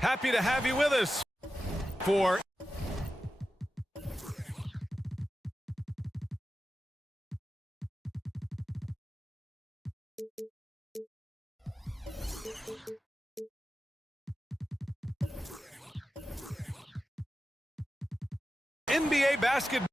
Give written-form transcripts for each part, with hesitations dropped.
Happy to have you with us for NBA basketball.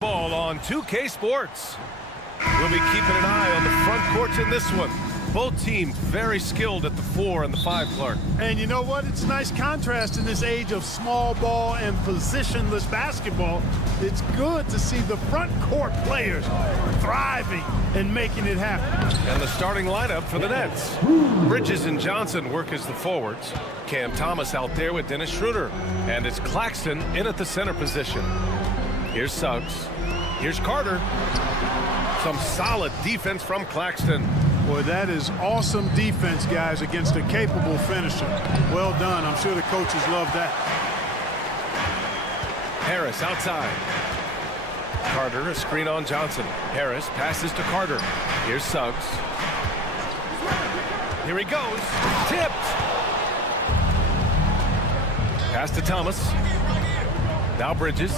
Ball on 2K Sports. We'll be keeping an eye on the front courts in this one. Both teams very skilled at the 4 and the 5, Clark. And you know what? It's a nice contrast in this age of small ball and positionless basketball. It's good to see the front court players thriving and making it happen. And the starting lineup for the Nets. Bridges and Johnson work as the forwards. Cam Thomas out there with Dennis Schroeder. And it's Claxton in at the center position. Here's Suggs. Here's Carter. Some solid defense from Claxton. Boy, that is awesome defense, guys, against a capable finisher. Well done. I'm sure the coaches love that. Harris outside. Carter, a screen on Johnson. Harris passes to Carter. Here's Suggs. Here he goes. Tipped. Pass to Thomas. Now Bridges.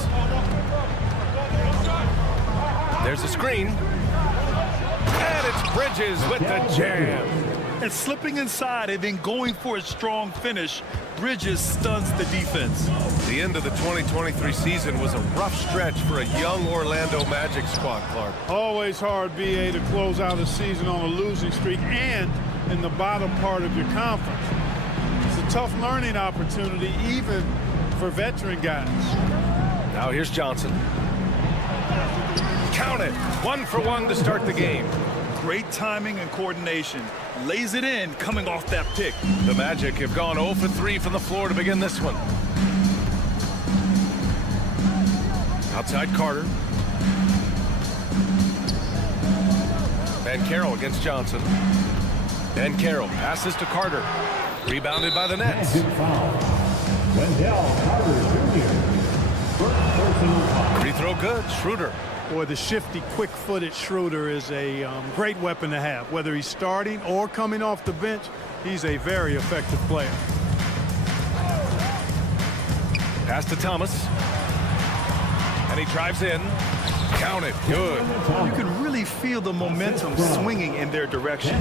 There's a screen. And it's Bridges with the jam. And slipping inside and then going for a strong finish, Bridges stuns the defense. The end of the 2023 season was a rough stretch for a young Orlando Magic squad, Clark. Always hard, BA, to close out a season on a losing streak and in the bottom part of your conference. It's a tough learning opportunity, even for veteran guys. Now here's Johnson. Count it. 1 for 1 to start the game. Great timing and coordination. Lays it in coming off that pick. The Magic have gone 0 for 3 from the floor to begin this one. Outside Carter. Van Carroll against Johnson. Van Carroll passes to Carter. Rebounded by the Nets. Free throw good. Schroeder. Boy, the shifty, quick-footed Schroeder is a great weapon to have. Whether he's starting or coming off the bench, he's a very effective player. Pass to Thomas. And he drives in. Count it. Good. You can really feel the momentum swinging in their direction.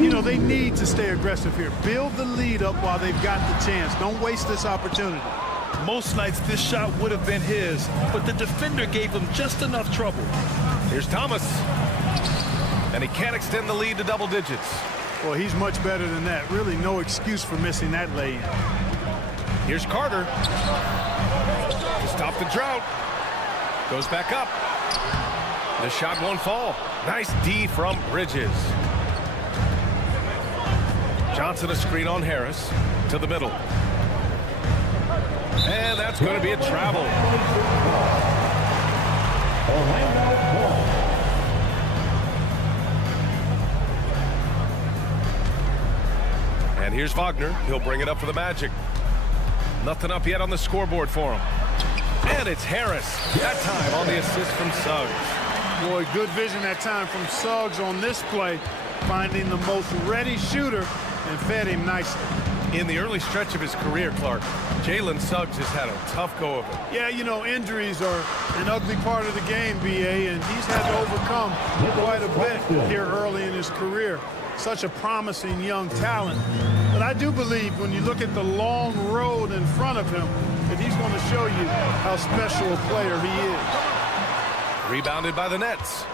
You know, they need to stay aggressive here. Build the lead up while they've got the chance. Don't waste this opportunity. Most nights this shot would have been his, but the defender gave him just enough trouble. Here's Thomas. And he can't extend the lead to double digits. Well, he's much better than that. Really no excuse for missing that lay-in. Here's Carter. To stop the drought. Goes back up. The shot won't fall. Nice D from Bridges. Johnson a screen on Harris. To the middle. And that's going to be a travel. And here's Wagner. He'll bring it up for the Magic. Nothing up yet on the scoreboard for him. And it's Harris. That time on the assist from Suggs. Boy, good vision that time from Suggs on this play. Finding the most ready shooter and fed him nicely. In the early stretch of his career, Clark, Jalen Suggs has had a tough go of it. Yeah, you know, injuries are an ugly part of the game, BA, and he's had to overcome quite a bit here early in his career. Such a promising young talent. But I do believe when you look at the long road in front of him, that he's going to show you how special a player he is. Rebounded by the Nets.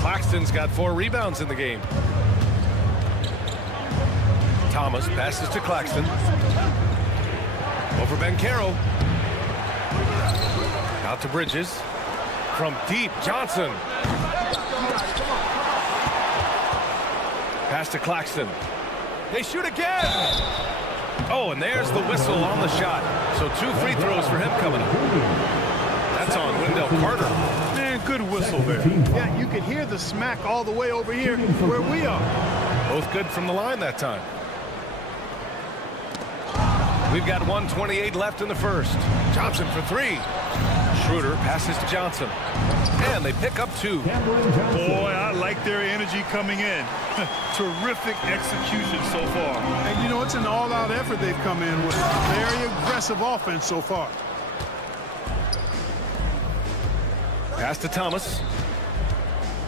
Claxton's got 4 rebounds in the game. Thomas passes to Claxton. Over Ben Carroll. Out to Bridges. From deep, Johnson. Pass to Claxton. They shoot again. Oh, and there's the whistle on the shot. So 2 free throws for him coming up. That That's on Wendell Carter. Man, good whistle there. Yeah, you could hear the smack all the way over here where we are. Both good from the line that time. We've got 1:28 left in the first. Johnson for three. Schroeder passes to Johnson. And they pick up two. Boy, I like their energy coming in. Terrific execution so far. And you know, it's an all-out effort they've come in with. Very aggressive offense so far. Pass to Thomas.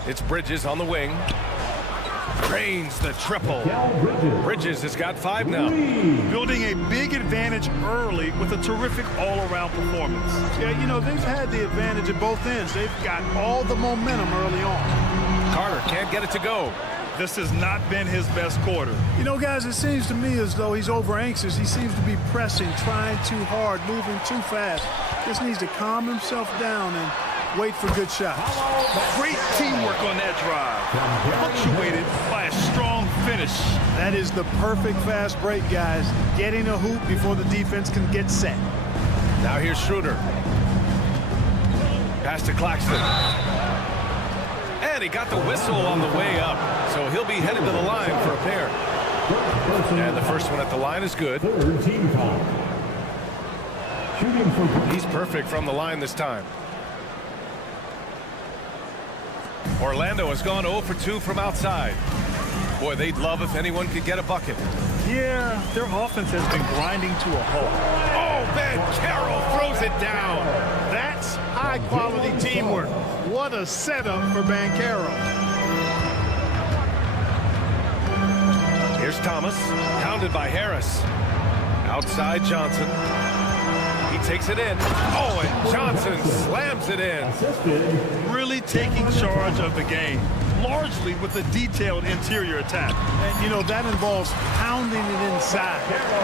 It's Bridges on the wing. Drains the triple. Bridges has got 5 now. Building a big advantage early with a terrific all-around performance. Yeah, you know, they've had the advantage at both ends. They've got all the momentum early on. Carter can't get it to go. This has not been his best quarter. You know, guys, it seems to me as though he's over-anxious. He seems to be pressing, trying too hard, moving too fast. Just needs to calm himself down and wait for good shots. Great teamwork on that drive. Punctuated by a strong finish. That is the perfect fast break, guys. Getting a hoop before the defense can get set. Now here's Schroeder. Pass to Claxton. And he got the whistle on the way up. So he'll be headed to the line for a pair. And the first one at the line is good. He's perfect from the line this time. Orlando has gone 0 for 2 from outside. Boy, they'd love if anyone could get a bucket. Yeah, their offense has been grinding to a halt. Oh, Carroll throws it down. That's high-quality teamwork. What a setup for Banchero. Here's Thomas, pounded by Harris. Outside Johnson. He takes it in. Oh, and Johnson slams it in. Really taking charge of the game, largely with a detailed interior attack. And, you know, that involves pounding it inside,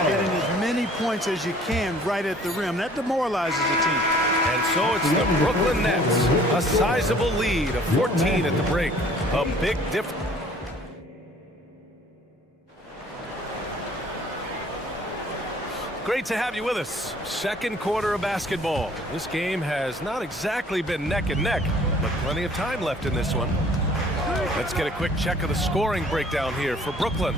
getting as many points as you can right at the rim. That demoralizes the team. And so it's the Brooklyn Nets, a sizable lead of 14 at the break. A big difference. Great to have you with us. Second quarter of basketball. This game has not exactly been neck and neck, but plenty of time left in this one. Let's get a quick check of the scoring breakdown here for Brooklyn.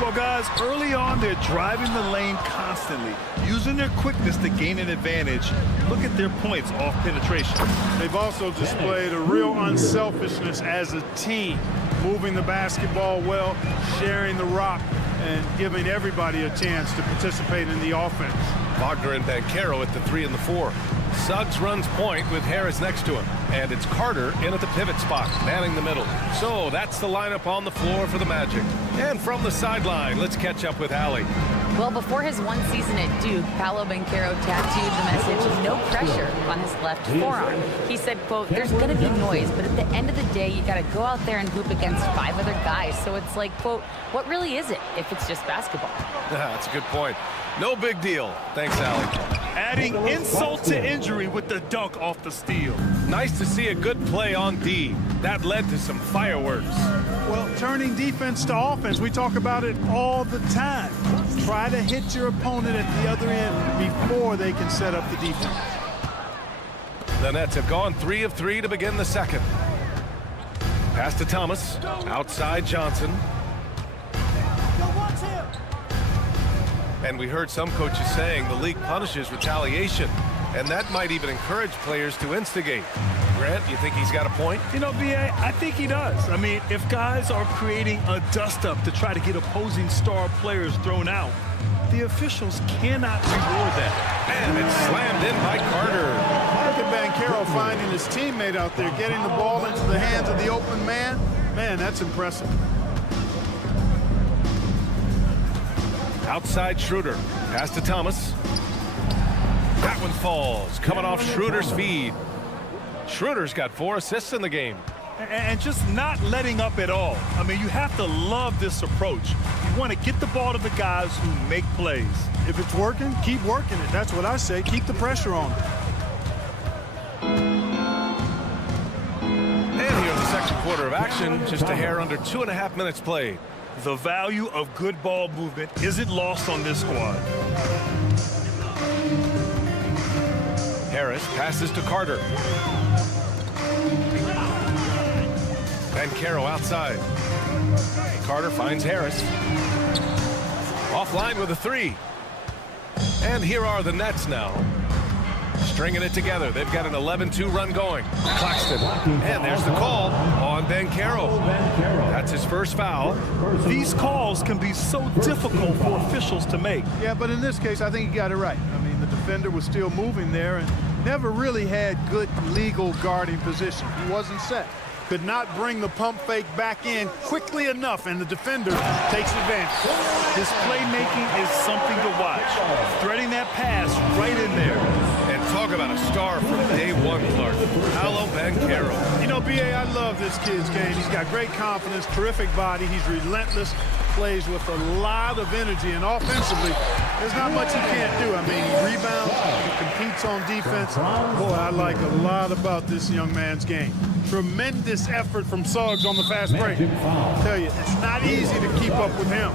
Well, guys, early on, they're driving the lane constantly, using their quickness to gain an advantage. Look at their points off penetration. They've also displayed a real unselfishness as a team, moving the basketball well, sharing the rock, and giving everybody a chance to participate in the offense. Wagner and Banchero at the 3 and the 4. Suggs runs point with Harris next to him. And it's Carter in at the pivot spot, manning the middle. So that's the lineup on the floor for the Magic. And from the sideline, let's catch up with Allie. Well, before his one season at Duke, Paolo Banchero tattooed the message, "No pressure," on his left forearm. He said, quote, "There's going to be noise, but at the end of the day, you got to go out there and hoop against 5 other guys." So it's like, quote, what really is it if it's just basketball? That's a good point. No big deal. Thanks, Allie. Adding insult to injury with the dunk off the steal. Nice to see a good play on D. That led to some fireworks. Well, turning defense to offense, we talk about it all the time. Try to hit your opponent at the other end before they can set up the defense. The Nets have gone 3 of 3 to begin the second. Pass to Thomas. Outside Johnson. And we heard some coaches saying the league punishes retaliation, and that might even encourage players to instigate. Grant, you think he's got a point? You know, B.A., I think he does. I mean, if guys are creating a dust-up to try to get opposing star players thrown out, the officials cannot reward that. And it's slammed in by Carter. Look at Banchero finding his teammate out there, getting the ball into the hands of the open man. Man, that's impressive. Outside Schroeder. Pass to Thomas. That one falls. Coming off Schroeder's feed. Schroeder's got 4 assists in the game. And just not letting up at all. I mean, you have to love this approach. You want to get the ball to the guys who make plays. If it's working, keep working it. That's what I say. Keep the pressure on. And here in the second quarter of action, just a hair under 2.5 minutes played. The value of good ball movement isn't lost on this squad. Harris Harris passes to Carter. Banchero outside. Carter finds Harris. Offline with a three. And here are the Nets now. Stringing it together. They've got an 11-2 run going. Claxton. And there's the call on Banchero. That's his first foul. These calls can be so difficult for officials to make. Yeah, but in this case, I think he got it right. I mean, the defender was still moving there and never really had good legal guarding position. He wasn't set. Could not bring the pump fake back in quickly enough, and the defender takes advantage. His playmaking is something to watch. Threading that pass right in there. And talk about a star from day one, Clark. Paolo Banchero. You know, B.A., I love this kid's game. He's got great confidence, terrific body. He's relentless, plays with a lot of energy, and offensively, there's not much he can't do. I mean, he rebounds, he competes on defense. Boy, I like a lot about this young man's game. Tremendous effort from Suggs on the fast break. I tell you, it's not easy to keep up with him.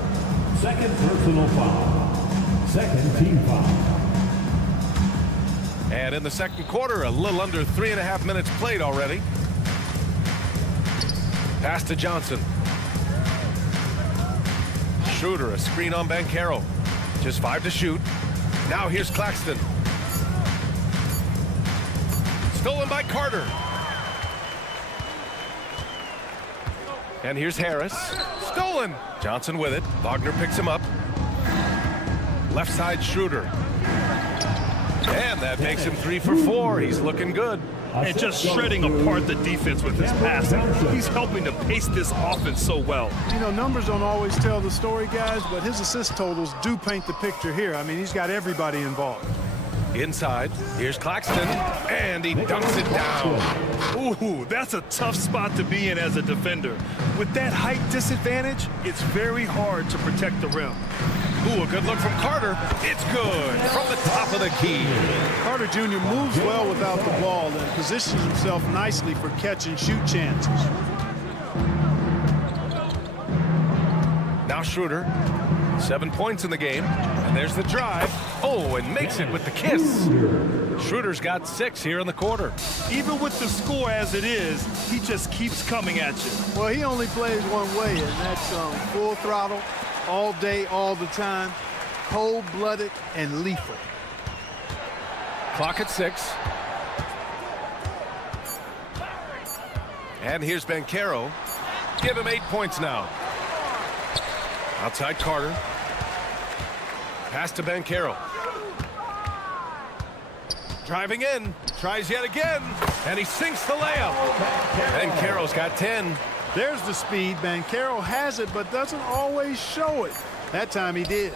Second personal foul. Second team foul. And in the second quarter, a little under 3.5 minutes played already. Pass to Johnson. Schroeder, a screen on Banchero. Just 5 to shoot. Now here's Claxton. Stolen by Carter. And here's Harris. Stolen. Johnson with it. Wagner picks him up. Left side Schroeder. And that makes him 3 for 4. He's looking good. And just shredding apart the defense with his passing. He's helping to pace this offense so well. You know, numbers don't always tell the story, guys, but his assist totals do paint the picture here. I mean, he's got everybody involved. Inside, here's Claxton, and he dunks it down. Ooh, that's a tough spot to be in as a defender. With that height disadvantage, it's very hard to protect the rim. Ooh, a good look from Carter. It's good from the top of the key. Carter Jr. moves well without the ball and positions himself nicely for catch and shoot chances. Now Schroeder, 7 points in the game, and there's the drive. Oh, and makes it with the kiss. Schroeder's got 6 here in the quarter. Even with the score as it is, he just keeps coming at you. Well, he only plays one way, and that's full throttle, all day, all the time, cold-blooded and lethal. Clock at 6. And here's Banchero. Give him 8 points now. Outside Carter. Pass to Banchero. Driving in. Tries yet again. And he sinks the layup. Banchero's got 10. There's the speed. Banchero has it, but doesn't always show it. That time he did.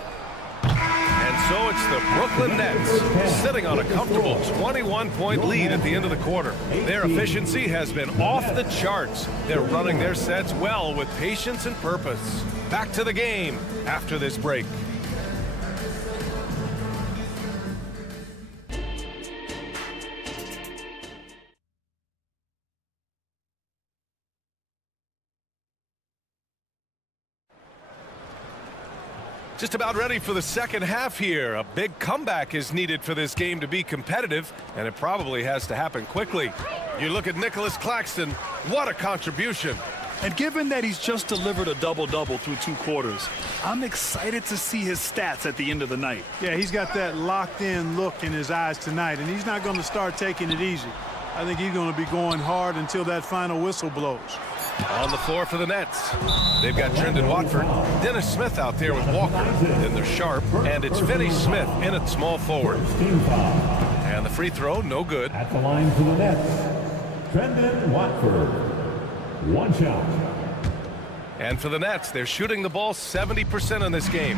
And so it's the Brooklyn Nets sitting on a comfortable 21-point lead at the end of the quarter. Their efficiency has been off the charts. They're running their sets well with patience and purpose. Back to the game after this break. Just about ready for the second half here. A big comeback is needed for this game to be competitive, and it probably has to happen quickly. You look at Nicholas Claxton, what a contribution. And given that he's just delivered a double-double through 2 quarters, I'm excited to see his stats at the end of the night. Yeah, he's got that locked-in look in his eyes tonight, and he's not going to start taking it easy. I think he's going to be going hard until that final whistle blows. On the floor for the Nets, they've got Trendon Watford, Dennis Smith out there with Walker. Then they're Sharp, and it's Finney Smith in at small forward. And the free throw, no good. At the line for the Nets, Trendon Watford. 1 shot. And for the Nets, they're shooting the ball 70% in this game.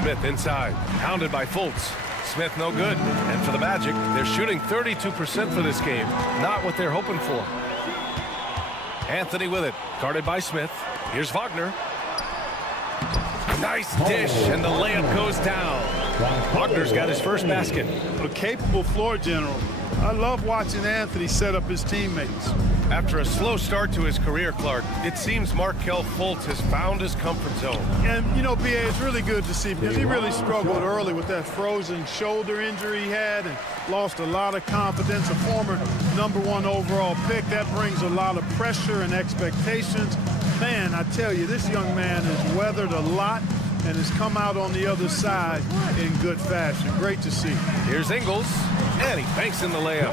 Smith inside, pounded by Fultz. Smith no good. And for the Magic, they're shooting 32% for this game. Not what they're hoping for. Anthony with it, guarded by Smith. Here's Wagner. Nice dish, and the layup goes down. Wagner's got his first basket. A capable floor general. I love watching Anthony set up his teammates. After a slow start to his career, Clark, it seems Markelle Fultz has found his comfort zone. And, you know, B.A., it's really good to see because he really struggled early with that frozen shoulder injury he had and lost a lot of confidence. A former #1 overall pick, that brings a lot of pressure and expectations. Man, I tell you, this young man has weathered a lot and has come out on the other side in good fashion. Great to see. Here's Ingles, and he banks in the layup.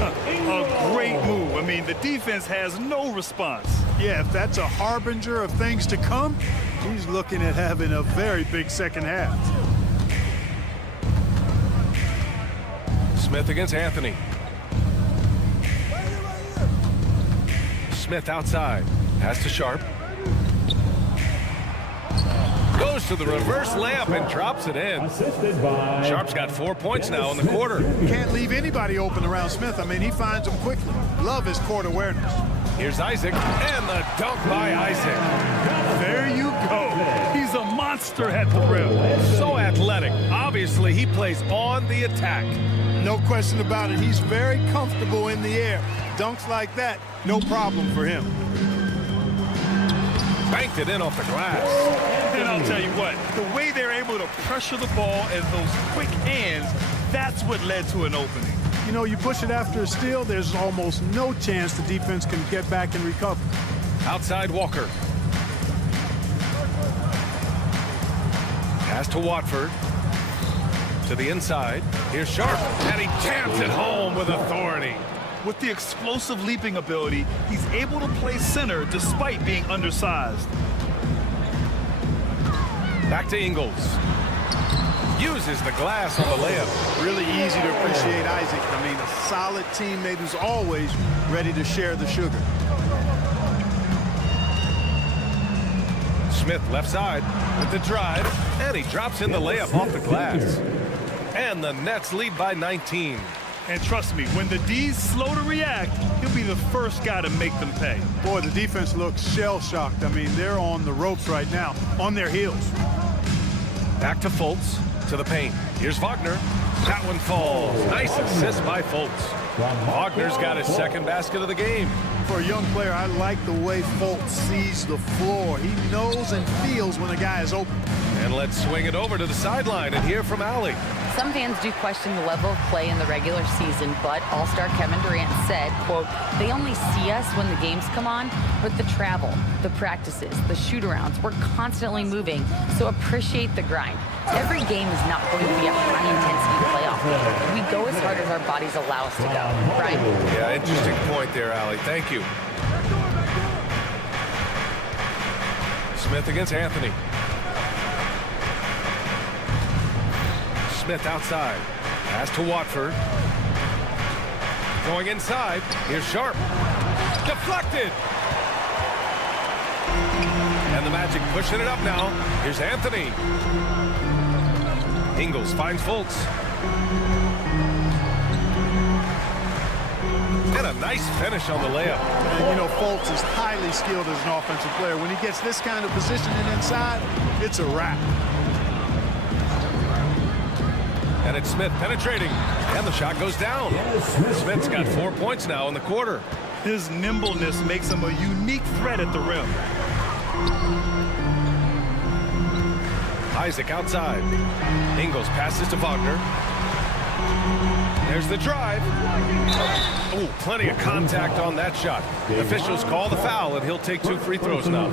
A great move. I mean, the defense has no response. Yeah, if that's a harbinger of things to come, he's looking at having a very big second half. Smith against Anthony. Smith outside. Pass to Sharp. Goes to the reverse layup and drops it in. Assisted by Sharp's got 4 points now in the quarter. Can't leave anybody open around Smith. I mean, he finds them quickly. Love his court awareness. Here's Isaac, and the dunk by Isaac. There you go. He's a monster at the rim. So athletic. Obviously, he plays on the attack. No question about it. He's very comfortable in the air. Dunks like that, no problem for him. Banked it in off the glass. And I'll tell you what, the way they're able to pressure the ball and those quick hands, that's what led to an opening. You know, you push it after a steal, there's almost no chance the defense can get back and recover. Outside Walker. Pass to Watford. To the inside. Here's Sharp, and he jams it home with authority. With the explosive leaping ability, he's able to play center despite being undersized. Back to Ingles. Uses the glass on the layup. Really easy to appreciate Isaac. I mean, a solid teammate who's always ready to share the sugar. Smith left side with the drive, and he drops in the layup off the glass. And the Nets lead by 19. And trust me, when the D's slow to react, he'll be the first guy to make them pay. Boy, the defense looks shell-shocked. I mean, they're on the ropes right now, on their heels. Back to Fultz, to the paint. Here's Wagner. That one falls. Nice assist by Fultz. Wagner's got his second basket of the game. For a young player, I like the way Fultz sees the floor. He knows and feels when a guy is open. And let's swing it over to the sideline and hear from Allie. Some fans do question the level of play in the regular season, but All-Star Kevin Durant said, quote, "They only see us when the games come on, but the travel, the practices, the shoot-arounds, we're constantly moving, so appreciate the grind. Every game is not going to be a high-intensity playoff game. We go as hard as our bodies allow us to go." Right? Yeah, interesting point there, Allie. Thank you. Smith against Anthony. Smith outside. Pass to Watford. Going inside. Here's Sharp. Deflected. And the Magic pushing it up now. Here's Anthony. Ingles finds Fultz. And a nice finish on the layup. And, you know, Fultz is highly skilled as an offensive player. When he gets this kind of positioning inside, it's a wrap. And it's Smith penetrating, and the shot goes down. Smith's got 4 points now in the quarter. His nimbleness makes him a unique threat at the rim. Isaac outside. Ingles passes to Wagner. There's the drive. Oh, plenty of contact on that shot. Officials call the foul, and he'll take 2 free throws now.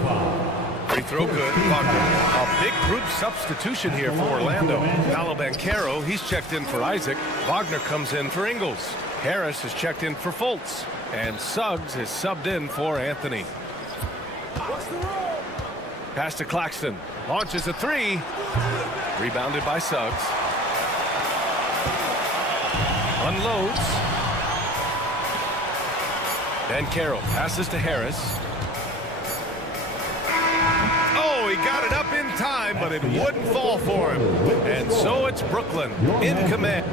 Free throw good. Wagner. A big group substitution here for Orlando. Paolo, he's checked in for Isaac. Wagner comes in for Ingles. Harris has checked in for Fultz. And Suggs is subbed in for Anthony. Pass to Claxton. Launches a 3. Rebounded by Suggs. Unloads. And Carroll passes to Harris. Oh, he got it up in time, but it wouldn't fall for him. And so it's Brooklyn in command.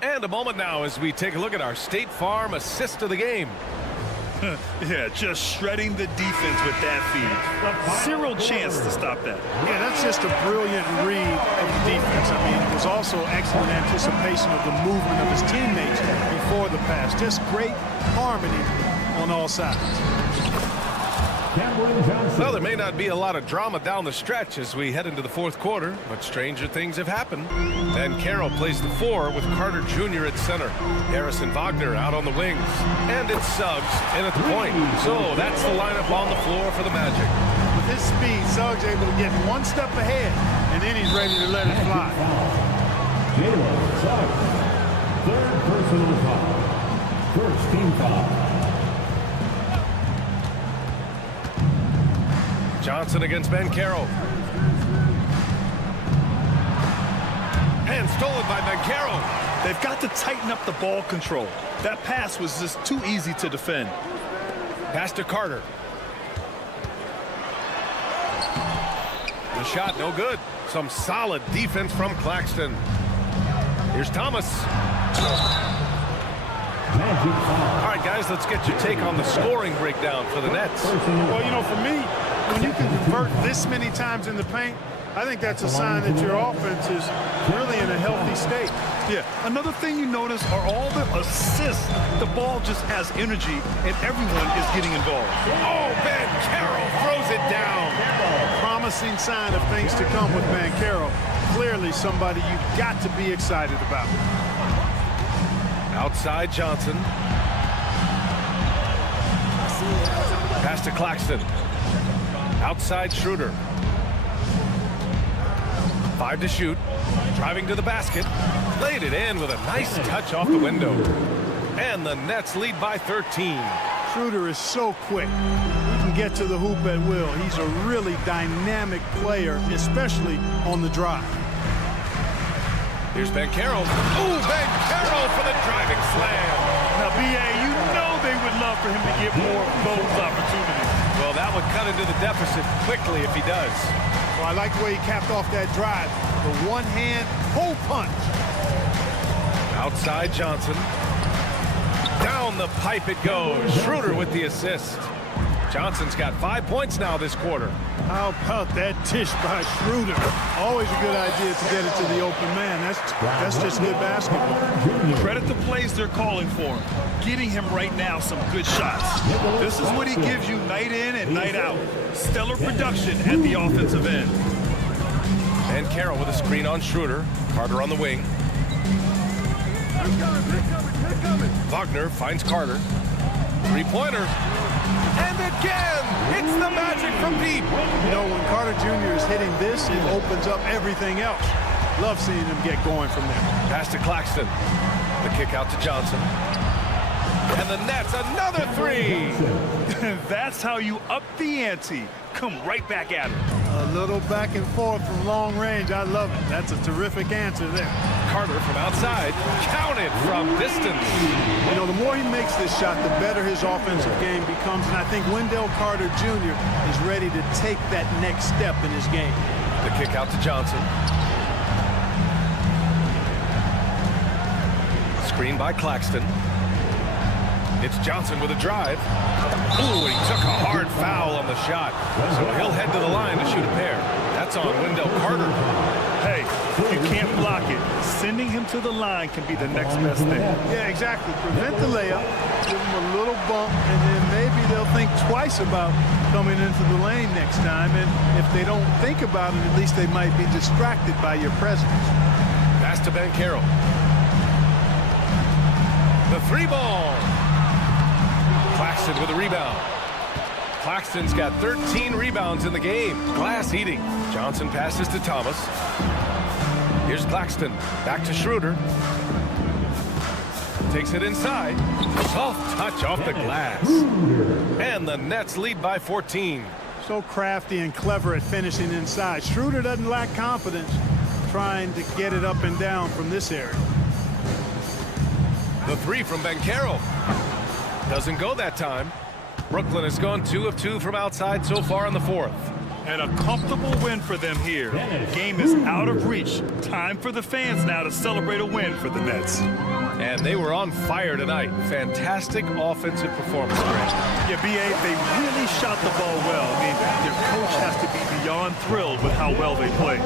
And a moment now as we take a look at our State Farm assist of the game. Yeah, just shredding the defense with that feed. Zero chance to stop that. Yeah, that's just a brilliant read of the defense. I mean, it was also excellent anticipation of the movement of his teammates before the pass. Just great harmony on all sides. Well, there may not be a lot of drama down the stretch as we head into the fourth quarter, but stranger things have happened. Carroll plays the 4 with Carter Jr. at center. Harrison Wagner out on the wings. And it's Suggs in at the point. So that's the lineup on the floor for the Magic. With his speed, Suggs able to get one step ahead, and then he's ready to let it fly. Suggs, third personal foul. First team foul. Johnson against Ben Carroll. And stolen by Ben Carroll. They've got to tighten up the ball control. That pass was just too easy to defend. Pass to Carter. The shot no good. Some solid defense from Claxton. Here's Thomas. All right, guys, let's get your take on the scoring breakdown for the Nets. Well, you know, for me, when you can convert this many times in the paint, I think that's a sign that your offense is really in a healthy state. Yeah, another thing you notice are all the assists. The ball just has energy, and everyone is getting involved. Oh, Ben Carroll throws it down. Promising sign of things to come with Ben Carroll. Clearly somebody you've got to be excited about. Outside Johnson. Pass to Claxton. Outside Schroeder. 5 to shoot. Driving to the basket. Laid it in with a nice touch off the window. And the Nets lead by 13. Schroeder is so quick. He can get to the hoop at will. He's a really dynamic player, especially on the drive. Here's Ben Carroll. Ooh, Ben Carroll for the driving slam. Now, B.A., you know they would love for him to get more of those opportunities. Well, that would cut into the deficit quickly if he does. Well, I like the way he capped off that drive. The one-hand pull punch. Outside Johnson. Down the pipe it goes. Schroeder with the assist. Johnson's got 5 points now this quarter. How about that dish by Schroeder? Always a good idea to get it to the open man. That's just good basketball. Credit the plays they're calling for him. Getting him right now some good shots. This is what he gives you night in and night out. Stellar production at the offensive end. And Carroll with a screen on Schroeder. Carter on the wing. Wagner finds Carter. Three-pointer. And again, it's the Magic from deep. You know, when Carter Jr. is hitting this, it opens up everything else. Love seeing him get going from there. Pass to Claxton. The kick out to Johnson. And the Nets, another 3. That's how you up the ante. Come right back at him. A little back and forth from long range. I love it. That's a terrific answer there. Carter from outside. Counted from distance. You know, the more he makes this shot, the better his offensive game becomes. And I think Wendell Carter Jr. is ready to take that next step in his game. The kick out to Johnson. Screen by Claxton. It's Johnson with a drive. Ooh, he took a hard foul on the shot. So he'll head to the line to shoot a pair. That's on Wendell Carter. Hey, you can't block it. Sending him to the line can be the next best thing. Yeah, exactly. Prevent the layup, give him a little bump, and then maybe they'll think twice about coming into the lane next time. And if they don't think about it, at least they might be distracted by your presence. Pass to Ben Carroll. The 3-ball. Claxton with a rebound. Claxton's got 13 rebounds in the game. Glass eating. Johnson passes to Thomas. Here's Claxton. Back to Schroeder. Takes it inside. Soft touch off the glass. And the Nets lead by 14. So crafty and clever at finishing inside. Schroeder doesn't lack confidence trying to get it up and down from this area. The 3 from Ben Carroll. Doesn't go that time. Brooklyn has gone 2 of 2 from outside so far in the fourth. And a comfortable win for them here. The game is out of reach. Time for the fans now to celebrate a win for the Nets. And they were on fire tonight. Fantastic offensive performance, Grant. Yeah, B.A., they really shot the ball well. I mean, their coach has to be beyond thrilled with how well they played.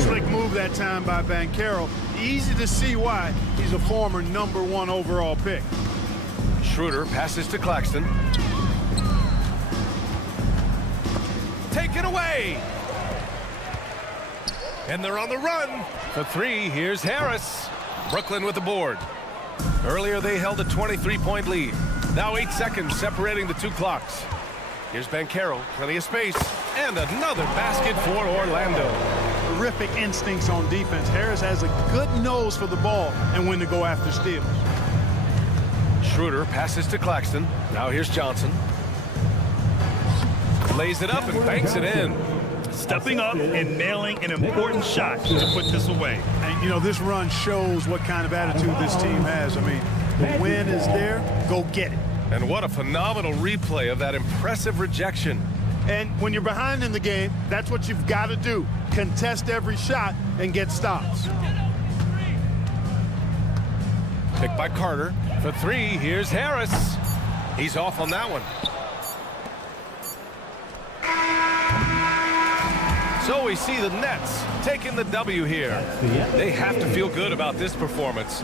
Slick move that time by Banchero. Easy to see why he's a former #1 overall pick. Schroeder passes to Claxton. Taken away. And they're on the run. For three, here's Harris. Brooklyn with the board. Earlier, they held a 23-point lead. Now 8 seconds separating the two clocks. Here's Banchero, plenty of space. And another basket for Orlando. Terrific instincts on defense. Harris has a good nose for the ball and when to go after steals. Schroeder passes to Claxton. Now here's Johnson. Lays it up and banks it in. Stepping up and nailing an important shot to put this away. And, you know, this run shows what kind of attitude this team has. I mean, the win is there, go get it. And what a phenomenal replay of that impressive rejection. And when you're behind in the game, that's what you've got to do. Contest every shot and get stops. Picked by Carter. For three, here's Harris. He's off on that one. So we see the Nets taking the W here. They have to feel good about this performance.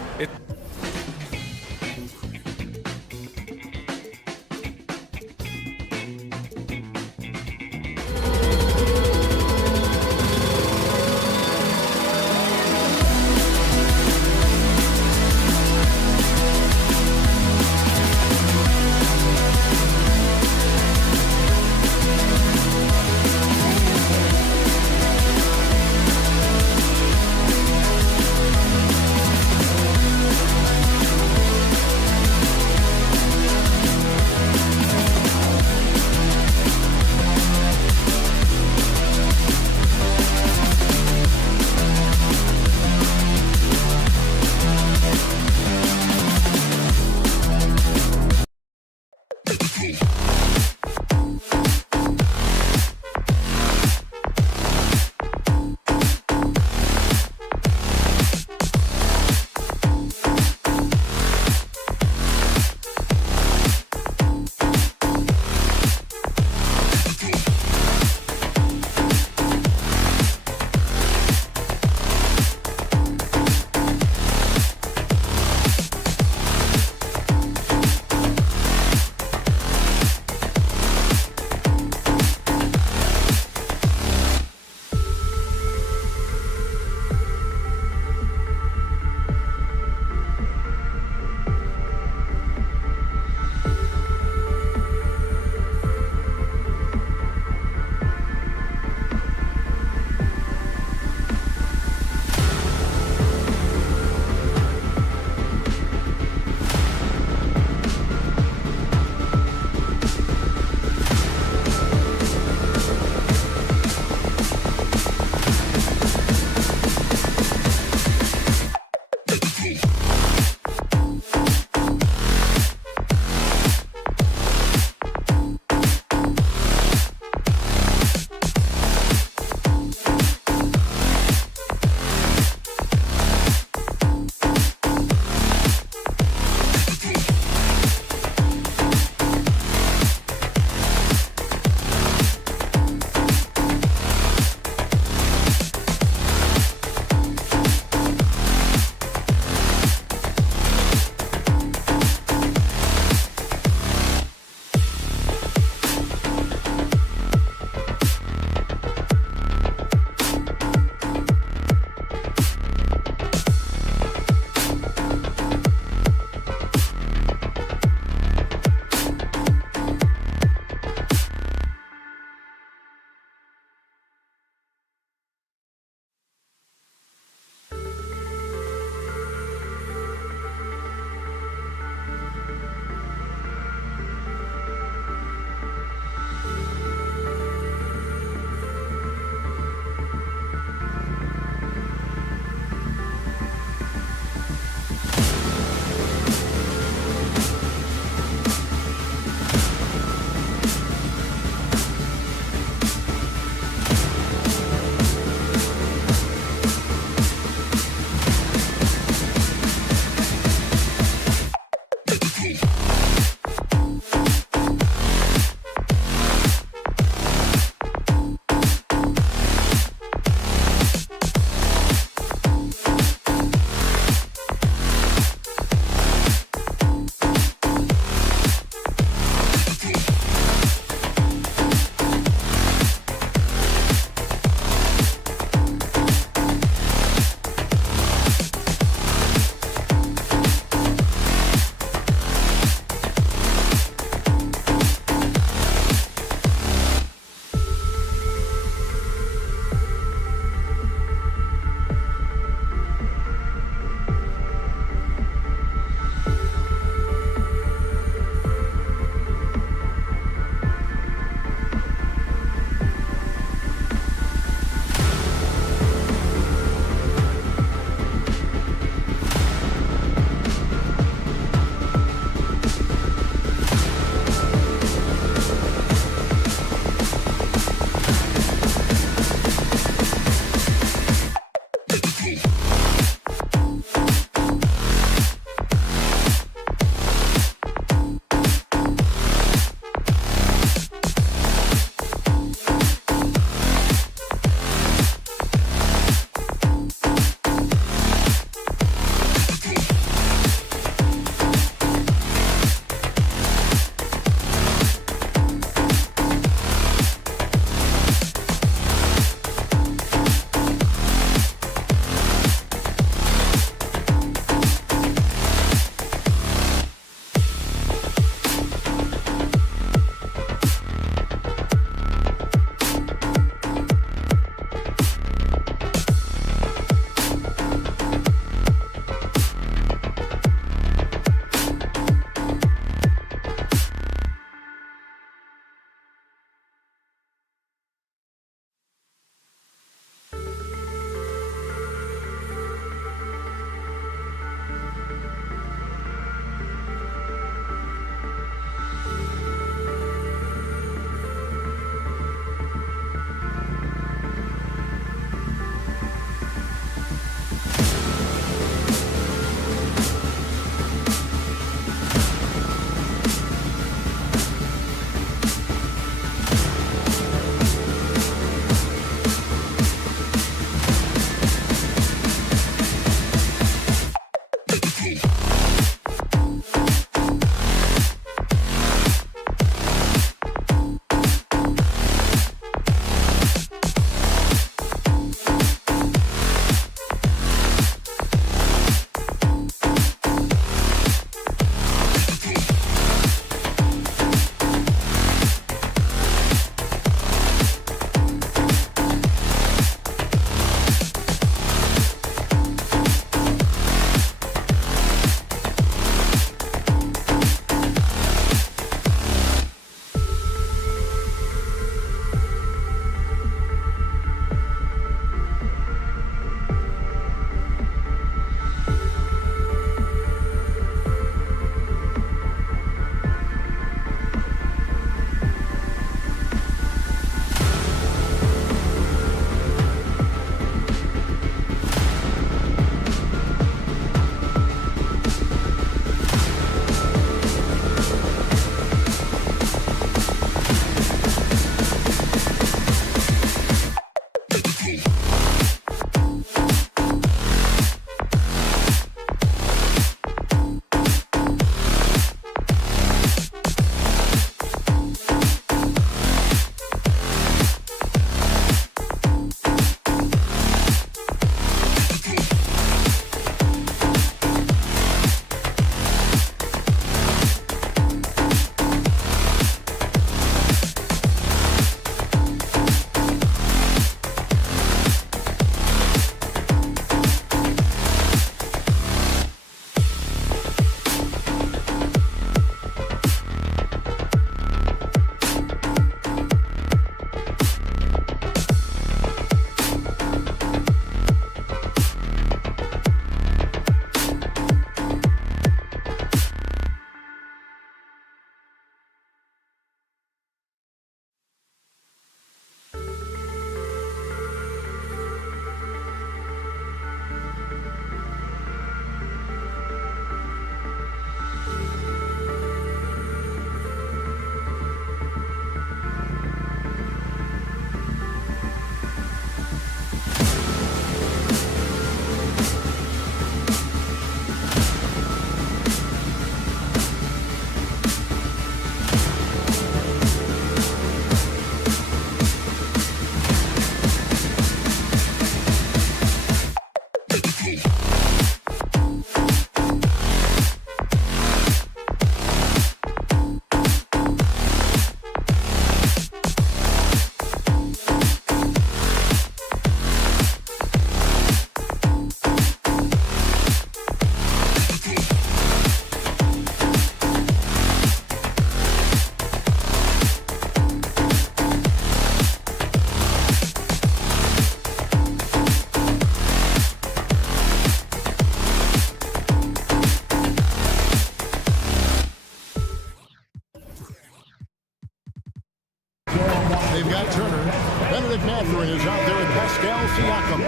They've got Turner. Benedict Mathurin is out there with Pascal Siakam.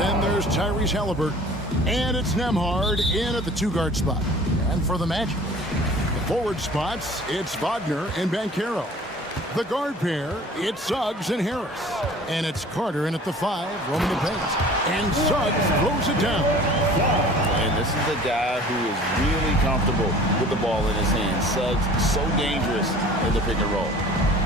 Then there's Tyrese Halliburton. And it's Nembhard in at the two-guard spot. And for the Magic, the forward spots, it's Wagner and Banchero. The guard pair, it's Suggs and Harris. And it's Carter in at the 5, roaming the paint. And Suggs throws it down. And this is a guy who is really comfortable with the ball in his hands. Suggs, so dangerous in the pick and roll.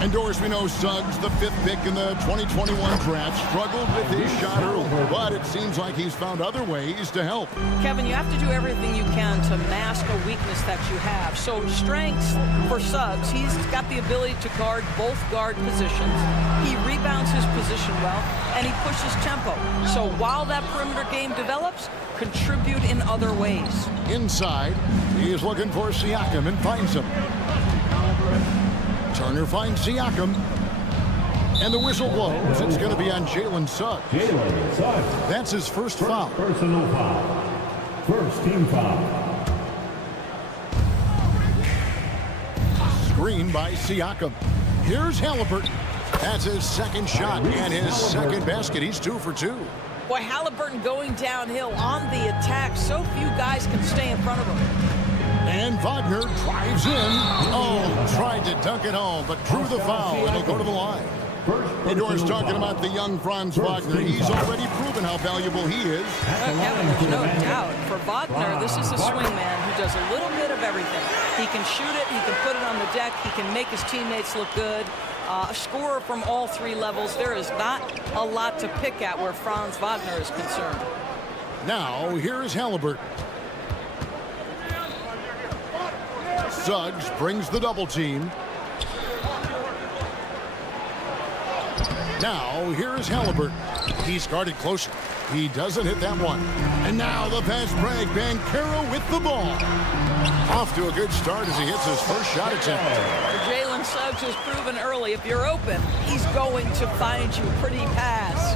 Indoors, we know Suggs, the 5th pick in the 2021 draft, struggled with his shot early, but it seems like he's found other ways to help. Kevin, you have to do everything you can to mask a weakness that you have. So strengths for Suggs, he's got the ability to guard both guard positions. He rebounds his position well, and he pushes tempo. So while that perimeter game develops, contribute in other ways. Inside, he is looking for Siakam and finds him. Turner finds Siakam. And the whistle blows. It's going to be on Jalen Suggs. That's his first foul. Personal foul. First team foul. Screen by Siakam. Here's Halliburton. That's his second shot and his second basket. He's 2 for 2. Boy, Halliburton going downhill on the attack. So few guys can stay in front of him. And Wagner drives in. Oh, tried to dunk it home, but drew the foul, and he'll go to the line. Indoors talking about the young Franz Wagner. He's already proven how valuable he is. Kevin, there's no doubt. For Wagner, this is a swingman who does a little bit of everything. He can shoot it, he can put it on the deck, he can make his teammates look good. A scorer from all 3 levels. There is not a lot to pick at where Franz Wagner is concerned. Now, here is Halliburton. Suggs brings the double team. Now, here is Halliburton. He's guarded closer. He doesn't hit that one. And now the fast break. Banchero with the ball. Off to a good start as he hits his first shot attempt. Jalen Suggs has proven early, if you're open, he's going to find you pretty pass.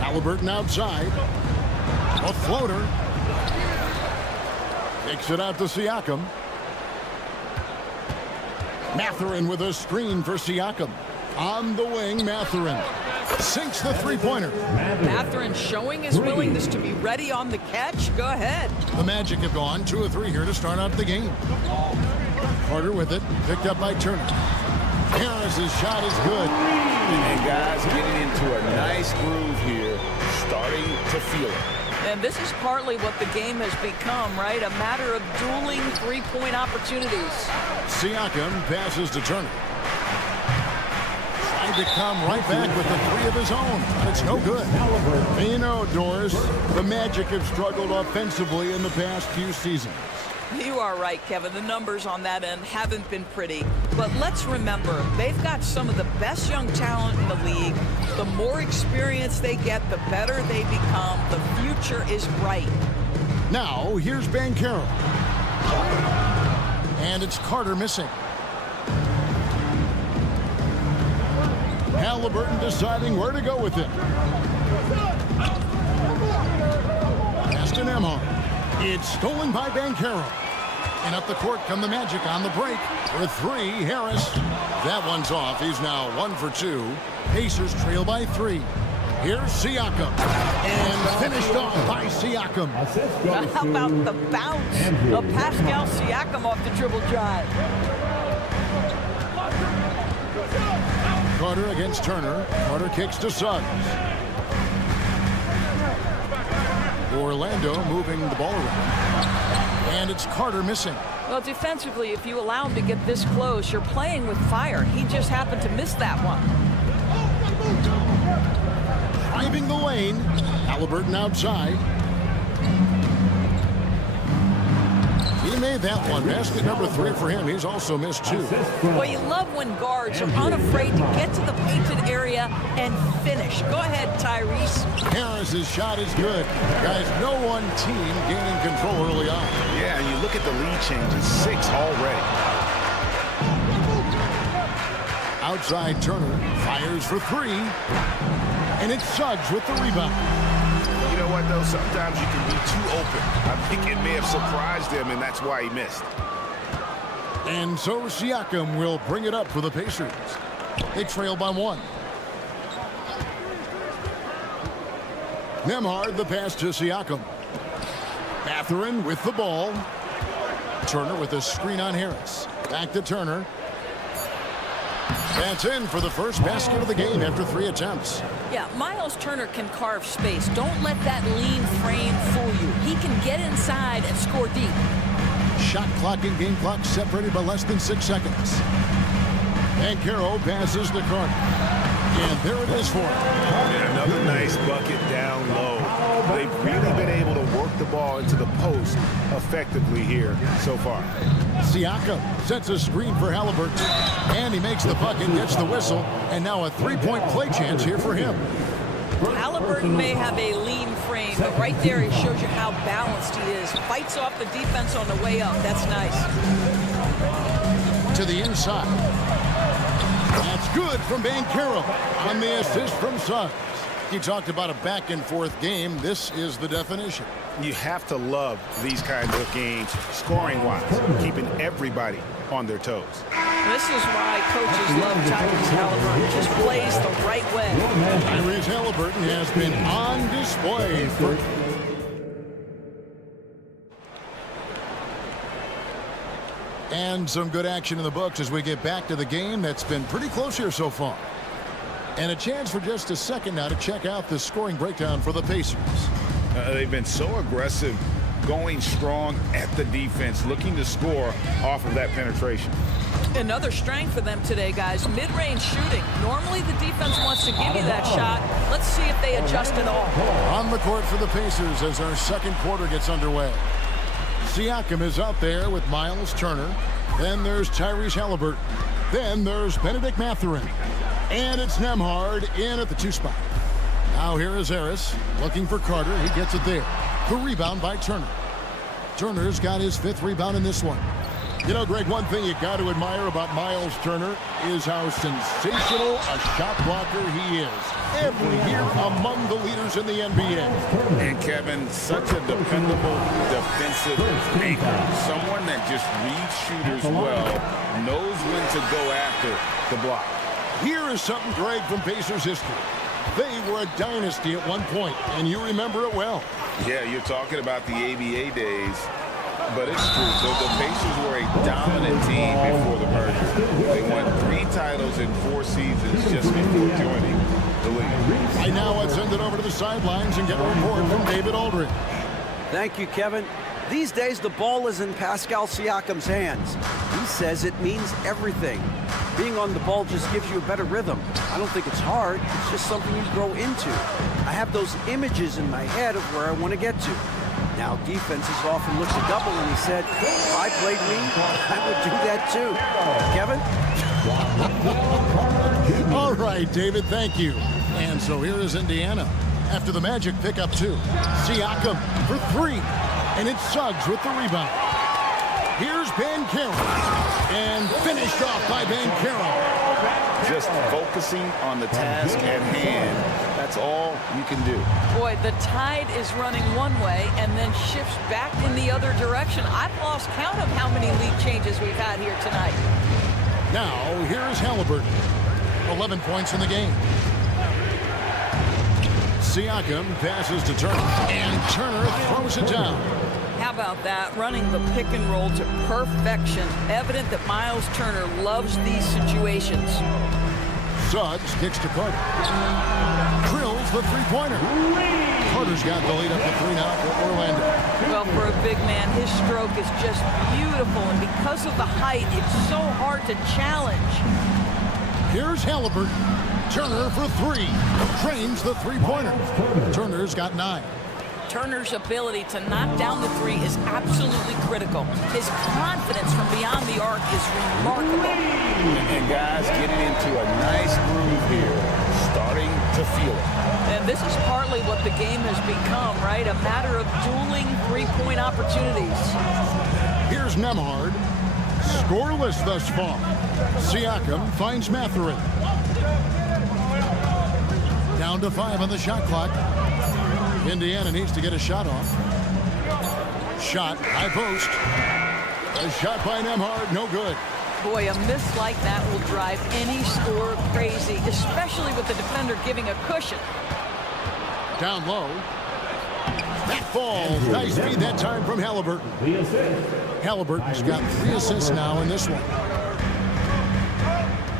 Halliburton outside. A floater. Takes it out to Siakam. Mathurin with a screen for Siakam. On the wing, Mathurin sinks the three-pointer. Mathurin showing his willingness to be ready on the catch. Go ahead. The Magic have gone 2 of 3 here to start out the game. Carter with it, picked up by Turner. Harris's shot is good. And guys getting into a nice groove here, starting to feel it. And this is partly what the game has become, right? A matter of dueling three-point opportunities. Siakam passes to Turner. Tried to come right back with the three of his own. It's no good. You know, Doris, the Magic have struggled offensively in the past few seasons. You are right, Kevin. The numbers on that end haven't been pretty. But let's remember, they've got some of the best young talent in the league. The more experience they get, the better they become. The future is bright. Now, here's Banchero. And it's Carter missing. Halliburton deciding where to go with it. Pass to Nemo. It's stolen by Banchero. And up the court come the Magic on the break. For three, Harris. That one's off. He's now 1 for 2. Pacers trail by 3. Here's Siakam. And finished off by Siakam. How about the bounce of Pascal Siakam off the dribble drive? Carter against Turner. Carter kicks to Suggs. Orlando moving the ball around. And it's Carter missing. Well, defensively, if you allow him to get this close, you're playing with fire. He just happened to miss that one. Driving the lane. Halliburton outside. He made that one. Basket number 3 for him. He's also missed 2. Well, you love when guards are unafraid to get to the painted area and finish. Go ahead, Tyrese. Harris's shot is good. Guys, no one team gaining control early on. Yeah, and you look at the lead changes, 6 already. Outside Turner fires for 3. And it's Suggs with the rebound. You know what, though? Sometimes you can be too open. I think it may have surprised him, and that's why he missed. And so Siakam will bring it up for the Pacers. They trail by 1. Nembhard, the pass to Siakam. Mathurin with the ball. Turner with a screen on Harris. Back to Turner. That's in for the first basket of the game after 3 attempts. Yeah, Miles Turner can carve space. Don't let that lean frame fool you. He can get inside and score deep. Shot clock and game clock separated by less than 6 seconds. Banchero passes to Carter. And there it is for him. And another nice bucket down low. They've really been able to work the ball into the post effectively here so far. Siakam sets a screen for Halliburton. And he makes the bucket, gets the whistle, and now a 3-point play chance here for him. Halliburton may have a lean frame, but right there it shows you how balanced he is. Fights off the defense on the way up. That's nice. To the inside. That's good from Banchero on the assist from Suggs. You talked about a back-and-forth game. This is the definition. You have to love these kinds of games, scoring-wise, keeping everybody on their toes. This is why coaches love Tyrese Halliburton. Just plays the right way. Tyrese Halliburton has been on display for... And some good action in the books as we get back to the game that's been pretty close here so far. And a chance for just a second now to check out the scoring breakdown for the Pacers. They've been so aggressive, going strong at the defense, looking to score off of that penetration. Another strength for them today, guys. Mid-range shooting. Normally the defense wants to give you that shot. Let's see if they adjust at all. On the court for the Pacers as our second quarter gets underway. Siakam is out there with Miles Turner. Then there's Tyrese Halliburton. Then there's Benedict Mathurin. And it's Nembhard in at the 2 spot. Now here is Harris looking for Carter. He gets it there. The rebound by Turner. Turner's got his 5th rebound in this one. You know, Greg, one thing you got to admire about Miles Turner is how sensational a shot blocker he is. Every year among the leaders in the NBA. And Kevin, such a dependable defensive anchor. Someone that just reads shooters well, knows when to go after the block. Here is something, Greg, from Pacers history. They were a dynasty at one point, and you remember it well. Yeah, you're talking about the ABA days. But it's true. The Pacers were a dominant team before the merger. They won 3 titles in 4 seasons just before joining the league. Right now, let's send it over to the sidelines and get a report from David Aldridge. Thank you, Kevin. These days, the ball is in Pascal Siakam's hands. He says it means everything. Being on the ball just gives you a better rhythm. I don't think it's hard. It's just something you grow into. I have those images in my head of where I want to get to. Now, defenses often look to double, and he said, if I played me, I would do that too. Kevin? All right, David, thank you. And so here is Indiana. After the Magic pick up 2. Siakam for 3. And it's Suggs with the rebound. Here's Banchero. And finished off by Banchero. Just focusing on the task at hand. That's all you can do. Boy, the tide is running one way and then shifts back in the other direction. I've lost count of how many lead changes we've had here tonight. Now, here's Halliburton. 11 points in the game. Siakam passes to Turner. And Turner throws it down. How about that? Running the pick and roll to perfection. Evident that Miles Turner loves these situations. Suggs kicks to Carter. Drills the three-pointer. Carter's got the lead up to 3 now for Orlando. Well, for a big man, his stroke is just beautiful. And because of the height, it's so hard to challenge. Here's Halliburton. Turner for 3. Trains the three-pointer. Turner's got 9. Turner's ability to knock down the 3 is absolutely critical. His confidence from beyond the arc is remarkable. And guys getting into a nice groove here, starting to feel it. And this is partly what the game has become, right? A matter of dueling three-point opportunities. Here's Nembhard. Scoreless thus far. Siakam finds Mathurin. Down to 5 on the shot clock. Indiana needs to get a shot off. Shot, high post. A shot by Nembhard, no good. Boy, a miss like that will drive any scorer crazy, especially with the defender giving a cushion. Down low. That falls. Nice feed that time from Halliburton. Halliburton's got 3 assists now in this one.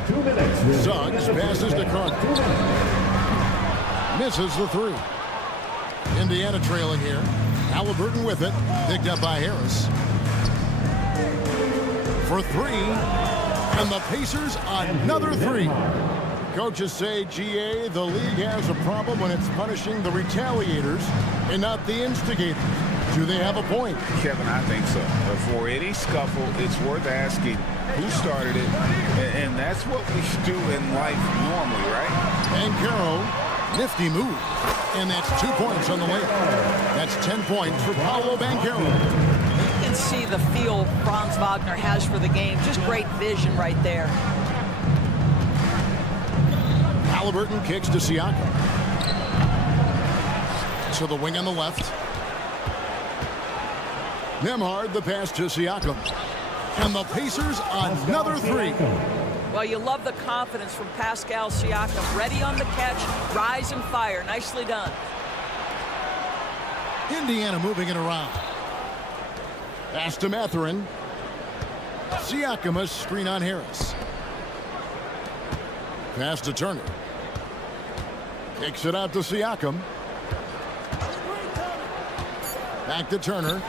2 minutes. Suggs passes to Carter. Misses the 3. Indiana trailing here. Halliburton with it. Picked up by Harris. For 3. And the Pacers another 3. Coaches say, GA, the league has a problem when it's punishing the retaliators and not the instigators. Do they have a point? Kevin, I think so. For any scuffle, it's worth asking who started it, and that's what we do in life normally, right? Banchero, nifty move. And that's 2 points on the layup. That's 10 points for Paolo Banchero. You can see the feel Franz Wagner has for the game. Just great vision right there. Halliburton kicks to Siakam. To the wing on the left. Nembhard, the pass to Siakam. And the Pacers another 3. Well, you love the confidence from Pascal Siakam. Ready on the catch, rise and fire. Nicely done. Indiana moving it around. Pass to Mathurin. Siakam, a screen on Harris. Pass to Turner. Kicks it out to Siakam. Back to Turner.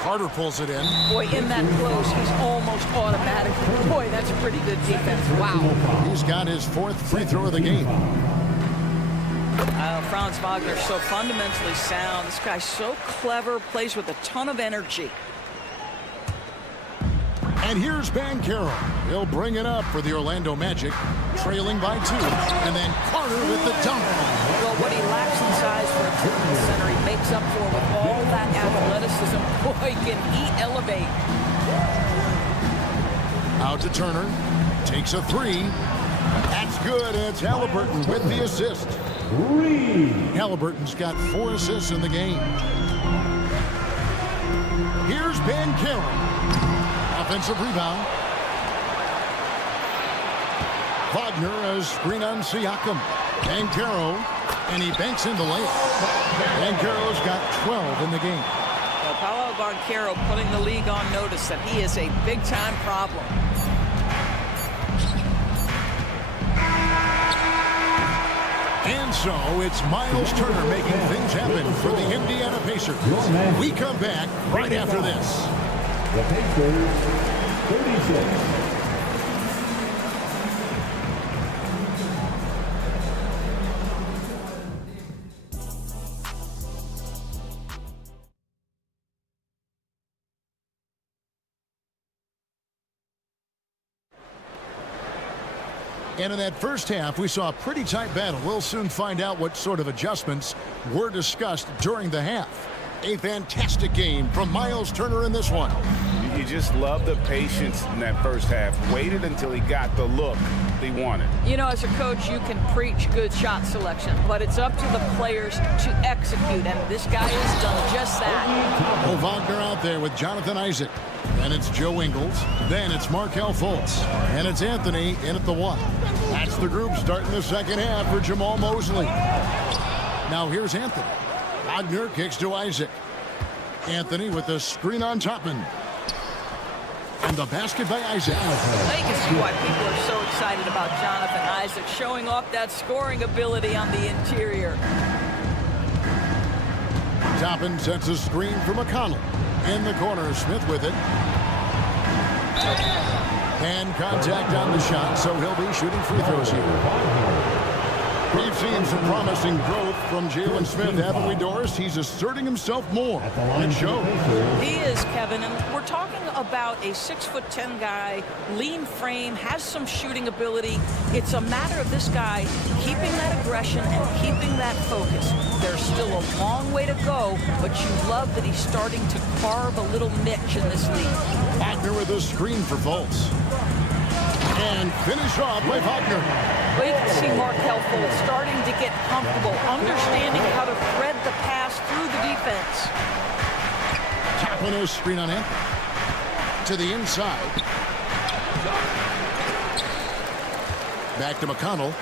Carter pulls it in. Boy, in that close, he's almost automatic. Boy, that's pretty good defense. Wow. He's got his 4th free throw of the game. Franz Wagner's so fundamentally sound. This guy's so clever, plays with a ton of energy. And here's Banchero. He'll bring it up for the Orlando Magic, trailing by 2. And then Carter with the dunk. Well, what he lacks in size for a typical center, he makes up for with all that athleticism. Boy, can he elevate. Out to Turner. Takes a 3. That's good. And it's Halliburton with the assist. Halliburton's got 4 assists in the game. Here's Banchero. Offensive rebound. Wagner, a screen on Siakam. Banchero, and he banks in the layup. Banchero's got 12 in the game. Well, Paolo Banchero putting the league on notice that he is a big-time problem. And so it's Miles Turner making things happen for the Indiana Pacers. We come back right after this. The Pacers, 36. And in that first half, we saw a pretty tight battle. We'll soon find out what sort of adjustments were discussed during the half. A fantastic game from Miles Turner in this one. You just love the patience in that first half. Waited until he got the look he wanted. You know, as a coach, you can preach good shot selection, but it's up to the players to execute, and this guy has done just that. Well, Wagner out there with Jonathan Isaac. Then it's Joe Ingles. Then it's Markelle Fultz. And it's Anthony in at the 1. That's the group starting the second half for Jamal Mosley. Now here's Anthony. Wagner kicks to Isaac. Anthony with the screen on Toppin. And the basket by Isaac. I can see why people are so excited about Jonathan Isaac showing off that scoring ability on the interior. Toppin sets a screen for McConnell. In the corner, Smith with it. And contact on the shot, so he'll be shooting free throws here. We've seen some promising growth from Jalen Smith, haven't we, Doris? He's asserting himself more. It shows. He is, Kevin, and we're talking about a 6'10" guy, lean frame, has some shooting ability. It's a matter of this guy keeping that aggression and keeping that focus. There's still a long way to go, but you love that he's starting to carve a little niche in this league. Wagner with a screen for Fultz. And finish off by Wagner. Well, you can see Markelle Fultz starting to get comfortable, understanding how to thread the pass through the defense. Toppin a screen on Anthony. To the inside. Back to McConnell.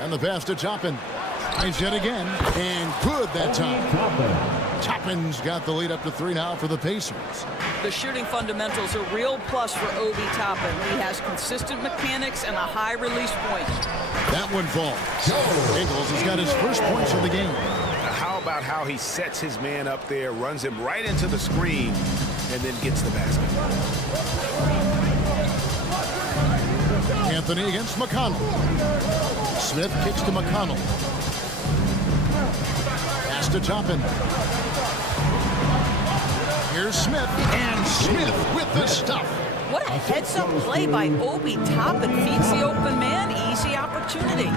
And the pass to Toppin. Nice hit again. And good that time. Toppin's got the lead up to 3 now for the Pacers. The shooting fundamentals are a real plus for Obi Toppin. He has consistent mechanics and a high release point. That one falls. Ingles has got his first points of the game. How about how he sets his man up there, runs him right into the screen, and then gets the basket. Anthony against McConnell. Smith kicks to McConnell. Pass to Toppin. Here's Smith, and Smith with the stuff. What a heads-up play by Obi Toppin. Feeds the open man, easy opportunity.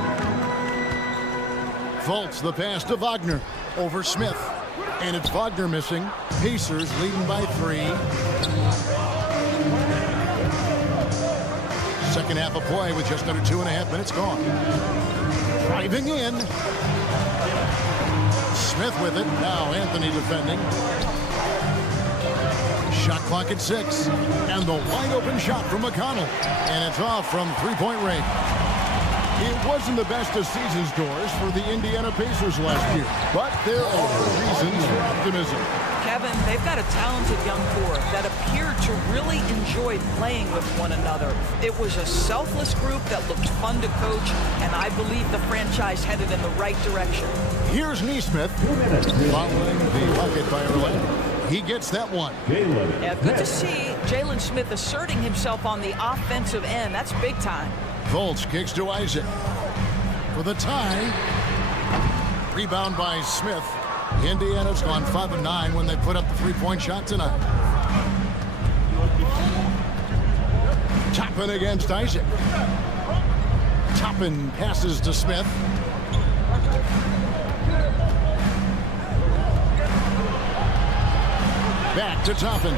Fultz the pass to Wagner over Smith. And it's Wagner missing. Pacers leading by 3. Second half of play with just under 2.5 minutes gone. Driving in. Smith with it. Now Anthony defending. Shot clock at 6. And the wide open shot from McConnell. And it's off from 3-point range. It wasn't the best of seasons, Doors, for the Indiana Pacers last year. But there are reasons for optimism. Kevin, they've got a talented young core that appeared to really enjoy playing with one another. It was a selfless group that looked fun to coach, and I believe the franchise headed in the right direction. Here's Nesmith following the bucket by Orlando. He gets that one. Yeah, good to see Jalen Smith asserting himself on the offensive end. That's big time. Fultz kicks to Isaac for the tie. Rebound by Smith. Indiana's gone 5 of 9 when they put up the 3-point shot tonight. Toppin against Isaac. Toppin passes to Smith. Back to Toppin.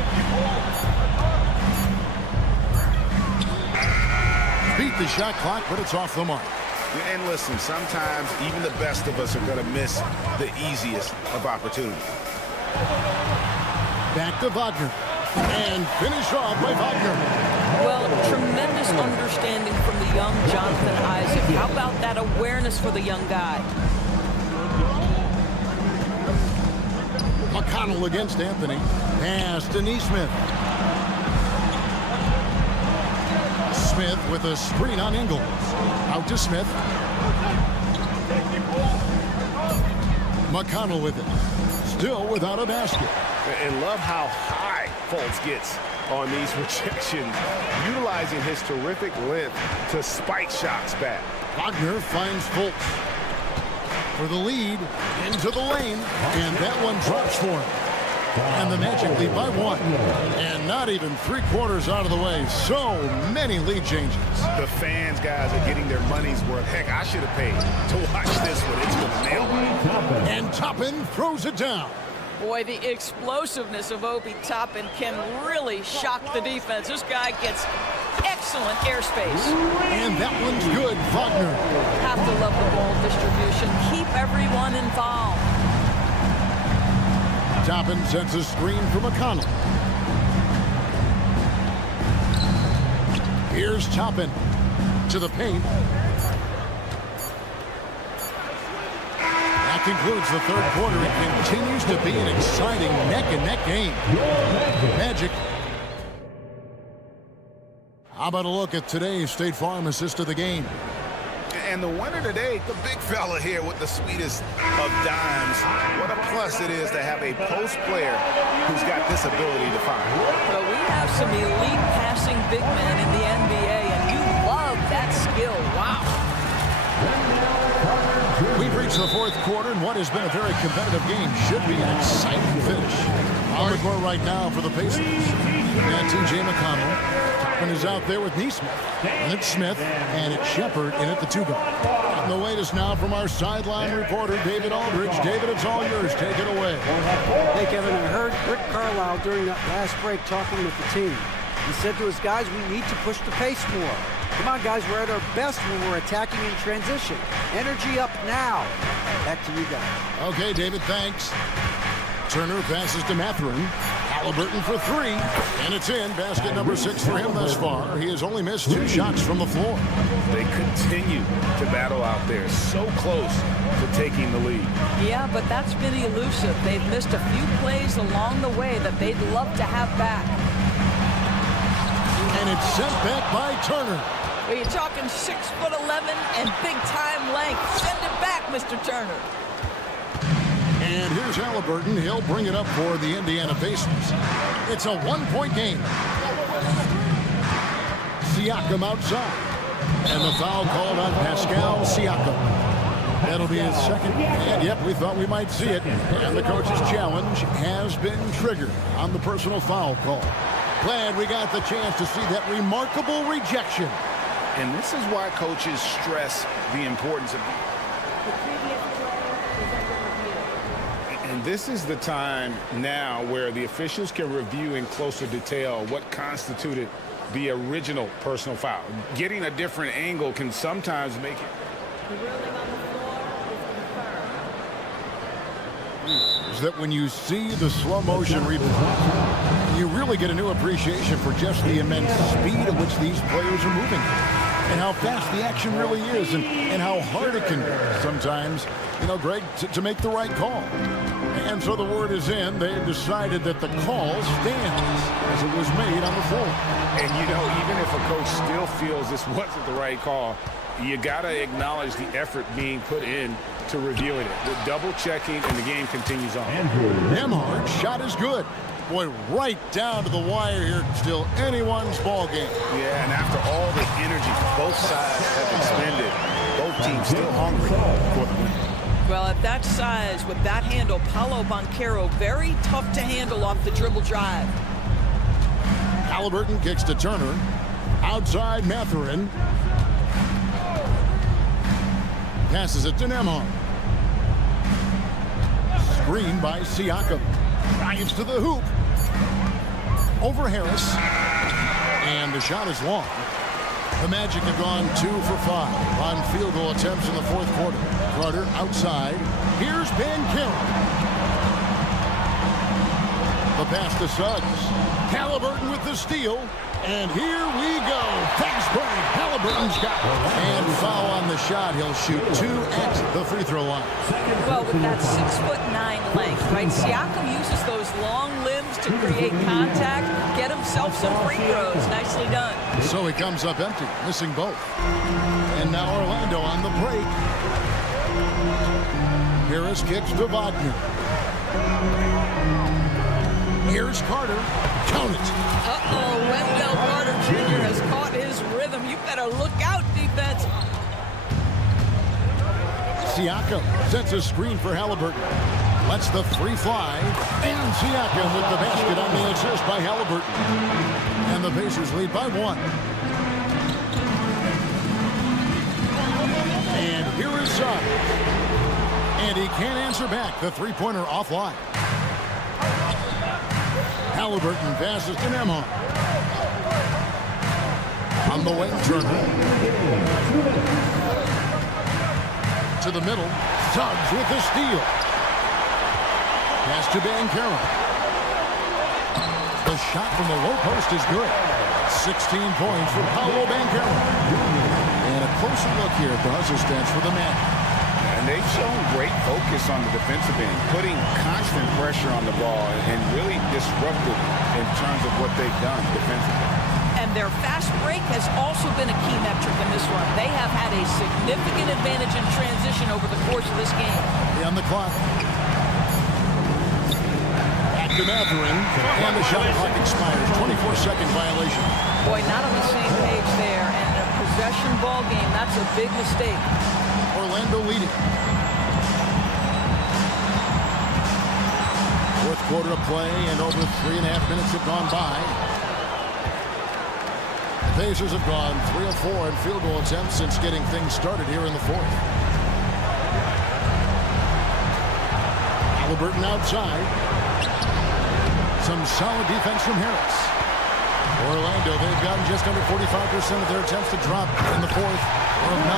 Beat the shot clock, but it's off the mark. And listen, sometimes even the best of us are going to miss the easiest of opportunities. Back to Wagner. And finish off by Wagner. Well, tremendous understanding from the young Jonathan Isaac. How about that awareness for the young guy? McConnell against Anthony. Pass to Neesmith. Smith with a screen on Ingles. Out to Smith. McConnell with it. Still without a basket. And love how high Fultz gets on these rejections, utilizing his terrific length to spike shots back. Wagner finds Fultz for the lead into the lane, and that one drops for him. And the Magic lead by 1. And not even 3/4 out of the way. So many lead changes. The fans, guys, are getting their money's worth. Heck, I should have paid to watch this one. It's going to nail me. And Toppin throws it down. Boy, the explosiveness of Obi Toppin can really shock the defense. This guy gets excellent airspace. And that one's good, Wagner. Have to love the ball distribution. Keep everyone involved. Toppin sets a screen for McConnell. Here's Toppin to the paint. That concludes the third quarter. It continues to be an exciting neck-and-neck game. Magic. How about a look at today's State Farm assist of the game? And the winner today, the big fella here with the sweetest of dimes. What a plus it is to have a post player who's got this ability to find. Well, we have some elite passing big men in the NBA, and you love that skill. Wow. We've reached the fourth quarter, and what has been a very competitive game should be an exciting finish. On the court right now for the Pacers. And T.J. McConnell. Toppin is out there with Neesmith. And it's Smith, and it's Shepard in at the 2 guard. And the latest now from our sideline reporter, David Aldridge. David, it's all yours. Take it away. Hey, Kevin, I heard Rick Carlisle during that last break talking with the team. He said to his guys, we need to push the pace more. Come on, guys, we're at our best when we're attacking in transition. Energy up now. Back to you guys. Okay, David, thanks. Turner passes to Mathurin. Halliburton for 3. And it's in. Basket number 6 for him thus far. He has only missed 2 shots from the floor. They continue to battle out there. So close to taking the lead. Yeah, but that's been elusive. They've missed a few plays along the way that they'd love to have back. And it's sent back by Turner. Well, you're talking 6'11" and big-time length. Send it back, Mr. Turner. And here's Halliburton. He'll bring it up for the Indiana Pacers. It's a 1-point game. Siakam outside. And the foul called on Pascal Siakam. That'll be his second. And yep, we thought we might see it. And the coach's challenge has been triggered on the personal foul call. Glad we got the chance to see that remarkable rejection. And this is why coaches stress the importance of... And this is the time now where the officials can review in closer detail what constituted the original personal foul. Getting a different angle can sometimes make it... Is that when you see the slow motion replay, you really get a new appreciation for just the immense speed at which these players are moving and how fast the action really is and how hard it can be sometimes, you know, Greg, to make the right call. And so the word is in. They've decided that the call stands as it was made on the floor. And, you know, even if a coach still feels this wasn't the right call, you got to acknowledge the effort being put in to reviewing it. The double checking, and the game continues on. Nembhard's shot is good. Boy, right down to the wire here. Still anyone's ball game. Yeah, and after all the energy both sides have expended, both teams still hungry for the win. Well, at that size, with that handle, Paolo Banchero, very tough to handle off the dribble drive. Halliburton kicks to Turner. Outside Mathurin. Passes it to Nemo. Screen by Siakam. Drives to the hoop. Over Harris. And the shot is long. The Magic have gone 2 for 5 on field goal attempts in the fourth quarter. Carter outside. Here's Ben Carroll. The pass to Suggs. Halliburton with the steal. And here we go. Fast break. Halliburton's got it. And foul on the shot. He'll shoot 2 at the free throw line. Well, with that 6'9" length, right? Siakam uses those long limbs to create contact, get himself some free throws. Nicely done. So he comes up empty, missing both. And now Orlando on the break. Harris kicks to Wagner. Here's Carter. Count it. Uh-oh, Wendell Carter Jr. has caught his rhythm. You better look out, defense. Siakam sets a screen for Halliburton. Lets the three fly. And Siakam with the basket on the assist by Halliburton. And the Pacers lead by 1. And here is Suggs. And he can't answer back. The three-pointer offline. Halliburton passes to Nemo. On the wing, Turner. To the middle. Suggs with the steal. Pass to Banchero. The shot from the low post is good. 16 points for Paolo Banchero. And a closer look here at the hustle stats for the man. And they've shown great focus on the defensive end, putting constant pressure on the ball and really disruptive in terms of what they've done defensively. And their fast break has also been a key metric in this run. They have had a significant advantage in transition over the course of this game. On the clock. Back to Mathurin. And the shot clock expires. 24-second violation. Boy, not on the same page there. And in a possession ball game, that's a big mistake. Orlando leading. Fourth quarter of play, and over 3.5 minutes have gone by. The Pacers have gone 3 of 4 in field goal attempts since getting things started here in the fourth. Halliburton outside. Some solid defense from Harris. Orlando, they've gotten just under 45% of their attempts to drop in the fourth, or of 9.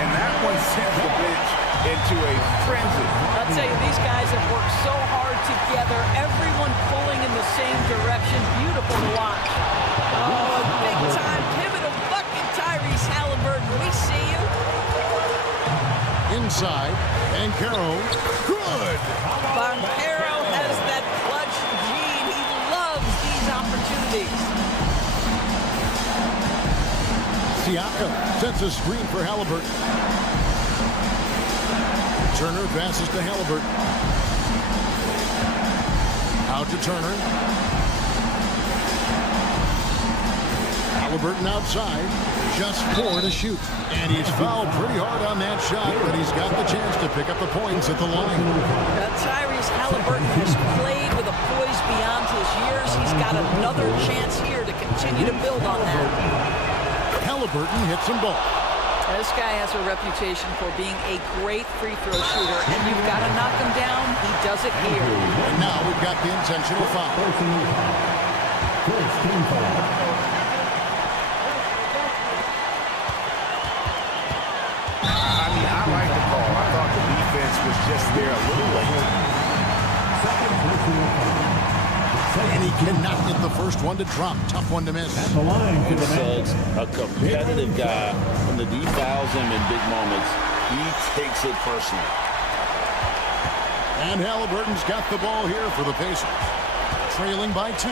And that one sends the bench into a frenzy. I'll tell you, these guys have worked so hard together, everyone pulling in the same direction. Beautiful to watch. Oh, a big-time pivotal bucket, Tyrese Halliburton. We see you. Inside, Banchero. Good! Banchero has that clutch gene. He loves these opportunities. Siakam sets a screen for Halliburton. Turner passes to Halliburton. Out to Turner. Halliburton outside. Just 4 to shoot. And he's fouled pretty hard on that shot, but he's got the chance to pick up the points at the line. Tyrese Halliburton has played with a poise beyond his years. He's got another chance here to continue to build on that. Halliburton hits them both. This guy has a reputation for being a great free throw shooter, and you've got to knock him down. He does it here. And now we've got the intentional foul. I mean, I like the call. I thought the defense was just there a little late. And he cannot get the first one to drop. Tough one to miss. And Suggs, a competitive guy, when the D fouls him in big moments, he takes it personally. And Halliburton's got the ball here for the Pacers. Trailing by 2.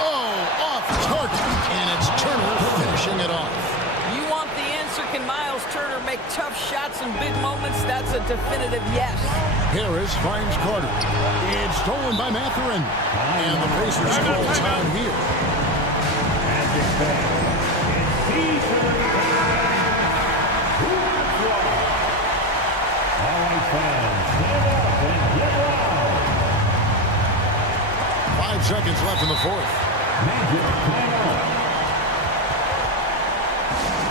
Oh, off target. And it's Turner finishing it off. You want the answer? Can Miles Turner make tough shots in big moments? That's a definitive yes. Harris finds Carter. It's stolen by Mathurin. And the Pacers call time here. All right, fans, stand up and get loud. 5 seconds left in the fourth. Magic timeout.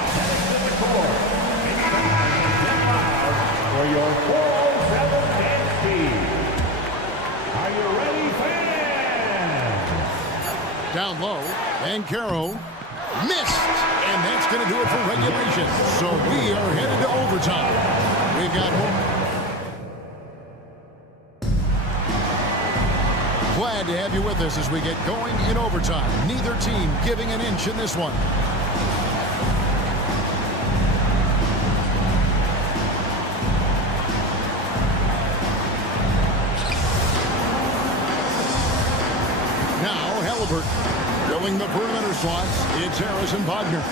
Heading to the court. Get loud for your 407 dance team. Are you ready, fans? Down low, Banchero missed, and that's going to do it for regulation. So we are headed to overtime. We've got more. Glad to have you with us as we get going in overtime. Neither team giving an inch in this one. Halliburton. Filling the perimeter slots, it's Harris and Wagner.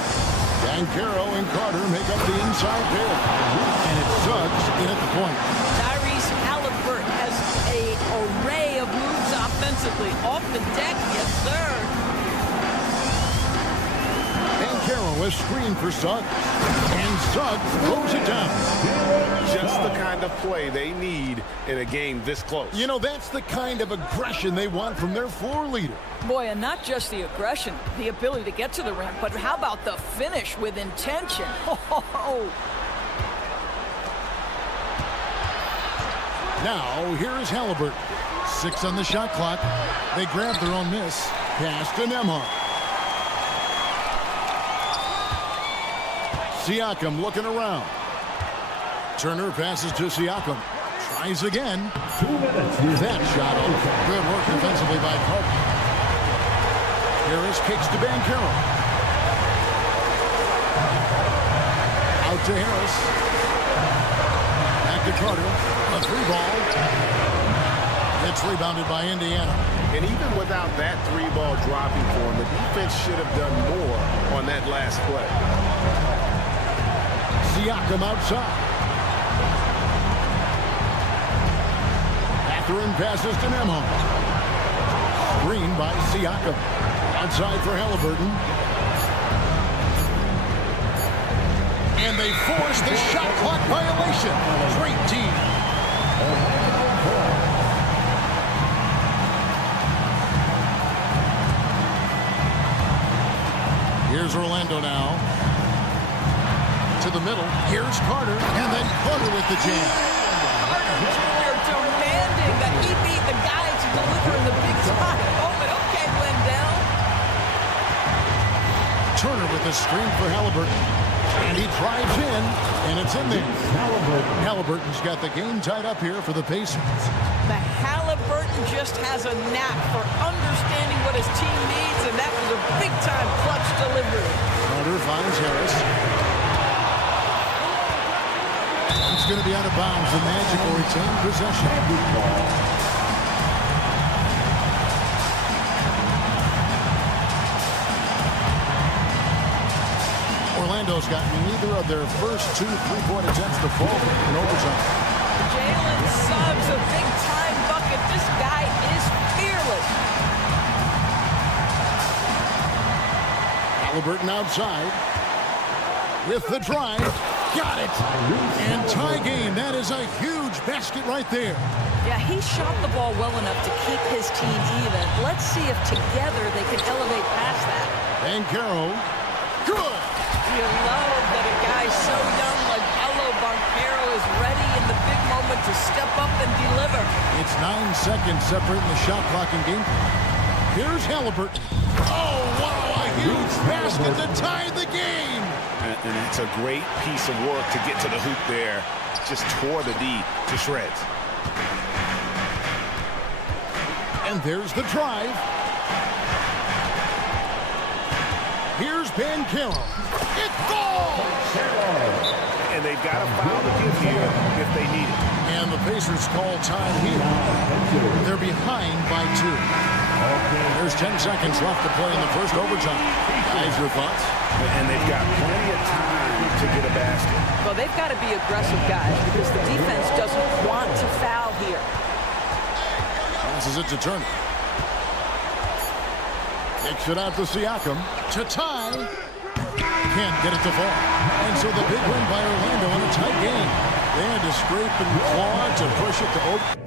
Banchero and Carter make up the inside pair. And it's Suggs in at the point. Tyrese Halliburton has an array of moves offensively. Off the deck, yes, sir. Banchero is screened for Suggs. And Suggs throws it down. Just the kind of play they need in a game this close. You know, that's the kind of aggression they want from their floor leader. Boy, and not just the aggression, the ability to get to the rim, but how about the finish with intention? Oh. Now, here is Halliburton. 6 on the shot clock. They grab their own miss. Pass to Nemo. Siakam looking around. Turner passes to Siakam. Tries again. 2 minutes. Here's that shot off. Good work defensively by Carter. Harris kicks to Banchero. Out to Harris. Back to Carter. A 3-ball. It's rebounded by Indiana. And even without that 3-ball dropping for him, the defense should have done more on that last play. Siakam outside. Catherine passes to Nemo. Screen by Siakam. Outside for Halliburton. And they force the shot clock violation. Great team. Here's Orlando now. To the middle. Here's Carter. And then Carter with the jam. Carter Jr. demanding that he be the guy to deliver in the big time moment. Okay, Wendell. Turner with the screen for Halliburton. And he drives in, and it's in there. Halliburton's got the game tied up here for the Pacers. The Halliburton just has a knack for understanding what his team needs, and that was a big-time clutch delivery. Carter finds Harris. It's going to be out of bounds. The Magic will retain possession. Orlando's got neither of their first 2 3-point attempts to fall in overtime. Jalen Suggs, a big-time bucket. This guy is fearless. Halliburton outside. With the drive. Got it. And tie game. That is a huge basket right there. Yeah, he shot the ball well enough to keep his team even. Let's see if together they can elevate past that. Banchero. Good. You love that a guy so young like Paolo Banchero is ready in the big moment to step up and deliver. It's 9 seconds separating the shot clock and game. Here's Halliburton. Oh, wow, a huge basket to tie the game. And it's a great piece of work to get to the hoop there. Just tore the D to shreds. And there's the drive. Here's Banchero. It falls! And they've got a foul to give here if they need it. And the Pacers call time here. They're behind by 2. There's 10 seconds left to play in the first overtime. Guys, your thoughts? And they've got plenty of time to get a basket. Well, they've got to be aggressive, guys, because the defense doesn't want to foul here. Passes it to Turner. Takes it out to Siakam. To tie. Can't get it to fall. And so the big win by Orlando in a tight game. They had to scrape and claw to push it to open.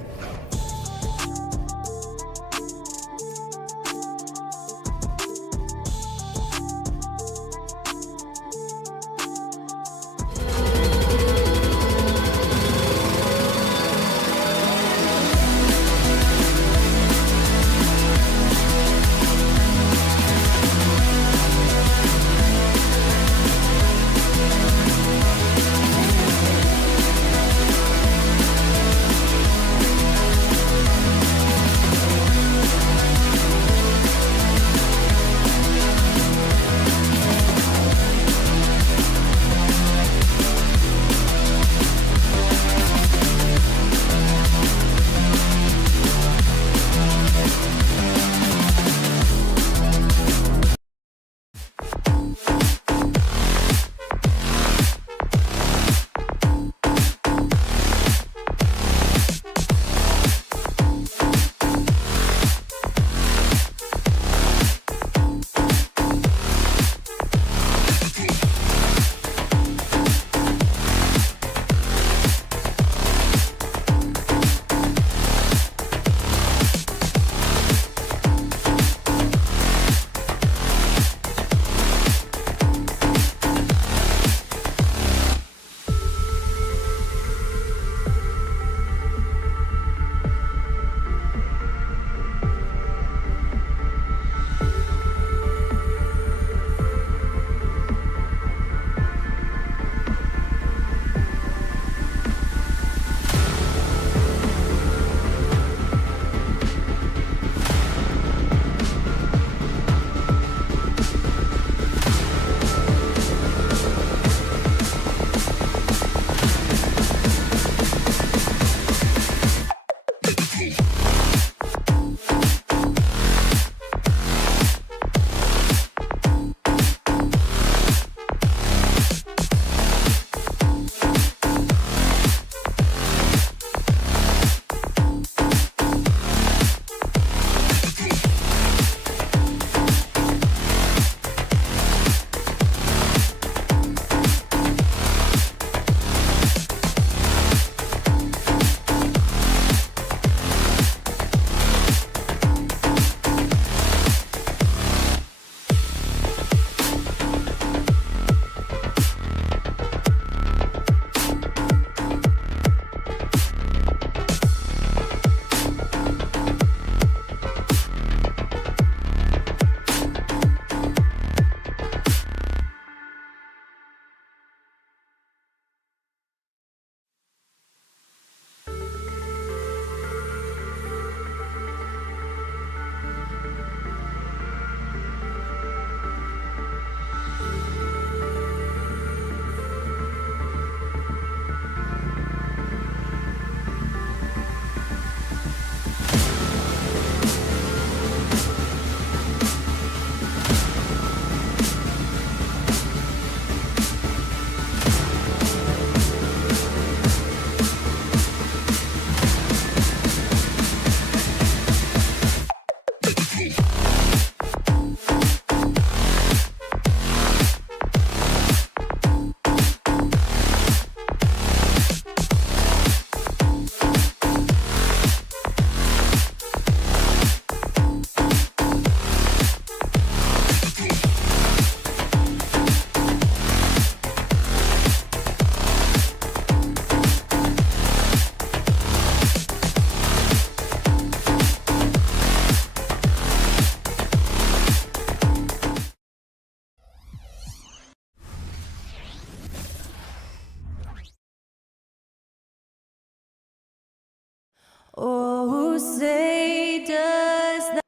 Who say does that?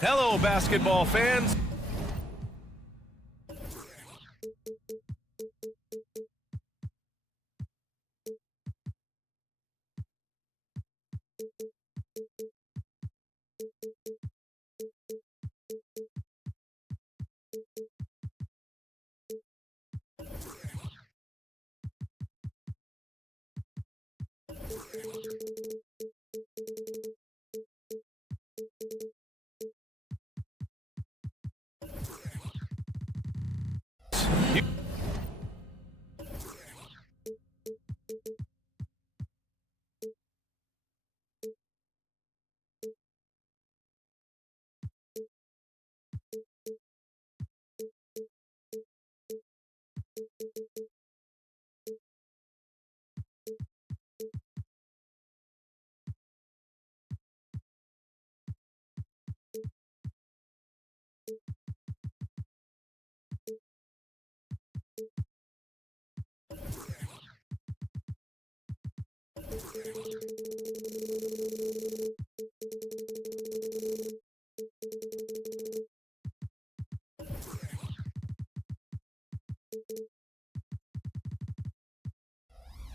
Hello, basketball fans.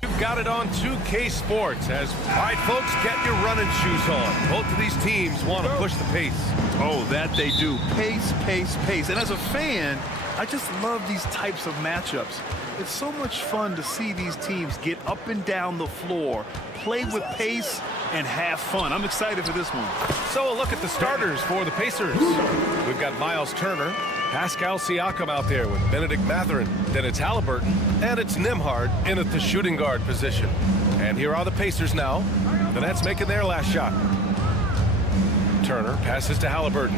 You've got it on 2K Sports as, all right, folks, get your running shoes on. Both of these teams want to push the pace. Oh, that they do. Pace, pace, pace. And as a fan, I just love these types of matchups. It's so much fun to see these teams get up and down the floor, play with pace, and have fun. I'm excited for this one. So a look at the starters for the Pacers. We've got Miles Turner, Pascal Siakam out there with Benedict Mathurin. Then it's Halliburton, and it's Nembhard in at the shooting guard position. And here are the Pacers now. The Nets making their last shot. Turner passes to Halliburton.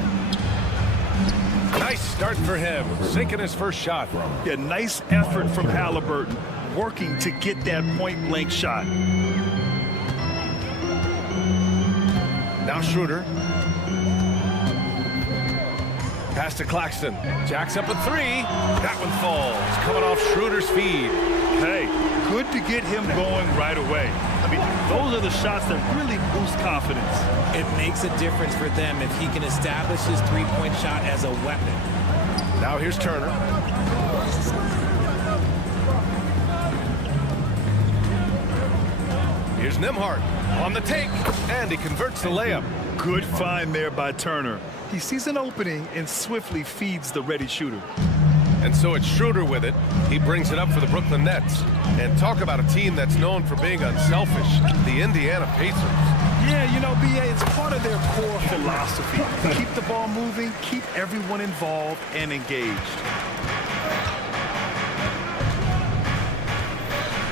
Nice start for him, sinking his first shot. Yeah, nice effort from Halliburton, working to get that point-blank shot. Now Schroeder. Pass to Claxton. Jacks up a three. That one falls. Coming off Schroeder's feed. Hey, good to get him going right away. I mean, those are the shots that really boost confidence. It makes a difference for them if he can establish his three-point shot as a weapon. Now here's Turner. Here's Nembhard on the take, and he converts the layup. Good find there by Turner. He sees an opening and swiftly feeds the ready shooter. And so it's Schroeder with it. He brings it up for the Brooklyn Nets. And talk about a team that's known for being unselfish, the Indiana Pacers. Yeah, you know, BA, it's part of their core philosophy. Keep the ball moving, keep everyone involved and engaged.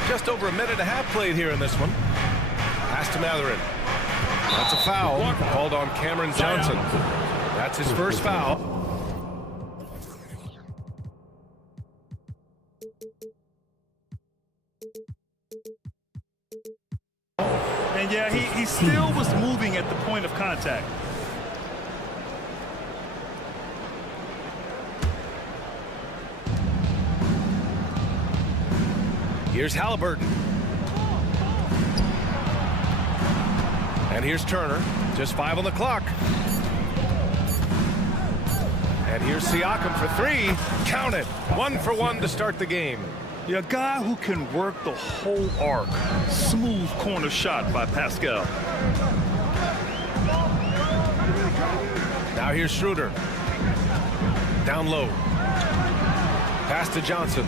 Just over a minute and a half played here in this one. Pass to Mathurin. That's a foul called on Cameron Johnson. That's his first foul. And yeah, he still was moving at the point of contact. Here's Halliburton. And here's Turner. Just 5 on the clock. And here's Siakam for 3. Count it. 1 for 1 to start the game. Yeah, a guy who can work the whole arc. Smooth corner shot by Pascal. Now here's Schroeder. Down low. Pass to Johnson.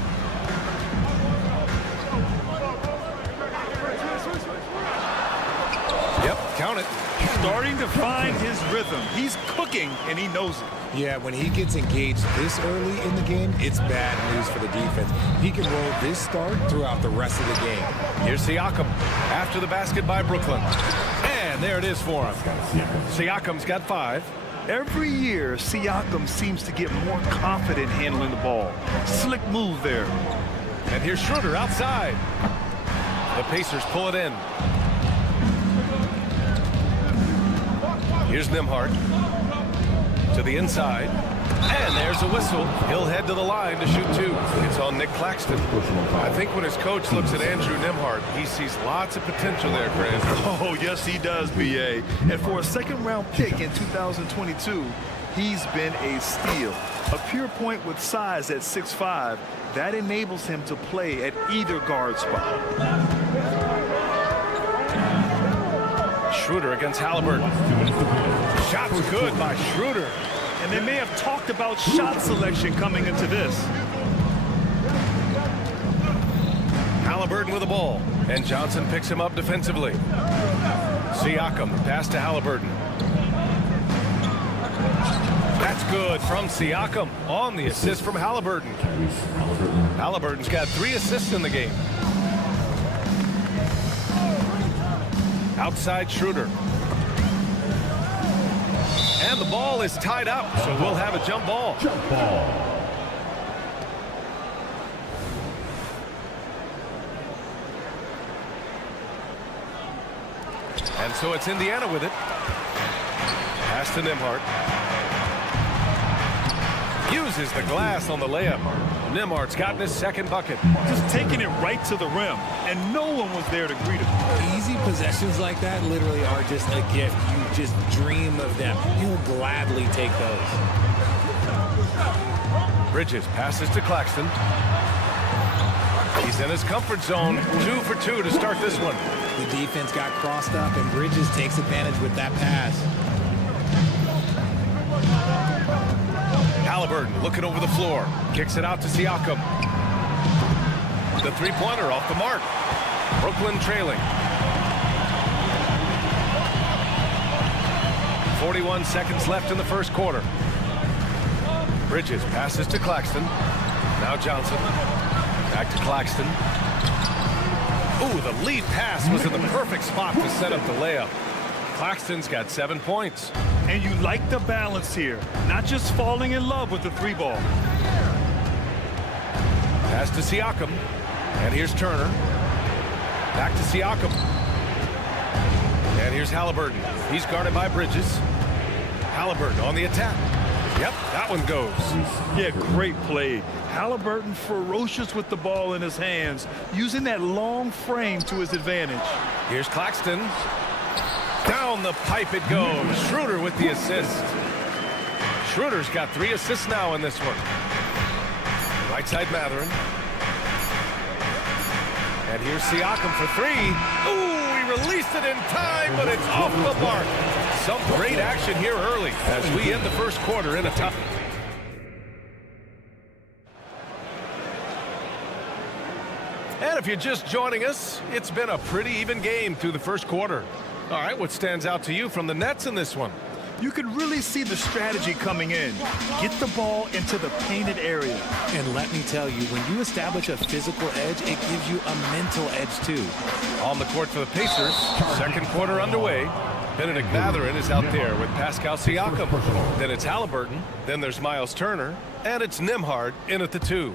Yep, count it. Starting to find his rhythm. He's cooking, and he knows it. Yeah, when he gets engaged this early in the game, it's bad news for the defense. He can roll this start throughout the rest of the game. Here's Siakam after the basket by Brooklyn. And there it is for him. Siakam's got 5. Every year, Siakam seems to get more confident handling the ball. Slick move there. And here's Schroeder outside. The Pacers pull it in. Here's Nembhard to the inside. And there's a whistle. He'll head to the line to shoot 2. It's on Nick Claxton. I think when his coach looks at Andrew Nembhard, he sees lots of potential there, Grant. Oh, yes, he does, B.A. And for a second-round pick in 2022, he's been a steal. A pure point with size at 6'5", that enables him to play at either guard spot. Schroeder against Halliburton. Shots good by Schroeder. And they may have talked about shot selection coming into this. Halliburton with the ball, and Johnson picks him up defensively. Siakam, pass to Halliburton. That's good from Siakam on the assist from Halliburton. Halliburton's got 3 assists in the game. Outside Schroeder. And the ball is tied up, so we'll have a jump ball. And so it's Indiana with it. Pass to Nembhard. Uses the glass on the layup. Nembhard's gotten his second bucket. Just taking it right to the rim, and no one was there to greet him. Easy possessions like that literally are just a gift. You just dream of them. You'll gladly take those. Bridges passes to Claxton. He's in his comfort zone. 2 for 2 to start this one. The defense got crossed up, and Bridges takes advantage with that pass. Halliburton looking over the floor. Kicks it out to Siakam. The three-pointer off the mark. Brooklyn trailing. 41 seconds left in the first quarter. Bridges passes to Claxton. Now Johnson. Back to Claxton. Ooh, the lead pass was in the perfect spot to set up the layup. Claxton's got 7 points. And you like the balance here, not just falling in love with the 3-ball. Pass to Siakam. And here's Turner. Back to Siakam. And here's Halliburton. He's guarded by Bridges. Halliburton on the attack. Yep, that one goes. Yeah, great play. Halliburton ferocious with the ball in his hands, using that long frame to his advantage. Here's Claxton. Down the pipe it goes. Schroeder with the assist. Schroeder's got 3 assists now in this one. Right side Matherin. And here's Siakam for 3. Ooh, he released it in time, but it's off the mark. Some great action here early as we end the first quarter in a tough. And if you're just joining us, it's been a pretty even game through the first quarter. All right, what stands out to you from the Nets in this one? You could really see the strategy coming in. Get the ball into the painted area. And let me tell you, when you establish a physical edge, it gives you a mental edge too. On the court for the Pacers, second quarter underway. Benedict Matherin is out there with Pascal Siakam. Then it's Halliburton. Then there's Miles Turner. And it's Nembhard in at the 2.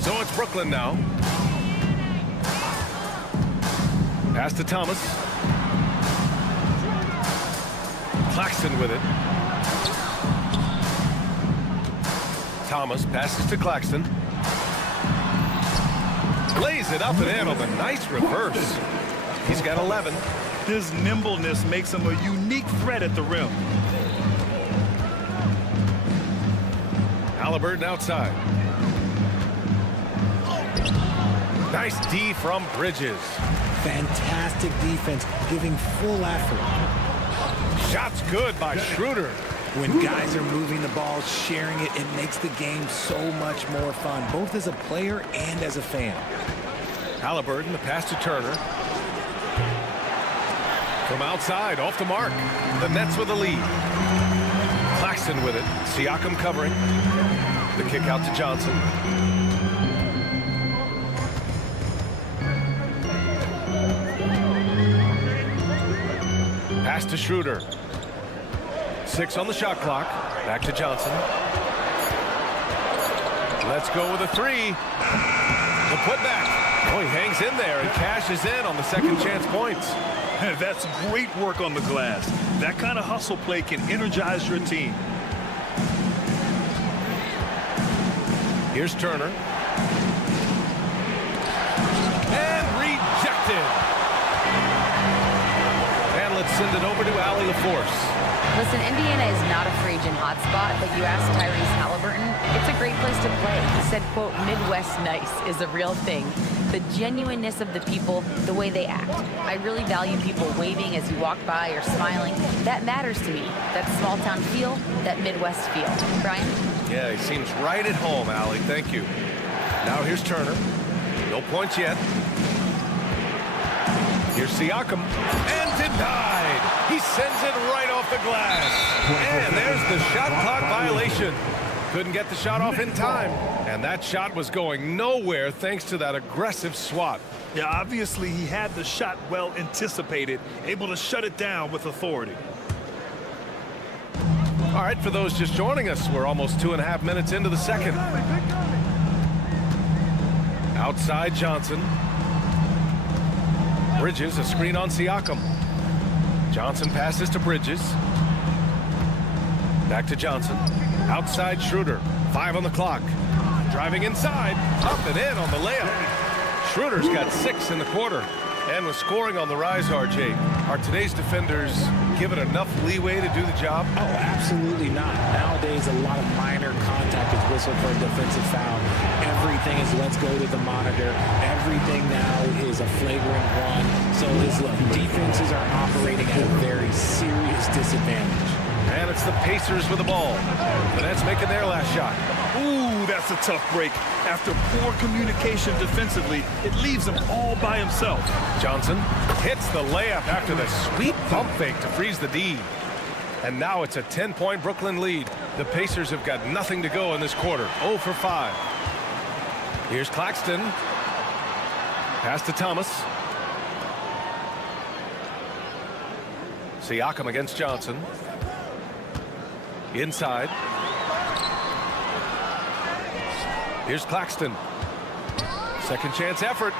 So it's Brooklyn now. Pass to Thomas. Claxton with it. Thomas passes to Claxton. Lays it up and in on the nice reverse. He's got 11. His nimbleness makes him a unique threat at the rim. Halliburton outside. Nice D from Bridges. Fantastic defense, giving full effort. Shots good by Schroeder. When guys are moving the ball, sharing it, it makes the game so much more fun, both as a player and as a fan. Halliburton, the pass to Turner. From outside, off the mark. The Nets with the lead. Claxton with it. Siakam covering. The kick out to Johnson. Pass to Schroeder. 6 on the shot clock. Back to Johnson. Let's go with a 3. The putback. Oh, he hangs in there and cashes in on the second chance points. That's great work on the glass. That kind of hustle play can energize your team. Here's Turner. And rejected. And let's send it over to Allie LaForce. Listen, Indiana is not a free agent hotspot, but you ask Tyrese Halliburton, it's a great place to play. He said, quote, Midwest nice is a real thing. The genuineness of the people, the way they act. I really value people waving as you walk by or smiling. That matters to me. That small town feel, that Midwest feel. Brian? Yeah, he seems right at home, Allie. Thank you. Now here's Turner. No points yet. Here's Siakam. And denied. He sends it right off the glass. And there's the shot clock violation. Couldn't get the shot off in time. And that shot was going nowhere thanks to that aggressive swat. Yeah, obviously he had the shot well anticipated, able to shut it down with authority. All right, for those just joining us, we're almost 2.5 minutes into the second. Outside Johnson. Bridges, a screen on Siakam. Johnson passes to Bridges. Back to Johnson. Outside Schroeder. 5 on the clock. Driving inside. Up and in on the layup. Schroeder's got 6 in the quarter. And was scoring on the rise, RJ. Are today's defenders given enough leeway to do the job? Oh, absolutely not. Nowadays, a lot of minor contact is whistled for a defensive foul. Everything is let's go to the monitor. Everything now is a flagrant one. So his defenses are operating at a very serious disadvantage. And it's the Pacers with the ball. The Nets making their last shot. Ooh, that's a tough break. After poor communication defensively, it leaves him all by himself. Johnson hits the layup after the sweet pump fake to freeze the D. And now it's a 10-point Brooklyn lead. The Pacers have got nothing to go in this quarter. 0 for 5. Here's Claxton. Pass to Thomas. Siakam against Johnson. Inside. Here's Claxton. Second chance effort.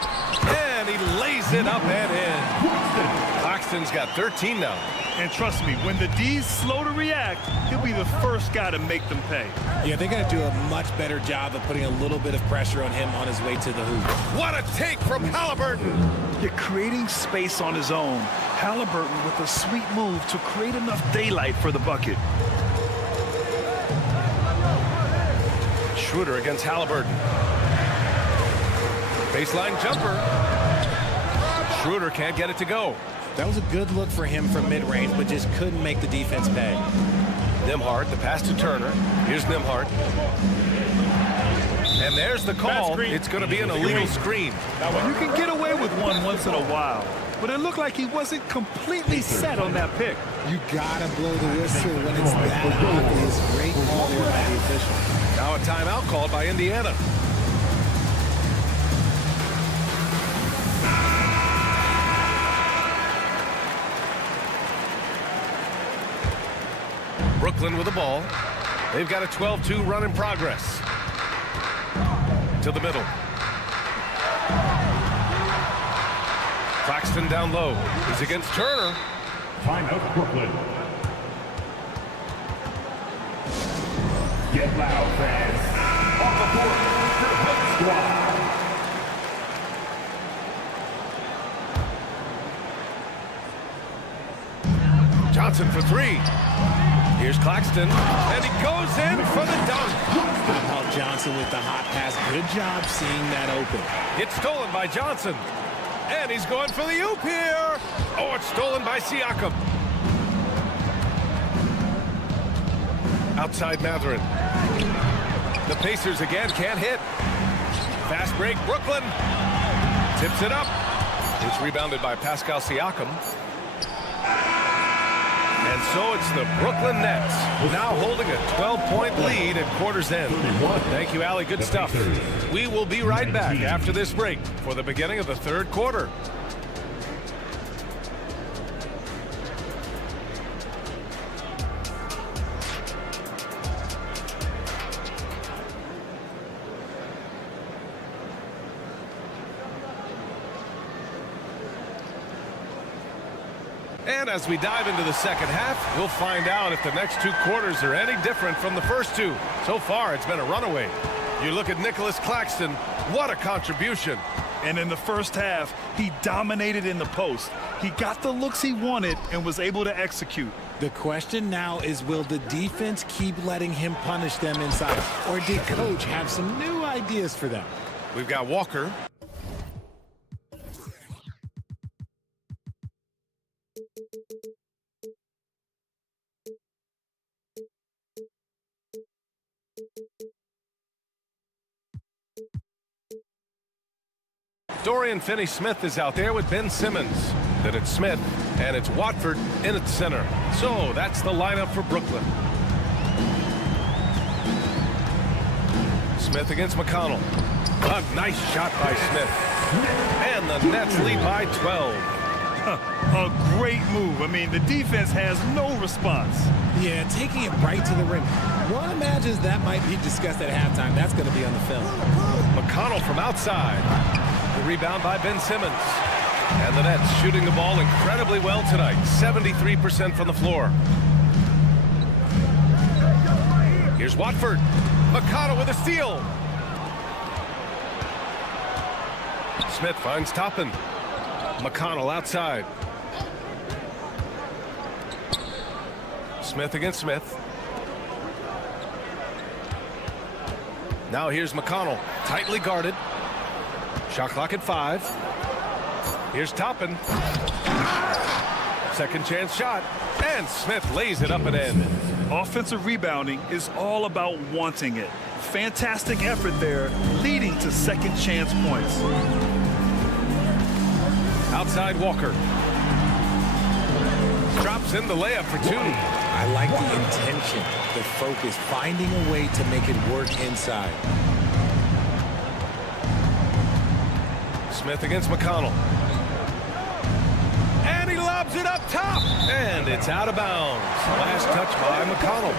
And he lays it up and in. Claxton's got 13 now. And trust me, when the D's slow to react, he'll be the first guy to make them pay. Yeah, they're going to do a much better job of putting a little bit of pressure on him on his way to the hoop. What a take from Halliburton. You're creating space on his own. Halliburton with a sweet move to create enough daylight for the bucket. Schroeder against Halliburton. Baseline jumper. Schroeder can't get it to go. That was a good look for him from mid-range, but just couldn't make the defense pay. Nembhard, the pass to Turner. Here's Nembhard. And there's the call. It's going to be an illegal screen. You can get away with one once in a while, but it looked like he wasn't completely set on that pick. You gotta blow the whistle when it's that obvious. Great call there by the official. Now a timeout called by Indiana. Brooklyn with the ball. They've got a 12-2 run in progress. To the middle. Claxton down low. He's against Turner. Timeout, Brooklyn. Get loud, fans. On the court for Hook Squad. Johnson for 3. Here's Claxton, and he goes in for the dunk. How about Johnson with the hot pass? Good job seeing that open. It's stolen by Johnson. And he's going for the oop here. Oh, it's stolen by Siakam. Outside Mathurin. The Pacers again can't hit. Fast break, Brooklyn. Tips it up. It's rebounded by Pascal Siakam. And so it's the Brooklyn Nets now holding a 12-point lead at quarter's end. Thank you, Allie. Good stuff. We will be right back after this break for the beginning of the third quarter. And as we dive into the second half, we'll find out if the next 2 quarters are any different from the first 2. So far, it's been a runaway. You look at Nicholas Claxton, what a contribution. And in the first half, he dominated in the post. He got the looks he wanted and was able to execute. The question now is, will the defense keep letting him punish them inside? Or did coach have some new ideas for them? We've got Walker. Dorian Finney-Smith is out there with Ben Simmons. Then it's Smith, and it's Watford in at center. So that's the lineup for Brooklyn. Smith against McConnell. A nice shot by Smith. And the Nets lead by 12. A great move. I mean, the defense has no response. Yeah, taking it right to the rim. One imagines that might be discussed at halftime. That's going to be on the film. McConnell from outside. The rebound by Ben Simmons. And the Nets shooting the ball incredibly well tonight. 73% from the floor. Here's Watford. McConnell with a steal. Smith finds Toppin. McConnell outside. Smith against Smith. Now here's McConnell, tightly guarded. Shot clock at 5. Here's Toppin. Second chance shot. And Smith lays it up and in. Offensive rebounding is all about wanting it. Fantastic effort there, leading to second chance points. Outside Walker. Drops in the layup for 2. I like the intention, the focus, finding a way to make it work inside. Smith against McConnell. And he lobs it up top. And it's out of bounds. Last touch by McConnell.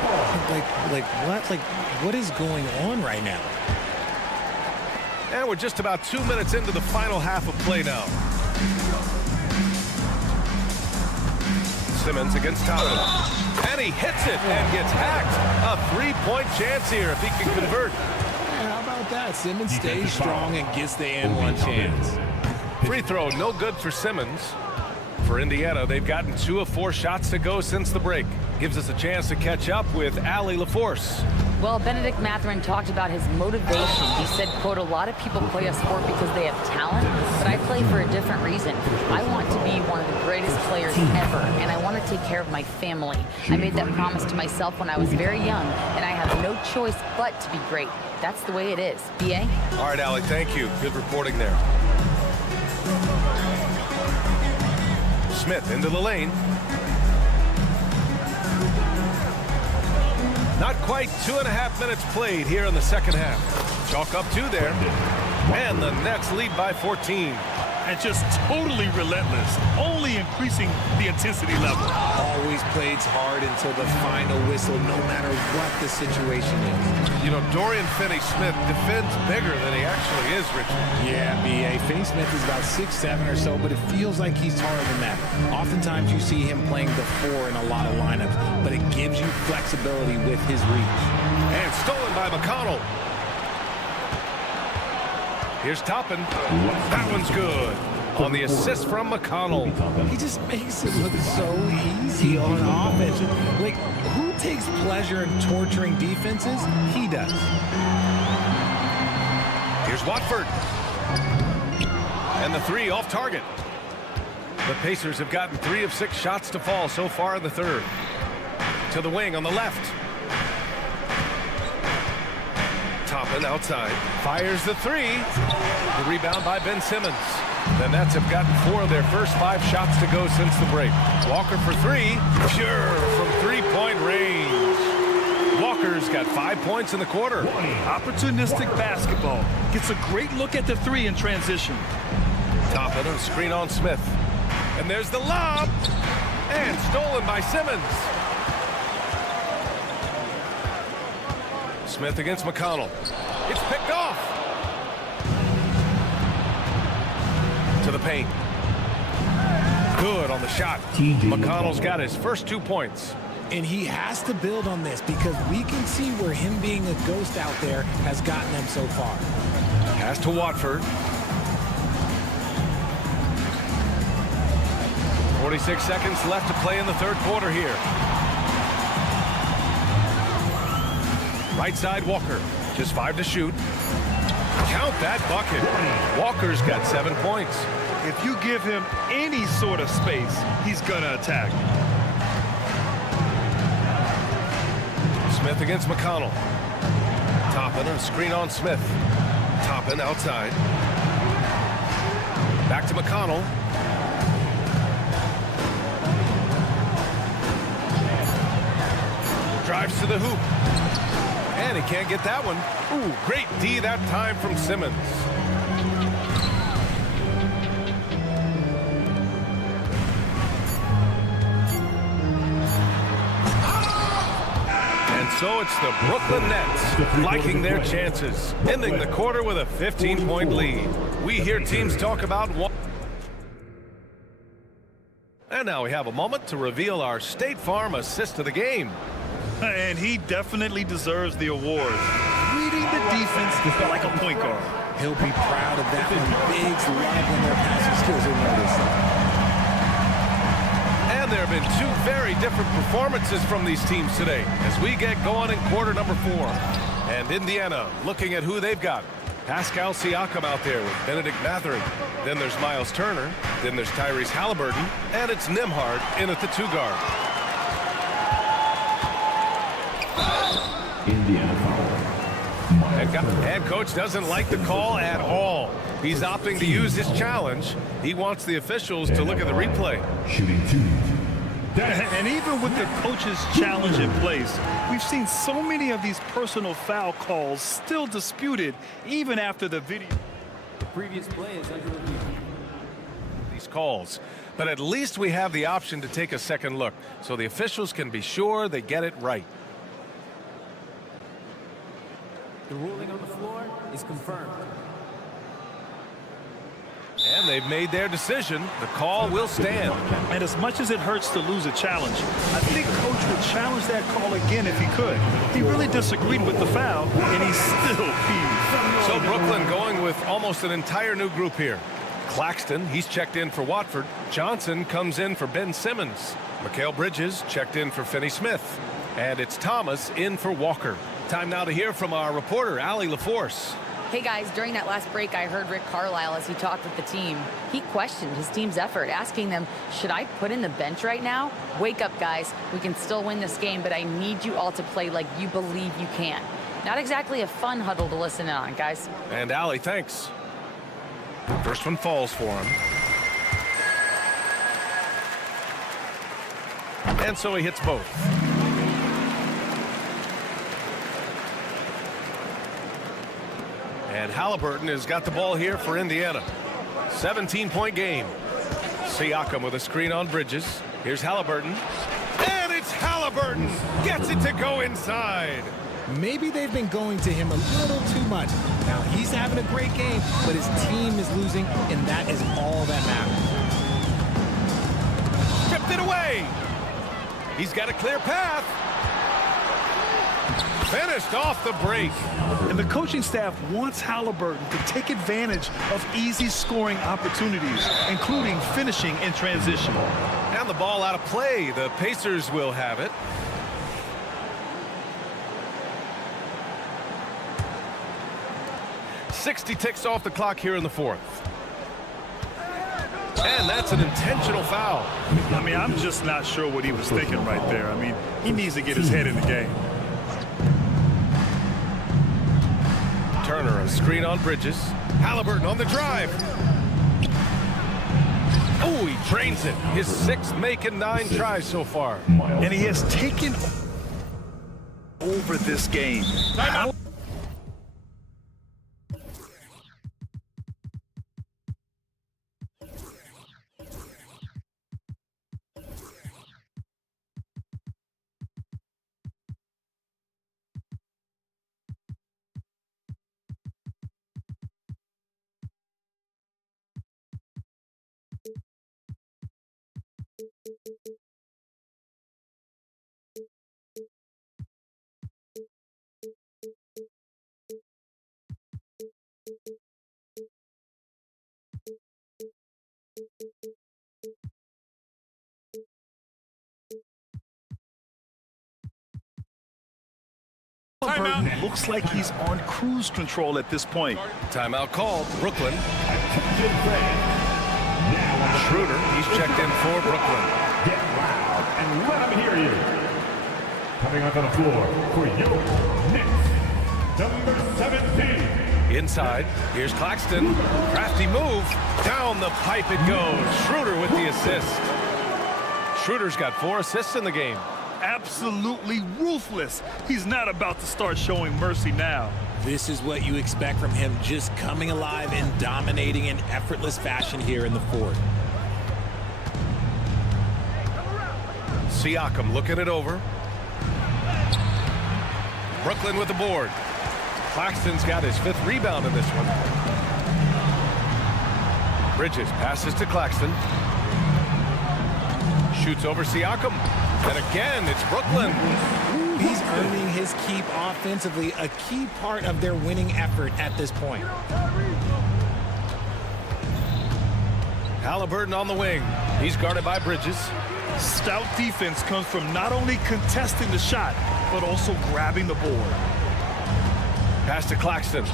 What is going on right now? And we're just about 2 minutes into the final half of play now. Simmons against Toppin. And he hits it and gets hacked. A 3-point chance here if he can convert. How about that? Simmons stays strong and gets the and-one chance. Free throw, no good for Simmons. For Indiana, they've gotten 2 of 4 shots to go since the break. Gives us a chance to catch up with Allie LaForce. Well, Benedict Mathurin talked about his motivation. He said, quote, a lot of people play a sport because they have talent, but I play for a different reason. I want to be one of the greatest players ever, and I want to take care of my family. I made that promise to myself when I was very young, and I have no choice but to be great. That's the way it is. B.A.? All right, Allie, thank you. Good reporting there. Smith into the lane. Not quite 2.5 minutes played here in the second half. Chalk up 2 there. And the Nets lead by 14. And just totally relentless, only increasing the intensity level. Always plays hard until the final whistle, no matter what the situation is. You know, Dorian Finney-Smith defends bigger than he actually is, Richard. Yeah, B.A. Finney-Smith is about 6'7" or so, but it feels like he's taller than that. Oftentimes you see him playing the 4 in a lot of lineups, but it gives you flexibility with his reach. And stolen by McConnell. Here's Toppin. That one's good. On the assist from McConnell. He just makes it look so easy on offense. Like, who takes pleasure in torturing defenses? He does. Here's Watford. And the 3 off target. The Pacers have gotten 3 of 6 shots to fall so far in the third. To the wing on the left. Toppin outside. Fires the 3. The rebound by Ben Simmons. The Nets have gotten 4 of their first 5 shots to go since the break. Walker for 3. Pure from 3-point range. Walker's got 5 points in the quarter. Opportunistic basketball. Gets a great look at the 3 in transition. Toppin on screen on Smith. And there's the lob. And stolen by Simmons. Smith against McConnell. It's picked off. To the paint. Good on the shot. McConnell's got his first 2 points. And he has to build on this because we can see where him being a ghost out there has gotten them so far. Pass to Watford. 46 seconds left to play in the third quarter here. Right side, Walker. Just 5 to shoot. Count that bucket. Walker's got 7 points. If you give him any sort of space, he's going to attack. Smith against McConnell. Toppin, a screen on Smith. Toppin outside. Back to McConnell. Drives to the hoop. And he can't get that one. Ooh, great D that time from Simmons. And so it's the Brooklyn Nets liking their chances, ending the quarter with a 15-point lead. We hear teams talk about one. And now we have a moment to reveal our State Farm assist of the game. And he definitely deserves the award. Reading the defense like a point guard. He'll be proud of that one. Bigs love when their passing skills are noticed. And there have been 2 very different performances from these teams today as we get going in quarter number 4. And Indiana looking at who they've got. Pascal Siakam out there with Benedict Mathurin. Then there's Miles Turner. Then there's Tyrese Halliburton. And it's Nembhard in at the 2 guard. Indiana foul. And coach doesn't like the call at all. He's opting to use his challenge. He wants the officials to look at the replay. Shooting 2. And even with the coach's challenge in place, we've seen so many of these personal foul calls still disputed even after the video. The previous play is under review. These calls. But at least we have the option to take a second look so the officials can be sure they get it right. The ruling on the floor is confirmed. And they've made their decision. The call will stand. And as much as it hurts to lose a challenge, I think coach would challenge that call again if he could. He really disagreed with the foul, and he's still peeved. So Brooklyn going with almost an entire new group here. Claxton, he's checked in for Watford. Johnson comes in for Ben Simmons. Mikal Bridges checked in for Finney Smith. And it's Thomas in for Walker. Time now to hear from our reporter, Allie LaForce. Hey guys, during that last break, I heard Rick Carlisle as he talked with the team. He questioned his team's effort, asking them, should I put in the bench right now? Wake up, guys. We can still win this game, but I need you all to play like you believe you can. Not exactly a fun huddle to listen in on, guys. And Allie, thanks. First one falls for him. And so he hits both. And Halliburton has got the ball here for Indiana. 17-point game. Siakam with a screen on Bridges. Here's Halliburton. And it's Halliburton. Gets it to go inside. Maybe they've been going to him a little too much. Now, he's having a great game, but his team is losing, and that is all that matters. Tipped it away. He's got a clear path. Finished off the break. And the coaching staff wants Halliburton to take advantage of easy scoring opportunities, including finishing in transition. And the ball out of play. The Pacers will have it. .60 ticks off the clock here in the 4th. And that's an intentional foul. I mean, I'm just not sure what he was thinking right there. I mean, he needs to get his head in the game. Turner, a screen on Bridges. Halliburton on the drive. Oh, he drains it. His 6th make and 9 tries so far. And he has taken over this game. Halliburton looks like he's on cruise control at this point. Timeout called. Brooklyn. Schroeder, he's checked in for Brooklyn. Get loud and let him hear you. Coming onto the floor for your Knicks, number 17. Inside, here's Claxton. Crafty move. Down the pipe it goes. Schroeder with the assist. Schroeder's got 4 assists in the game. Absolutely ruthless. He's not about to start showing mercy now. This is what you expect from him, just coming alive and dominating in effortless fashion here in the fourth. Siakam looking it over. Brooklyn with the board. Claxton's got his 5th rebound in this one. Bridges passes to Claxton. Shoots over Siakam. And again, it's Brooklyn. He's earning his keep offensively, a key part of their winning effort at this point. Halliburton on the wing. He's guarded by Bridges. Stout defense comes from not only contesting the shot, but also grabbing the board. Pass to Claxton.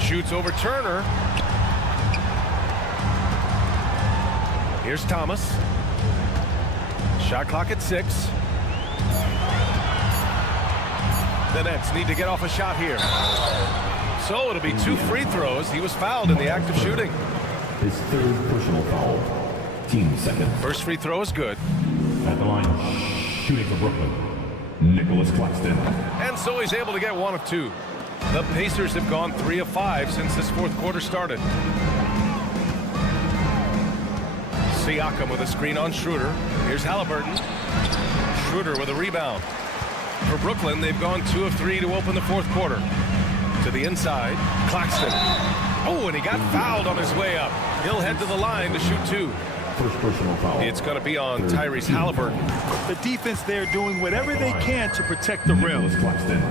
Shoots over Turner. Here's Thomas. Shot clock at 6. The Nets need to get off a shot here. So it'll be 2 free throws. He was fouled in the act of shooting. His 3rd personal foul. Team second. First free throw is good. At the line, shooting for Brooklyn, Nicholas Claxton. And so he's able to get 1 of 2. The Pacers have gone 3 of 5 since this 4th quarter started. Siakam with a screen on Schroeder. Here's Halliburton. Schroeder with a rebound. For Brooklyn, they've gone 2 of 3 to open the 4th quarter. To the inside, Claxton. Oh, and he got fouled on his way up. He'll head to the line to shoot 2. First personal foul. It's going to be on Tyrese Halliburton. The defense there doing whatever they can to protect the rim. Nicholas Claxton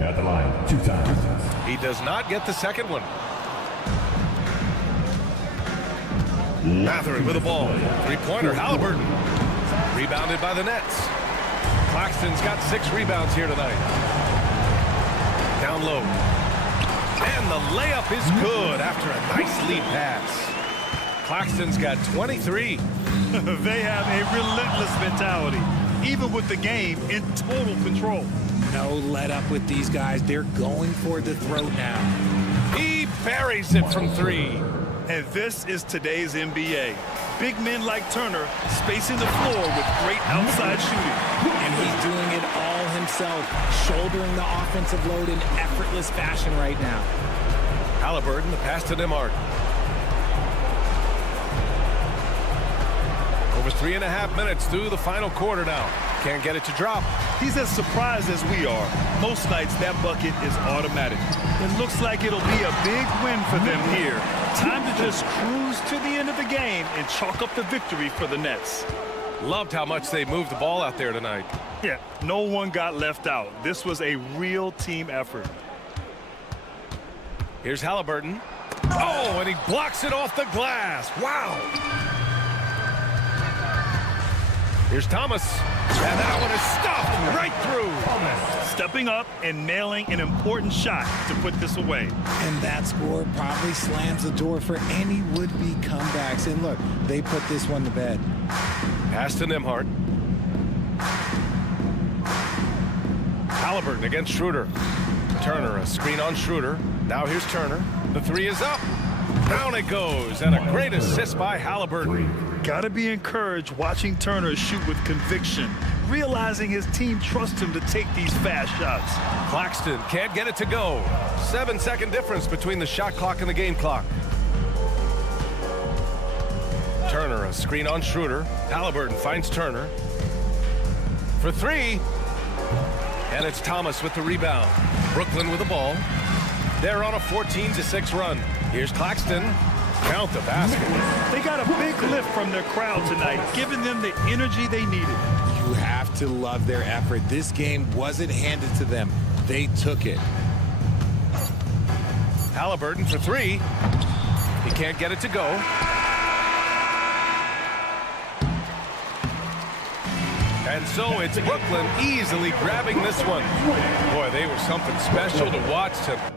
at the line 2 times. He does not get the second one. Matherin with the ball. 3-pointer, Halliburton. Rebounded by the Nets. Claxton's got 6 rebounds here tonight. Down low. And the layup is good after a nice lead pass. Claxton's got 23. They have a relentless mentality, even with the game in total control. No let up with these guys. They're going for the throat now. He buries it from 3. And this is today's NBA. Big men like Turner spacing the floor with great outside shooting. And he's doing it all himself, shouldering the offensive load in effortless fashion right now. Halliburton, the pass to Nemo. Over 3.5 minutes through the final quarter now. Can't get it to drop. He's as surprised as we are. Most nights that bucket is automatic. It looks like it'll be a big win for them here. Time to just cruise to the end of the game and chalk up the victory for the Nets. Loved how much they moved the ball out there tonight. Yeah, no one got left out. This was a real team effort. Here's Halliburton. Oh, and he blocks it off the glass. Wow. Here's Thomas. And that one is stopped right through. Stepping up and nailing an important shot to put this away. And that score probably slams the door for any would-be comebacks. And look, they put this one to bed. Pass to Nembhard. Halliburton against Schroeder. Turner, a screen on Schroeder. Now here's Turner. The 3 is up. Down it goes. And a great assist by Halliburton. Gotta be encouraged watching Turner shoot with conviction, realizing his team trusts him to take these fast shots. Claxton can't get it to go. 7-second difference between the shot clock and the game clock. Turner, a screen on Schroeder. Halliburton finds Turner. For 3. And it's Thomas with the rebound. Brooklyn with the ball. They're on a 14-6 run. Here's Claxton. Count the basket. They got a big lift from their crowd tonight, giving them the energy they needed. You have to love their effort. This game wasn't handed to them. They took it. Halliburton for 3. He can't get it to go. And so it's Brooklyn easily grabbing this one. Boy, they were something special to watch tonight.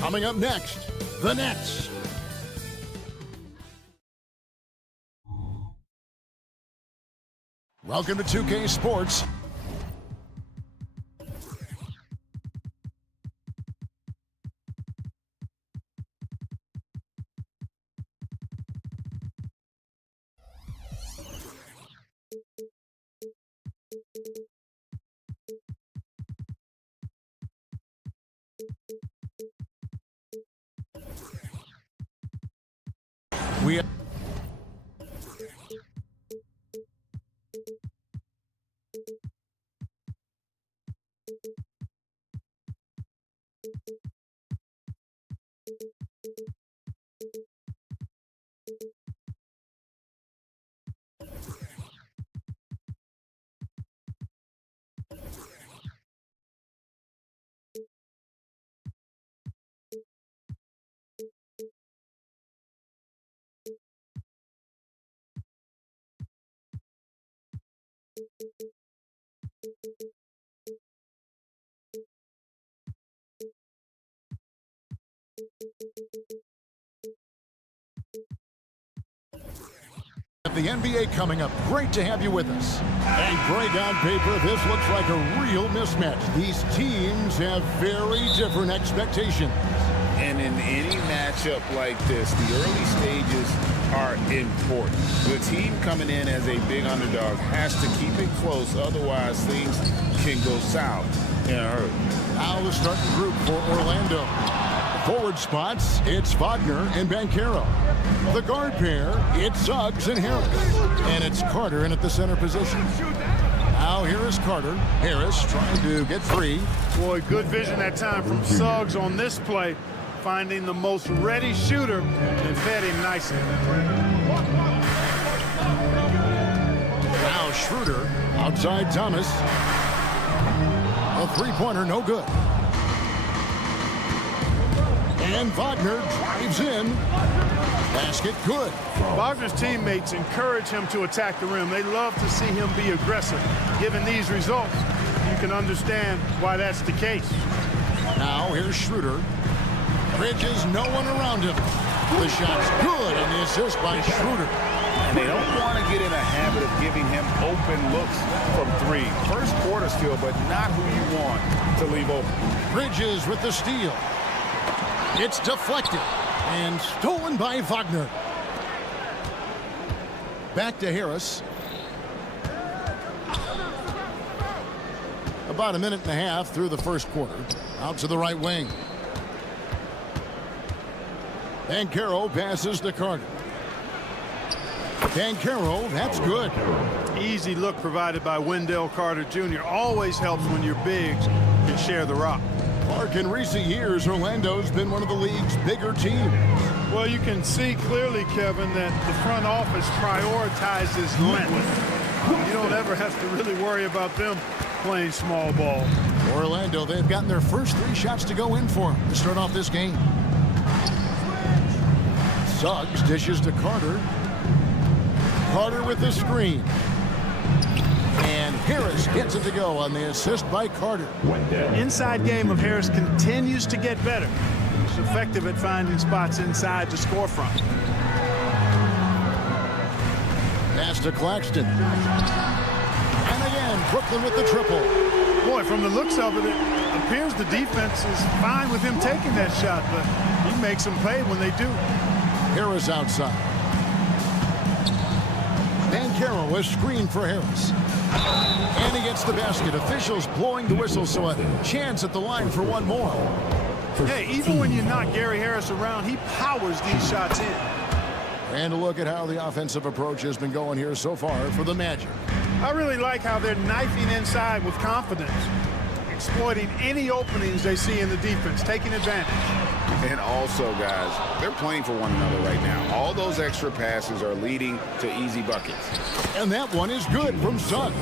Coming up next, the Nets. Welcome to 2K Sports. We have the NBA coming up. Great to have you with us. And Greg, on paper, this looks like a real mismatch. These teams have very different expectations. And in any matchup like this, the early stages are important. The team coming in as a big underdog has to keep it close, otherwise things can go south in a hurry. Now the starting group for Orlando. Forward spots, it's Wagner and Banchero. The guard pair, it's Suggs and Harris. And it's Carter in at the center position. Now here is Carter. Harris trying to get free. Boy, good vision that time from Suggs on this play, finding the most ready shooter and fed him nicely. Now Schroeder outside Thomas. A three-pointer, no good. And Wagner drives in. Basket good. Wagner's teammates encourage him to attack the rim. They love to see him be aggressive. Given these results, you can understand why that's the case. Now here's Schroeder. Bridges, no one around him. The shot's good, and the assist by Schroeder. And they don't want to get in a habit of giving him open looks from three. First quarter still, but not who you want to leave open. Bridges with the steal. It's deflected and stolen by Wagner. Back to Harris. About a minute and a half through the first quarter. Out to the right wing. Banchero passes to Carter. Banchero, that's good. Easy look provided by Wendell Carter Jr. Always helps when your bigs can share the rock. Clark, in recent years, Orlando's been one of the league's bigger teams. Well, you can see clearly, Kevin, that the front office prioritizes length. You don't ever have to really worry about them playing small ball. Orlando, they've gotten their first 3 shots to go in for to start off this game. Suggs dishes to Carter. Carter with the screen. And Harris gets it to go on the assist by Carter. Inside game of Harris continues to get better. He's effective at finding spots inside to score from. Pass to Claxton. And again, Brooklyn with the triple. Boy, from the looks of it, it appears the defense is fine with him taking that shot, but he makes them pay when they do. Harris outside. Banchero is screened for Harris. And he gets the basket. Officials blowing the whistle, so a chance at the line for one more. Hey, even when you knock Gary Harris around, he powers these shots in. And a look at how the offensive approach has been going here so far for the Magic. I really like how they're knifing inside with confidence, exploiting any openings they see in the defense, taking advantage. And also, guys, they're playing for one another right now. All those extra passes are leading to easy buckets. And that one is good from Suggs.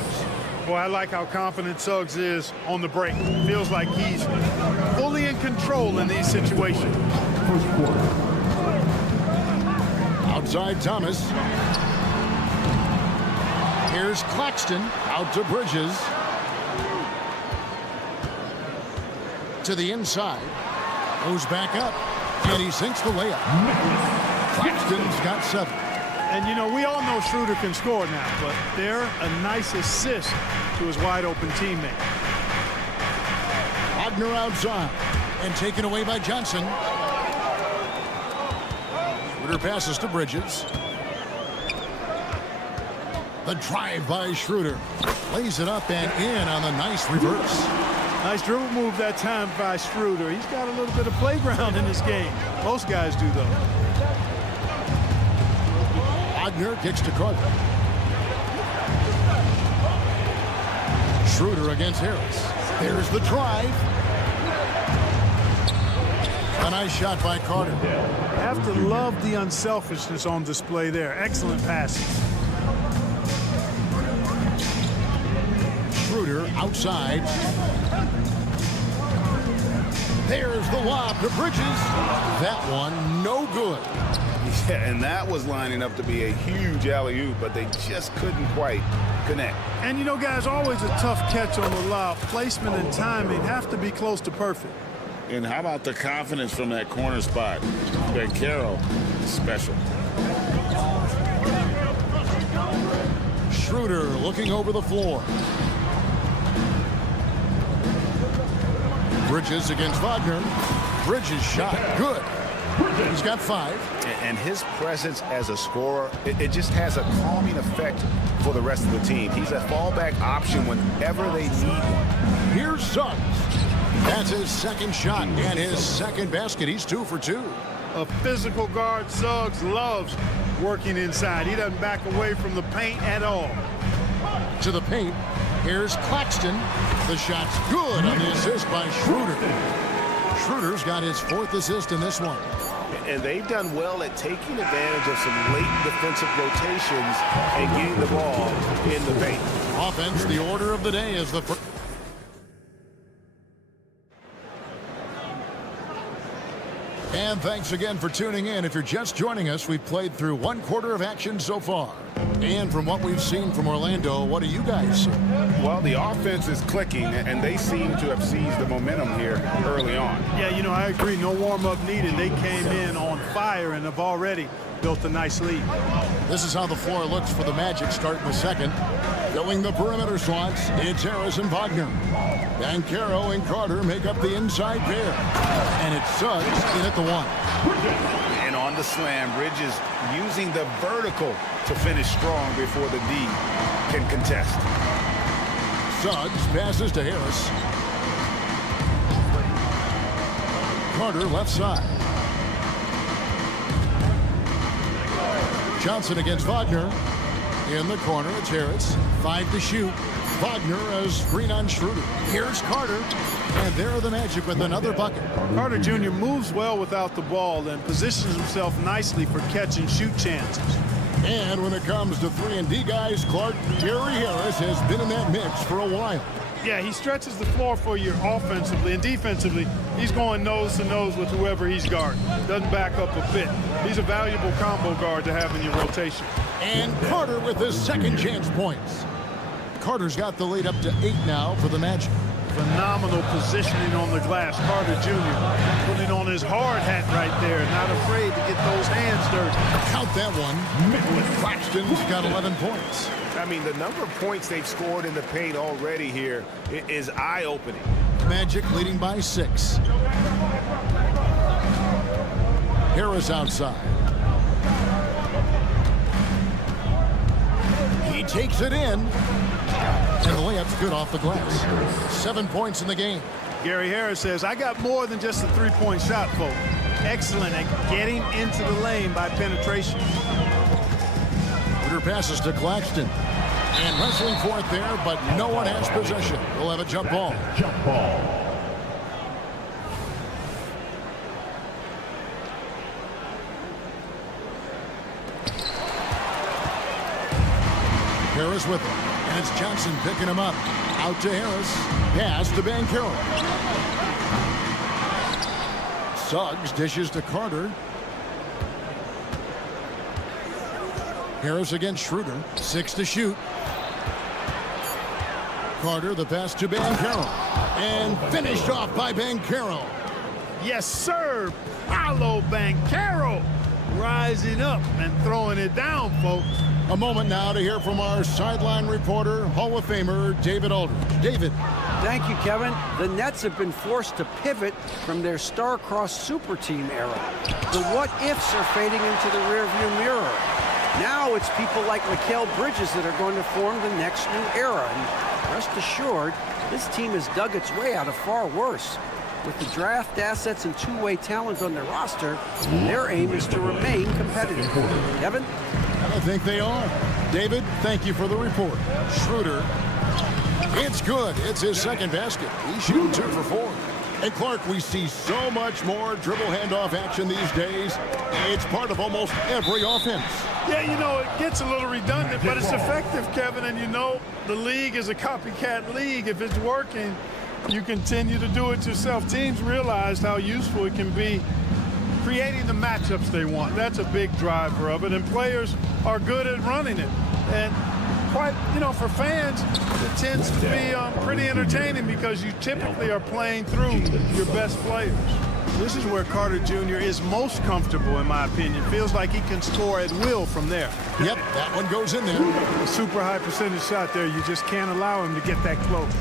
Boy, I like how confident Suggs is on the break. Feels like he's fully in control in these situations. Outside Thomas. Here's Claxton out to Bridges. To the inside. Goes back up, and he sinks the layup. Claxton's got 7. And, you know, we all know Schroeder can score now, but they're a nice assist to his wide-open teammate. Wagner outside, and taken away by Johnson. Schroeder passes to Bridges. The drive by Schroeder. Lays it up and in on the nice reverse. Nice dribble move that time by Schroeder. He's got a little bit of playground in this game. Most guys do, though. Wagner kicks to Carter. Schroeder against Harris. There's the drive. A nice shot by Carter. Have to love the unselfishness on display there. Excellent passes. Schroeder outside. There's the lob to Bridges. That one no good. Yeah, and that was lining up to be a huge alley-oop, but they just couldn't quite connect. And, you know, guys, always a tough catch on the lob. Placement and timing have to be close to perfect. And how about the confidence from that corner spot? Banchero, special. Schroeder looking over the floor. Bridges against Wagner. Bridges shot good. He's got 5. And his presence as a scorer, it just has a calming effect for the rest of the team. He's a fallback option whenever they need one. Here's Suggs. That's his second shot and his second basket. He's 2 for 2. A physical guard, Suggs loves working inside. He doesn't back away from the paint at all. To the paint. Here's Claxton. The shot's good on the assist by Schroeder. Schroeder's got his 4th assist in this one. And they've done well at taking advantage of some late defensive rotations and getting the ball in the paint. Offense, the order of the day is the first. And thanks again for tuning in. If you're just joining us, we've played through 1 quarter of action so far. And from what we've seen from Orlando, what do you guys see? Well, the offense is clicking, and they seem to have seized the momentum here early on. Yeah, you know, I agree. No warm-up needed. They came in on fire and have already built a nice lead. This is how the floor looks for the Magic starting the second. Filling the perimeter slots, it's Harris and Wagner. Banchero and Carter make up the inside pair. And it's Suggs in at the 1. And on the slam, Bridges using the vertical to finish strong before the D can contest. Suggs passes to Harris. Carter left side. Johnson against Wagner. In the corner, it's Harris. 5 to shoot. Wagner a screen on Schroeder. Here's Carter. And there are the Magic with another bucket. Carter Jr. moves well without the ball and positions himself nicely for catch and shoot chances. And when it comes to 3-and-D guys, Gary Harris has been in that mix for a while. Yeah, he stretches the floor for you offensively, and defensively, he's going nose to nose with whoever he's guarding. Doesn't back up a bit. He's a valuable combo guard to have in your rotation. And Carter with his second chance points. Carter's got the lead up to 8 now for the Magic. Phenomenal positioning on the glass. Carter Jr. putting on his hard hat right there. Not afraid to get those hands dirty. Count that one. Claxton's got 11 points. I mean, the number of points they've scored in the paint already here is eye-opening. Magic leading by 6. Harris outside. He takes it in. And the layup's good off the glass. 7 points in the game. Gary Harris says, I got more than just a 3-point shot, folks. Excellent at getting into the lane by penetration. Schroeder passes to Claxton. And wrestling for it there, but no one has possession. We'll have a jump ball. Jump ball. Harris with it. And it's Johnson picking him up. Out to Harris. Pass to Banchero. Suggs dishes to Carter. Harris against Schroeder. 6 to shoot. Carter, the pass to Banchero. And finished off by Banchero. Yes, sir. Paolo Banchero rising up and throwing it down, folks. A moment now to hear from our sideline reporter, Hall of Famer David Aldridge. David. Thank you, Kevin. The Nets have been forced to pivot from their star-crossed super team era. The what-ifs are fading into the rearview mirror. Now it's people like Mikal Bridges that are going to form the next new era. And rest assured, this team has dug its way out of far worse. With the draft assets and two-way talent on their roster, their aim is to remain competitive. Kevin? I think they are. David, thank you for the report. Schroeder. It's good. It's his second basket. He's shooting 2 for 4. And Clark, we see so much more dribble handoff action these days. It's part of almost every offense. Yeah, you know, it gets a little redundant, but it's effective, Kevin. And you know, the league is a copycat league. If it's working, you continue to do it yourself. Teams realize how useful it can be creating the matchups they want. That's a big driver of it, and players are good at running it. And quite, you know, for fans, it tends to be pretty entertaining because you typically are playing through your best players. This is where Carter Jr. is most comfortable, in my opinion. Feels like he can score at will from there. Yep, that one goes in there. A super high percentage shot there. You just can't allow him to get that close.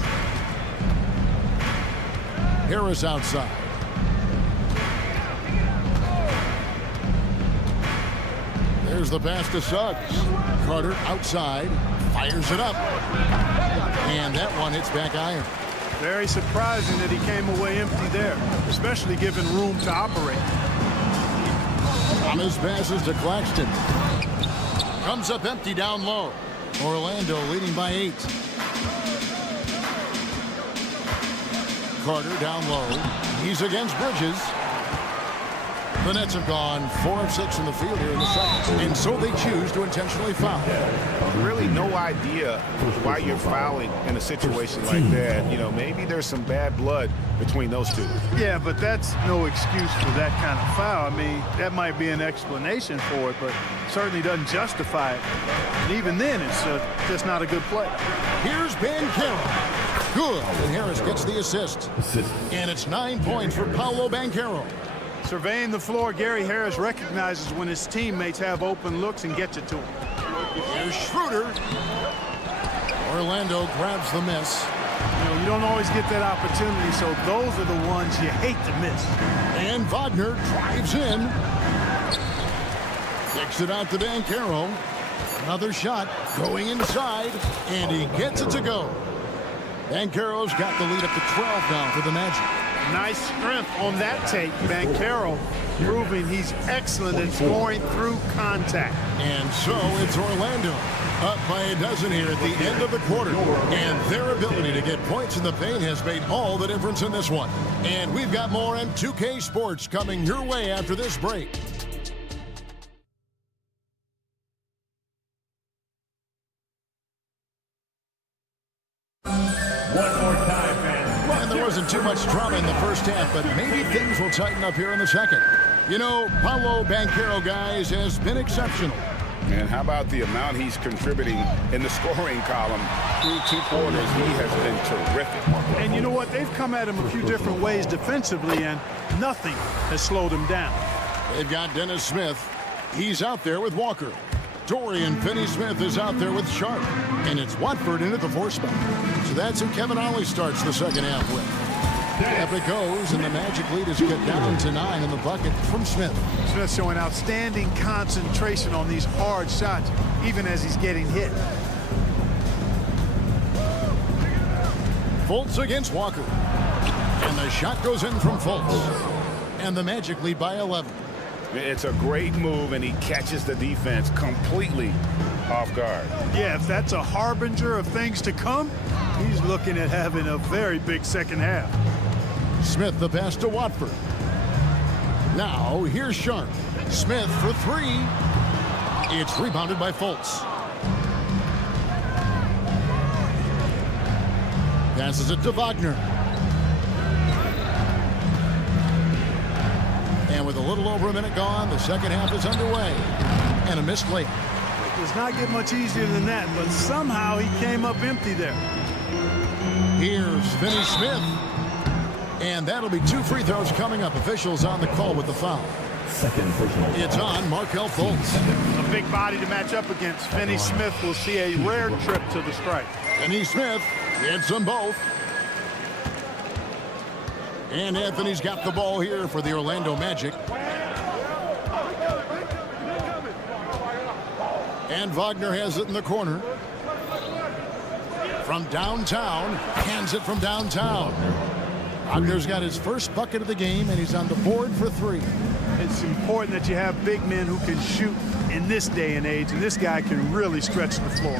Harris outside. There's the pass to Suggs. Carter outside, fires it up. And that one hits back iron. Very surprising that he came away empty there, especially given room to operate. Thomas passes to Claxton. Comes up empty down low. Orlando leading by 8. Carter down low. He's against Bridges. The Nets have gone 4 of 6 in the field here in the second, and so they choose to intentionally foul. Really no idea why you're fouling in a situation like that. You know, maybe there's some bad blood between those two. Yeah, but that's no excuse for that kind of foul. I mean, that might be an explanation for it, but certainly doesn't justify it. And even then, it's just not a good play. Here's Banchero. Good, and Harris gets the assist. And it's 9 points for Paolo Banchero. Surveying the floor, Gary Harris recognizes when his teammates have open looks and gets it to him. Here's Schroeder. Orlando grabs the miss. You know, you don't always get that opportunity, so those are the ones you hate to miss. And Wagner drives in. Kicks it out to Banchero. Another shot going inside, and he gets it to go. Banchero's got the lead up to 12 now for the Magic. Nice strength on that take. Banchero proving he's excellent at scoring through contact. And so it's Orlando up by a dozen here at the end of the quarter. And their ability to get points in the paint has made all the difference in this one. And we've got more on 2K Sports coming your way after this break. One more time, fans. And there wasn't too much drama in the first half, but maybe things will tighten up here in the second. You know, Paolo Banchero, guys, has been exceptional. And how about the amount he's contributing in the scoring column through 2 quarters? He has been terrific. And you know what? They've come at him a few different ways defensively, and nothing has slowed him down. They've got Dennis Smith. He's out there with Walker. Dorian Finney-Smith is out there with Sharp. And it's Watford in at the 4 spot. So that's who Kevin Ollie starts the second half with. Up it goes, and the Magic lead is cut down to 9 in the bucket from Smith. Smith showing outstanding concentration on these hard shots, even as he's getting hit. Fultz against Walker. And the shot goes in from Fultz. And the Magic lead by 11. It's a great move, and he catches the defense completely off guard. Yeah, if that's a harbinger of things to come, he's looking at having a very big second half. Smith the pass to Watford. Now here's Sharp. Smith for 3. It's rebounded by Fultz. Passes it to Wagner. And with a little over a minute gone, the second half is underway. And a missed layup. It does not get much easier than that, but somehow he came up empty there. Here's Finney-Smith. And that'll be 2 free throws coming up. Officials on the call with the foul. Second personal. It's on Markel Fultz. A big body to match up against. Finney Smith will see a rare trip to the stripe. Finney Smith hits them both. And Anthony's got the ball here for the Orlando Magic. And Wagner has it in the corner. From downtown, hands it from downtown. Wagner's got his first bucket of the game, and he's on the board for 3. It's important that you have big men who can shoot in this day and age, and this guy can really stretch the floor.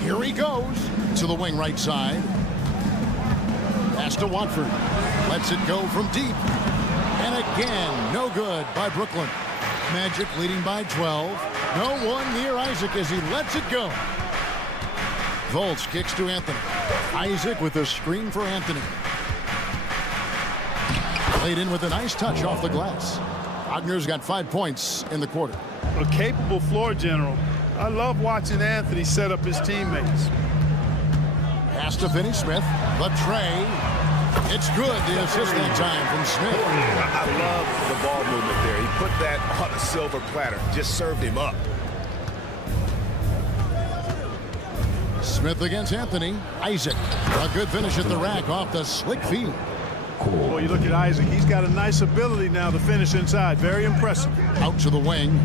Here he goes to the wing right side. Pass to Watford. Lets it go from deep. And again, no good by Brooklyn. Magic leading by 12. No one near Isaac as he lets it go. Fultz kicks to Anthony. Isaac with a screen for Anthony. Played in with a nice touch off the glass. Wagner's got 5 points in the quarter. A capable floor general. I love watching Anthony set up his teammates. Pass to Finney Smith. The tray. It's good. The assist that time from Smith. I love the ball movement there. He put that on a silver platter. Just served him up. Smith against Anthony. Isaac. A good finish at the rack off the slick feed. Boy, you look at Isaac. He's got a nice ability now to finish inside. Very impressive. Out to the wing.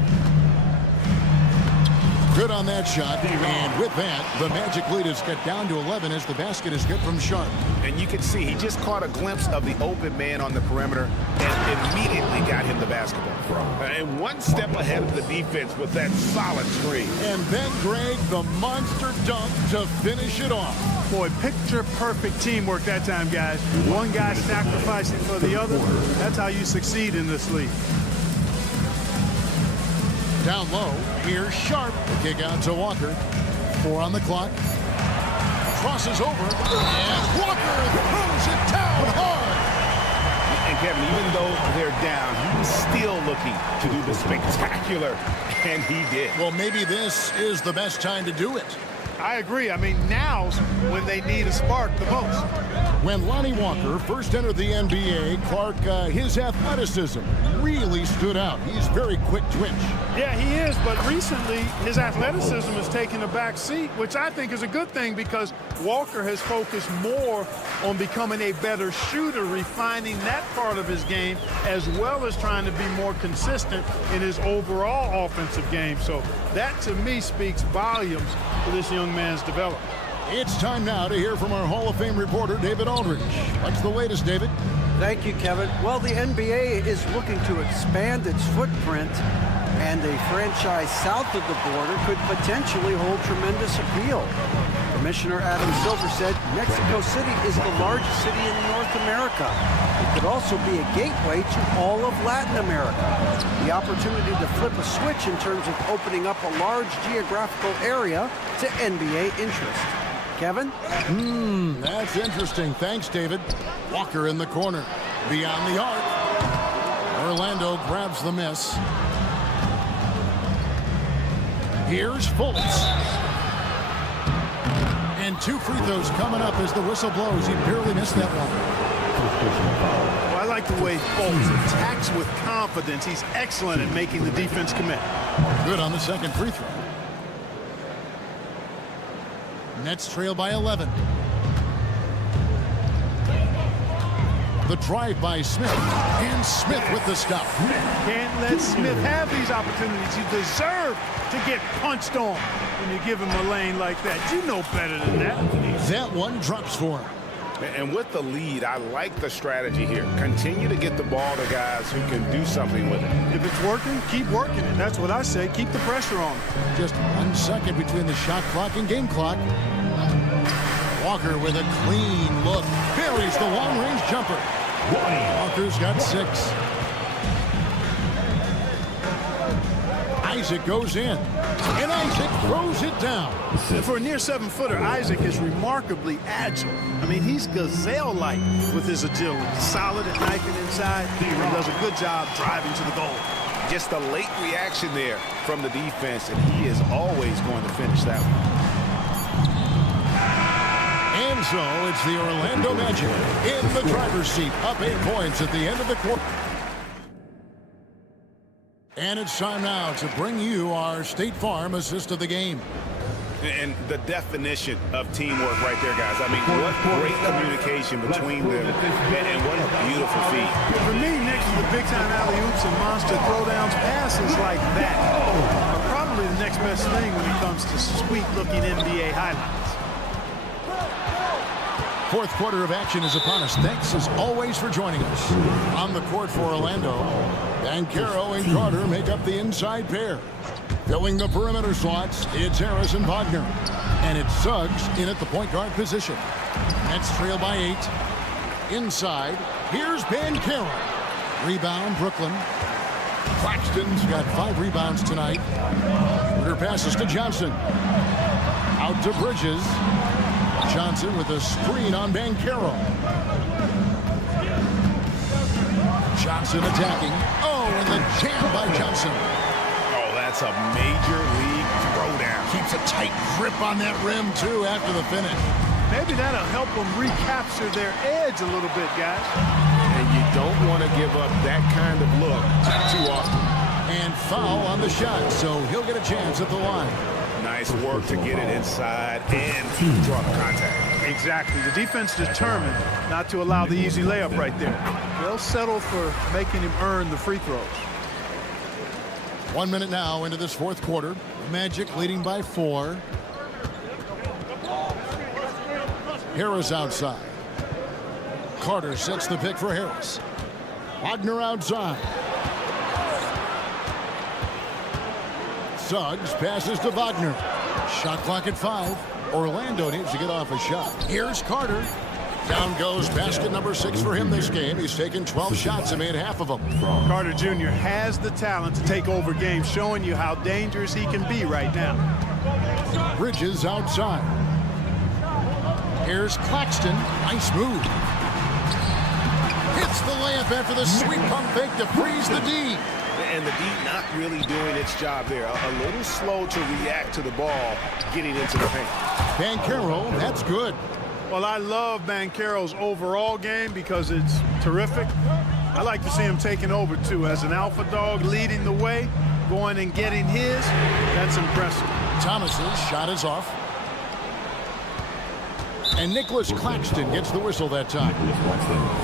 Good on that shot. And with that, the Magic lead is cut down to 11 as the basket is good from Sharp. And you can see he just caught a glimpse of the open man on the perimeter and immediately got him the basketball. And one step ahead of the defense with that solid screen. And then Greg, the monster dunk to finish it off. Boy, picture perfect teamwork that time, guys. One guy sacrificing for the other. That's how you succeed in this league. Down low, here's Sharp. The kick out to Walker. 4 on the clock. Crosses over, and Walker throws it down hard. And Kevin, even though they're down, he was still looking to do the spectacular, and he did. Well, maybe this is the best time to do it. I agree. I mean, now's when they need a spark the most. When Lonnie Walker first entered the NBA, Clark, his athleticism really stood out. He's very quick twitch. Yeah, he is, but recently his athleticism has taken a back seat, which I think is a good thing because Walker has focused more on becoming a better shooter, refining that part of his game, as well as trying to be more consistent in his overall offensive game. So that, to me, speaks volumes for this young man's development. It's time now to hear from our Hall of Fame reporter, David Aldridge. What's the latest, David? Thank you, Kevin. Well, the NBA is looking to expand its footprint, and a franchise south of the border could potentially hold tremendous appeal. Commissioner Adam Silver said Mexico City is the largest city in North America. It could also be a gateway to all of Latin America. The opportunity to flip a switch in terms of opening up a large geographical area to NBA interest. Kevin? That's interesting. Thanks, David. Walker in the corner. Beyond the arc. Orlando grabs the miss. Here's Fultz. And 2 free throws coming up as the whistle blows. He barely missed that one. Well, I like the way Fultz attacks with confidence. He's excellent at making the defense commit. Good on the second free throw. Nets trail by 11. The drive by Smith. And Smith with the stop. Can't let Smith have these opportunities. You deserve to get punched on when you give him a lane like that. You know better than that. That one drops for him. And with the lead, I like the strategy here. Continue to get the ball to guys who can do something with it. If it's working, keep working it. That's what I say. Keep the pressure on. Just 1 second between the shot clock and game clock. Walker with a clean look. Buries the long-range jumper. Walker's got 6. Isaac goes in. And Isaac throws it down. And for a near 7-footer, Isaac is remarkably agile. I mean, he's gazelle-like with his agility. Solid at knifing inside. He does a good job driving to the goal. Just a late reaction there from the defense, and he is always going to finish that one. And so it's the Orlando Magic in the driver's seat, up 8 points at the end of the quarter. And it's time now to bring you our State Farm assist of the game. And the definition of teamwork right there, guys. I mean, what great communication between them, and what a beautiful feat. For me, next to the big-time alley-oops and monster throwdowns, passes like that are probably the next best thing when it comes to sweet-looking NBA highlights. Fourth quarter of action is upon us. Thanks, as always, for joining us. On the court for Orlando, Banchero and Carter make up the inside pair. Filling the perimeter slots, it's Harris and Wagner. And it's Suggs in at the point guard position. Nets trail by 8. Inside, here's Banchero. Rebound, Brooklyn. Claxton's got 5 rebounds tonight. Schroeder passes to Johnson. Out to Bridges. Johnson with a screen on Banchero. Johnson attacking. Oh, and the jam by Johnson. Oh, that's a major league throwdown. Keeps a tight grip on that rim, too, after the finish. Maybe that'll help them recapture their edge a little bit, guys. And you don't want to give up that kind of look too often. And foul on the shot, so he'll get a chance at the line. Nice work to get it inside and draw the contact. Exactly. The defense determined not to allow the easy layup right there. They'll settle for making him earn the free throws. 1 minute now into this fourth quarter. Magic leading by 4. Harris outside. Carter sets the pick for Harris. Wagner outside. Suggs passes to Wagner. Shot clock at 5. Orlando needs to get off a shot. Here's Carter. Down goes basket number 6 for him this game. He's taken 12 shots and made half of them. Carter Jr. has the talent to take over games, showing you how dangerous he can be right now. Bridges outside. Here's Claxton. Nice move. Hits the layup after the sweet pump fake to freeze the D. And the D not really doing its job there. A little slow to react to the ball getting into the paint. Banchero, that's good. Well, I love Banchero's overall game because it's terrific. I like to see him taking over, too. As an alpha dog leading the way, going and getting his, that's impressive. Thomas's shot is off. And Nicholas Claxton gets the whistle that time.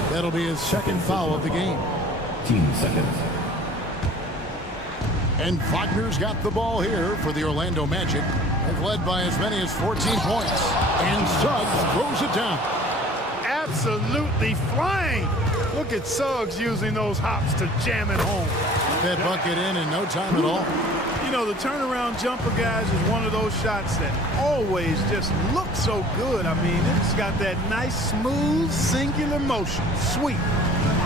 That'll be his second foul of the game. 15 seconds. And Wagner's got the ball here for the Orlando Magic. They've led by as many as 14 points. And Suggs throws it down. Absolutely flying. Look at Suggs using those hops to jam it home. That bucket in no time at all. You know, the turnaround jumper, guys, is one of those shots that always just looks so good. I mean, it's got that nice, smooth, singular motion. Sweet.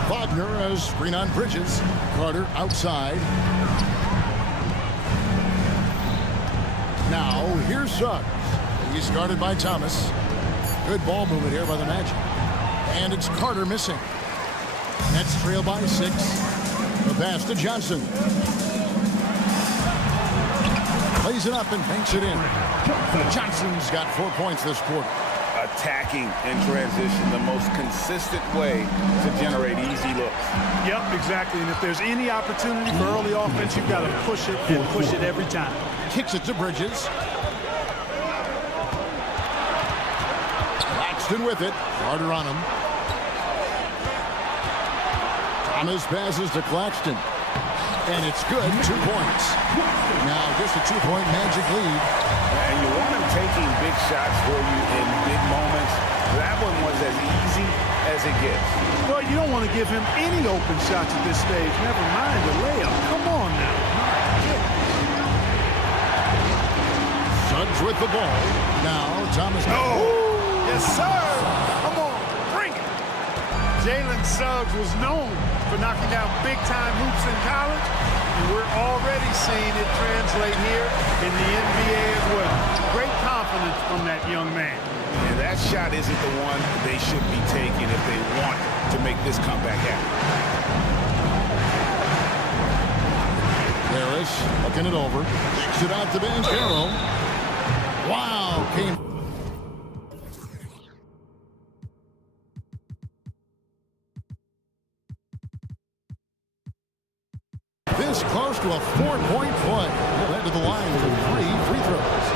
Wagner has screen on Bridges. Carter outside. Now, here's Suggs. He's guarded by Thomas. Good ball movement here by the Magic. And it's Carter missing. Nets trail by 6. The pass to Johnson. Plays it up and banks it in. Johnson's got 4 points this quarter. Attacking in transition, the most consistent way to generate easy looks. Yep, exactly. And if there's any opportunity for early offense, you've got to push it and push it every time. Kicks it to Bridges. Claxton with it. Carter on him. Thomas passes to Claxton. And it's good. 2 points. Now just a 2-point Magic lead. And you want him taking big shots for you in big moments. That one was as easy as it gets. Well, you don't want to give him any open shots at this stage. Never mind the layup. Come on now. Suggs with the ball. Now Thomas. Oh, yes, sir. Come on, bring it. Jalen Suggs was known for knocking down big-time hoops in college, and we're already seeing it translate here in the NBA as well. Great confidence from that young man. And that shot isn't the one they should be taking if they want to make this comeback happen. Harris looking it over. Kicks it out to Banchero. Wow, It's close to a 4-point play. He'll head to the line for 3 free throws.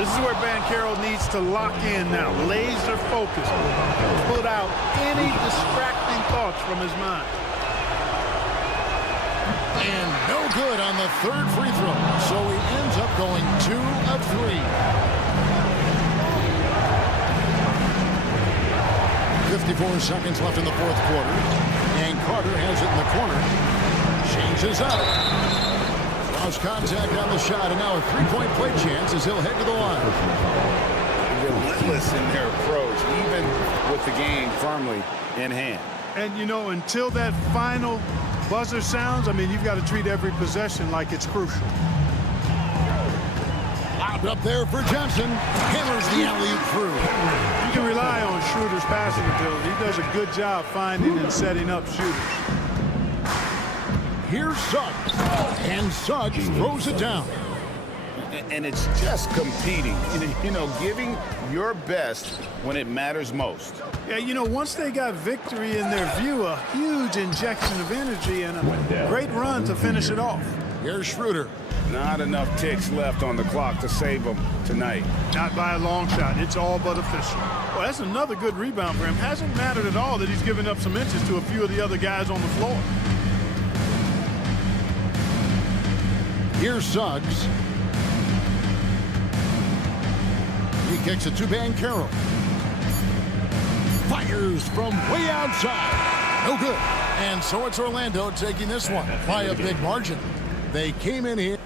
This is where Banchero needs to lock in now. Laser focus. Put out any distracting thoughts from his mind. And no good on the third free throw. So he ends up going 2 of 3. 54 seconds left in the fourth quarter. And Carter has it in the corner. Changes up. Lost contact on the shot, and now a 3-point play chance as he'll head to the line. Relentless in their approach, even with the game firmly in hand. And, you know, until that final buzzer sounds, I mean, you've got to treat every possession like it's crucial. Lobbed up there for Johnson. Hammers the alley-oop through. You can rely on Schroeder's passing ability. He does a good job finding and setting up shooters. Here's Suggs. And Suggs throws it down. And it's just competing, you know, giving your best when it matters most. Yeah, you know, once they got victory in their view, a huge injection of energy and a great run to finish it off. Here's Schroeder. Not enough ticks left on the clock to save them tonight. Not by a long shot. It's all but official. Well, that's another good rebound for him. Hasn't mattered at all that he's given up some inches to a few of the other guys on the floor. Here's Suggs. He kicks it to Banchero. Fires from way outside. No good. And so it's Orlando taking this one by a big margin. They came in here.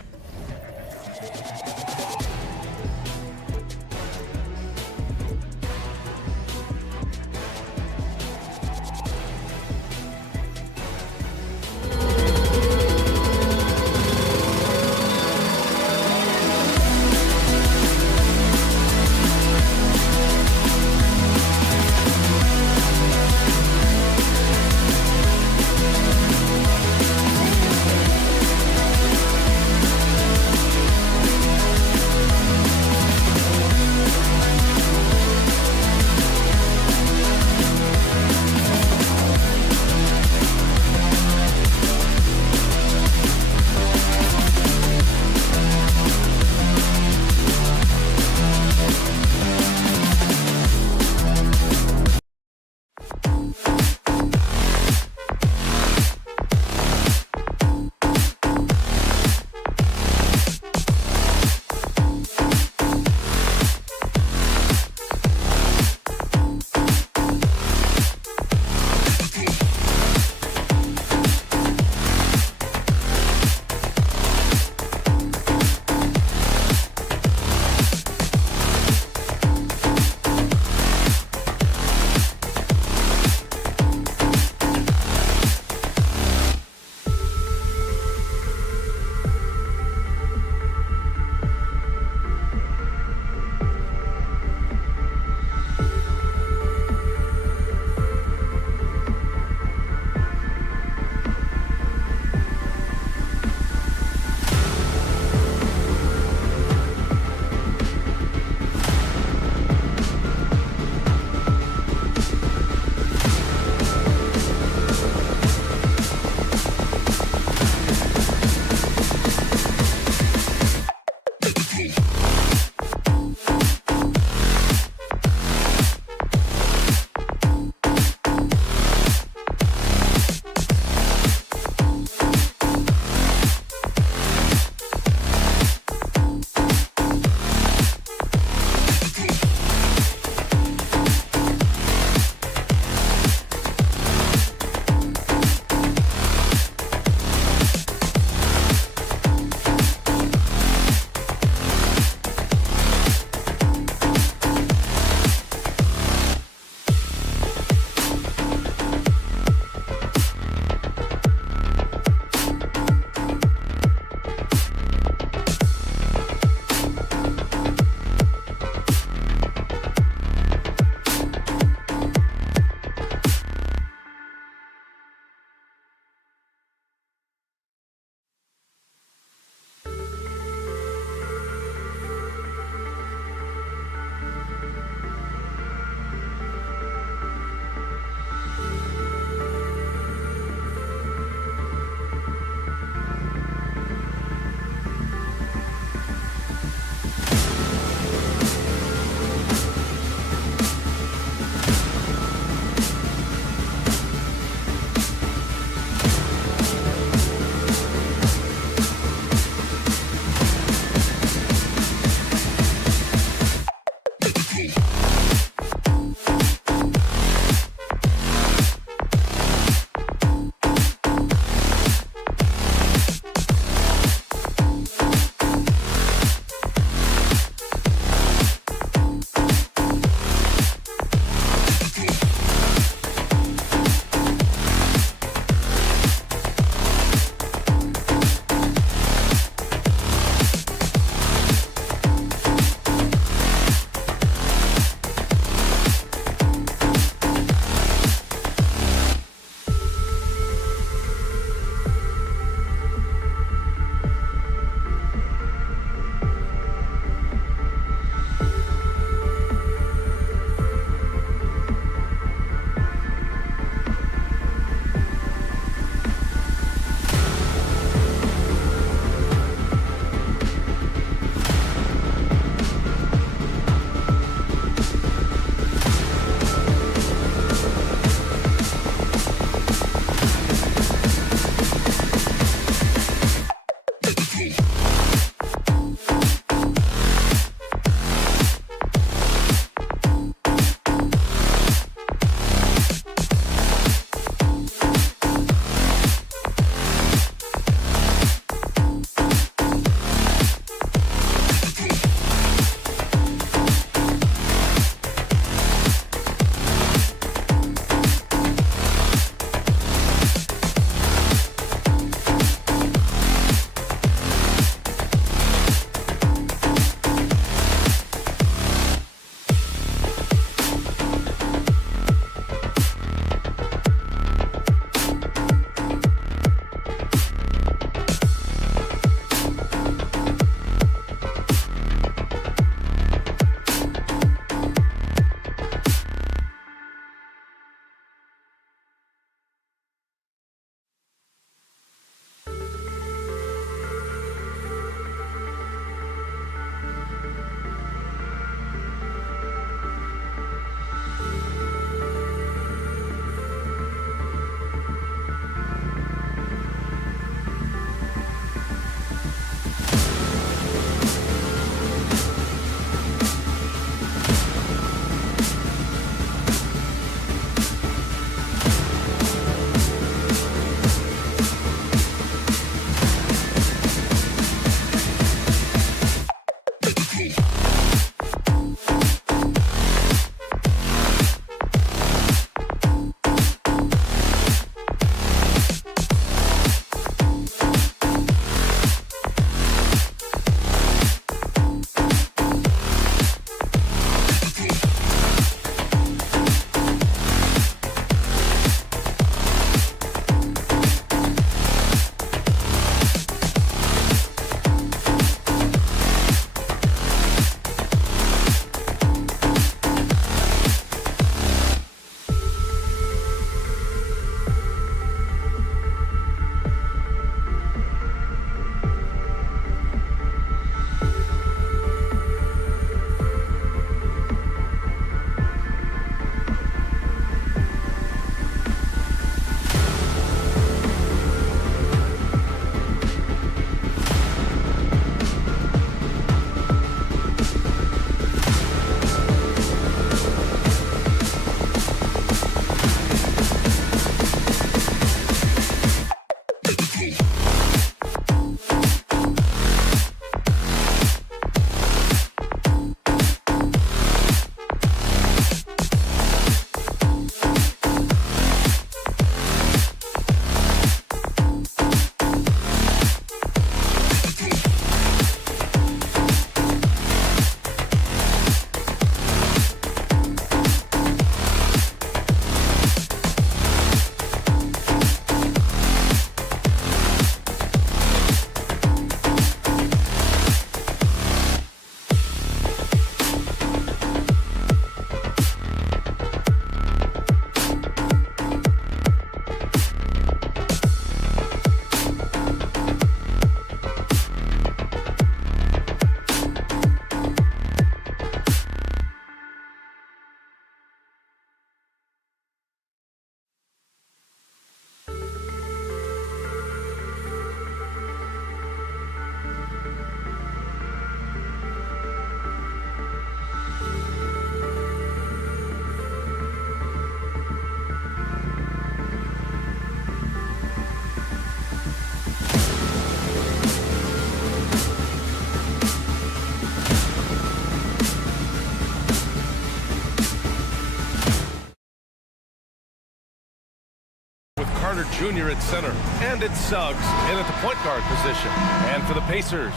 Jr. at center. And it's Suggs in at the point guard position. And for the Pacers,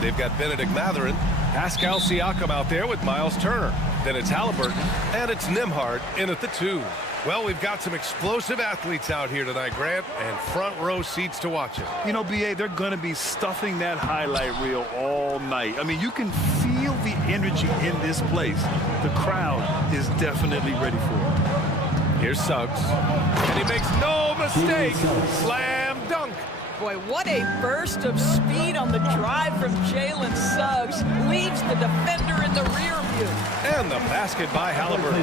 they've got Benedict Mathurin, Pascal Siakam out there with Miles Turner. Then it's Halliburton, and it's Nembhard in at the 2. Well, we've got some explosive athletes out here tonight, Grant, and front row seats to watch it. You know, B.A., they're going to be stuffing that highlight reel all night. I mean, you can feel the energy in this place. The crowd is definitely ready for it. Here's Suggs, and he makes no mistake. Slam dunk. Boy, what a burst of speed on the drive from Jalen Suggs. Leaves the defender in the rear view. And the basket by Halliburton.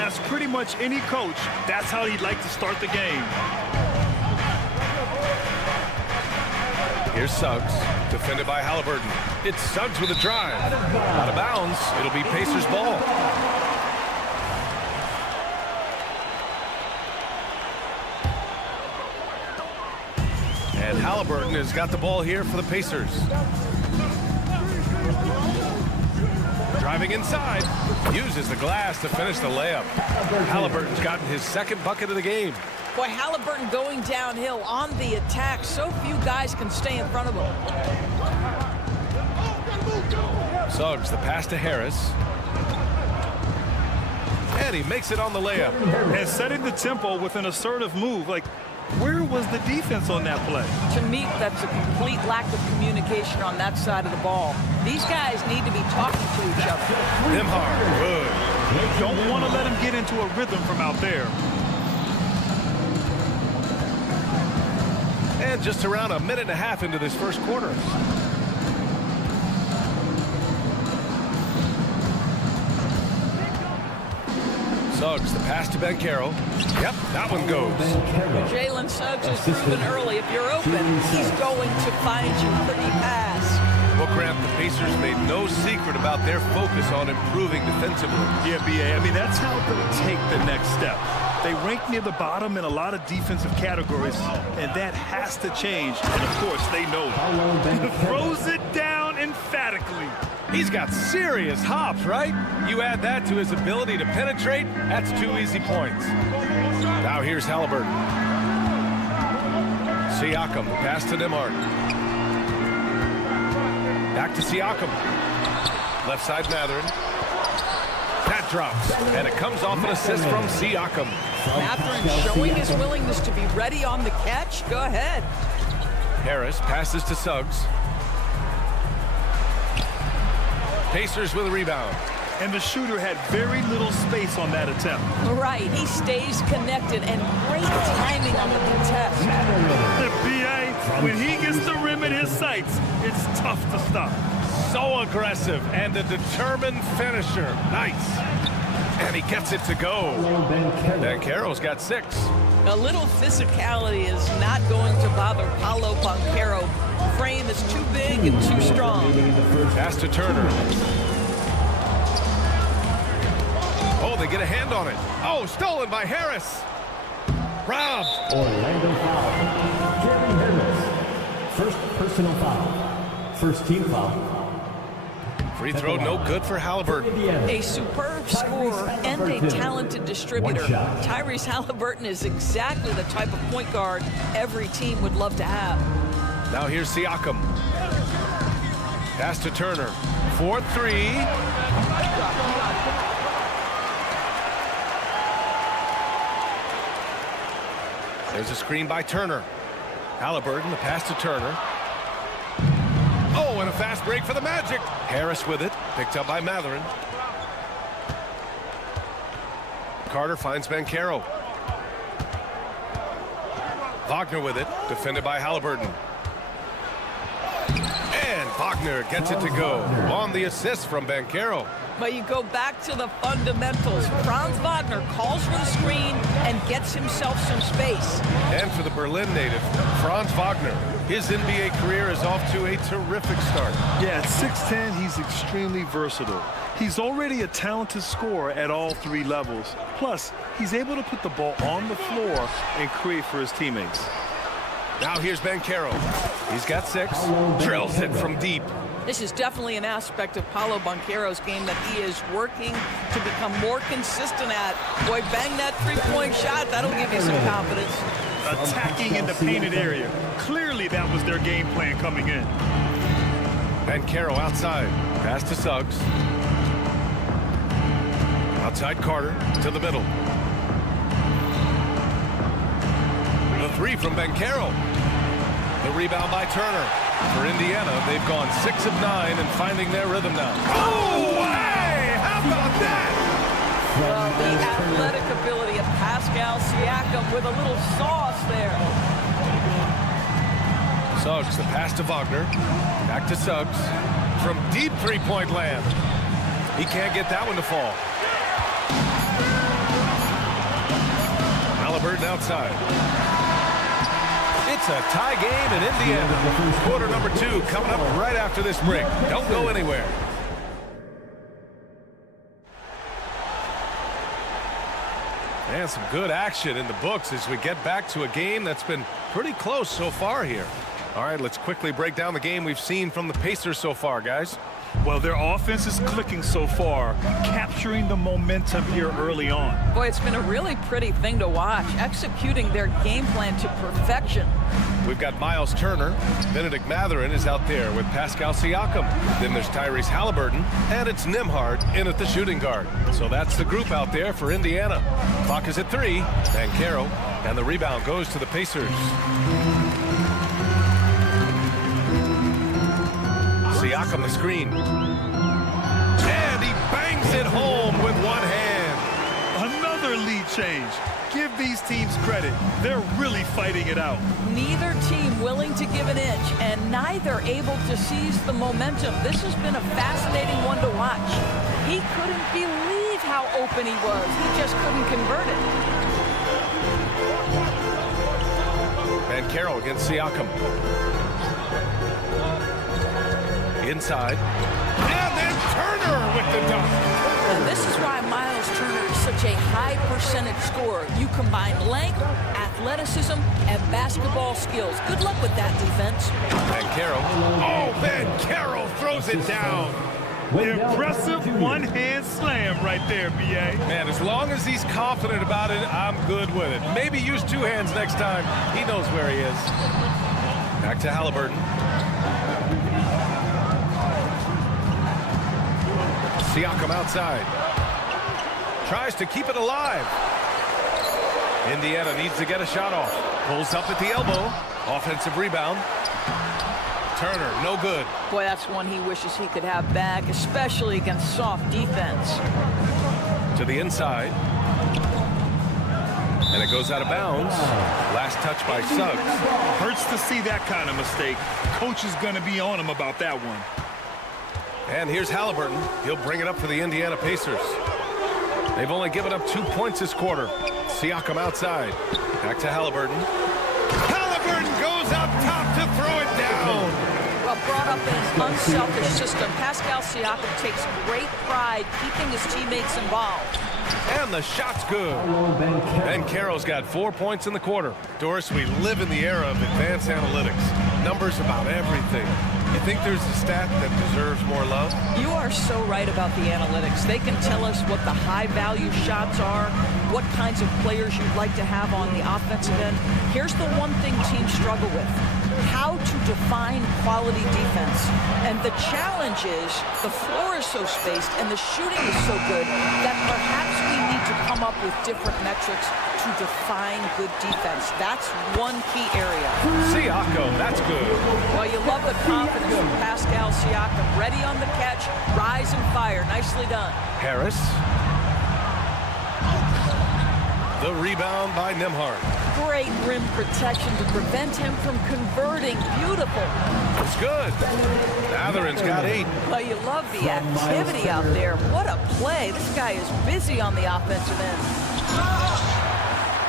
As pretty much any coach, that's how he'd like to start the game. Here's Suggs, defended by Halliburton. It's Suggs with a drive. Out of bounds, it'll be Pacers ball. And Halliburton has got the ball here for the Pacers. Driving inside, uses the glass to finish the layup. Halliburton's gotten his second bucket of the game. Boy, Halliburton going downhill on the attack. So few guys can stay in front of him. Suggs, the pass to Harris. And he makes it on the layup. And setting the tempo with an assertive move. Like, where was the defense on that play? To me, that's a complete lack of communication on that side of the ball. These guys need to be talking to each other. Nembhard, good. You don't want to let him get into a rhythm from out there. And just around a minute and a half into this first quarter. Suggs, the pass to Banchero. Yep, that one goes. Jalen Suggs has proven early, if you're open, he's going to find you pretty fast. Well, Grant, the Pacers made no secret about their focus on improving defensively. Yeah, B.A., I mean, that's how they'll take the next step. They rank near the bottom in a lot of defensive categories, and that has to change. And, of course, they know it. Throws it down emphatically. He's got serious hops, right? You add that to his ability to penetrate, that's 2 easy points. Now here's Halliburton. Siakam, the pass to Nembhard. Back to Siakam. Left side Mathurin. That drops, and it comes off an assist from Siakam. Mathurin showing his willingness to be ready on the catch. Go ahead. Harris passes to Suggs. Pacers with a rebound. And the shooter had very little space on that attempt. Right, he stays connected, and great timing on the contest. The B.A., when he gets the rim in his sights, it's tough to stop. So aggressive and a determined finisher. Nice. And he gets it to go. Banchero's got 6. A little physicality is not going to bother Paolo Banchero. Frame is too big and too strong. Pass to Turner. Oh, they get a hand on it. Oh, stolen by Harris. Robbed. Orlando foul. Jeremy Harris. First personal foul. First team foul. Free throw no good for Halliburton. A superb scorer and a talented distributor. Tyrese Halliburton is exactly the type of point guard every team would love to have. Now here's Siakam. Pass to Turner. 4-3. There's a screen by Turner. Halliburton, the pass to Turner. Oh, and a fast break for the Magic. Harris with it, picked up by Mathurin. Carter finds Banchero. Wagner with it, defended by Halliburton. And Wagner gets it to go on the assist from Banchero. But you go back to the fundamentals. Franz Wagner calls for the screen and gets himself some space. And for the Berlin native, Franz Wagner, his NBA career is off to a terrific start. Yeah, at 6'10", he's extremely versatile. He's already a talented scorer at all 3 levels. Plus, he's able to put the ball on the floor and create for his teammates. Now here's Banchero. He's got 6, drills it from deep. This is definitely an aspect of Paolo Banchero's game that he is working to become more consistent at. Boy, bang that three-point shot. That'll give you some confidence. attacking in the painted area. Clearly that was their game plan coming in. Banchero outside. Pass to Suggs. Outside Carter to the middle. The three from Banchero. The rebound by Turner. For Indiana, they've gone 6 of 9 and finding their rhythm now. Oh, hey! How about that? Well, the athletic ability of Pascal Siakam with a little sauce there. Suggs, the pass to Wagner. Back to Suggs. From deep three-point land. He can't get that one to fall. Halliburton outside. It's a tie game in Indiana. Quarter number 2 coming up right after this break. Don't go anywhere. And some good action in the books as we get back to a game that's been pretty close so far here. All right, let's quickly break down the game we've seen from the Pacers so far, guys. Well, their offense is clicking so far, capturing the momentum here early on. Boy, it's been a really pretty thing to watch, executing their game plan to perfection. We've got Miles Turner. Benedict Mathurin is out there with Pascal Siakam. Then there's Tyrese Halliburton, and it's Nembhard in at the shooting guard. So that's the group out there for Indiana. Clock is at 3. Banchero, and the rebound goes to the Pacers. Siakam the screen. And he bangs it home with one hand. Another lead change. Give these teams credit. They're really fighting it out. Neither team willing to give an inch, and neither able to seize the momentum. This has been a fascinating one to watch. He couldn't believe how open he was. He just couldn't convert it. Banchero against Siakam. Inside. And then Turner with the dunk. And this is why Miles Turner is such a high percentage scorer. You combine length, athleticism, and basketball skills. Good luck with that defense. Banchero. Oh, Banchero throws it down. Impressive one-hand slam right there, B.A. Man, as long as he's confident about it, I'm good with it. Maybe use 2 hands next time. He knows where he is. Back to Halliburton. Siakam outside. Tries to keep it alive. Indiana needs to get a shot off. Pulls up at the elbow. Offensive rebound. Turner, no good. Boy, that's one he wishes he could have back, especially against soft defense. To the inside. And it goes out of bounds. Last touch by Suggs. Hurts to see that kind of mistake. Coach is going to be on him about that one. And here's Halliburton. He'll bring it up for the Indiana Pacers. They've only given up 2 points this quarter. Siakam outside. Back to Halliburton. Halliburton goes up top to throw it down. Well, brought up in an unselfish system, Pascal Siakam takes great pride keeping his teammates involved. And the shot's good. Banchero's got 4 points in the quarter. Doris, we live in the era of advanced analytics. Numbers about everything. You think there's a stat that deserves more love? You are so right about the analytics. They can tell us what the high-value shots are, what kinds of players you'd like to have on the offensive end. Here's the one thing teams struggle with: how to define quality defense. And the challenge is the floor is so spaced and the shooting is so good that perhaps we need to come up with different metrics to define good defense. That's one key area. Siakam, that's good. Well, you love the confidence from Pascal Siakam. Ready on the catch, rise and fire. Nicely done. Harris. The rebound by Nembhard. Great rim protection to prevent him from converting. Beautiful. It's good. Matherin's got 8. Well, you love the activity out there. What a play. This guy is busy on the offensive end.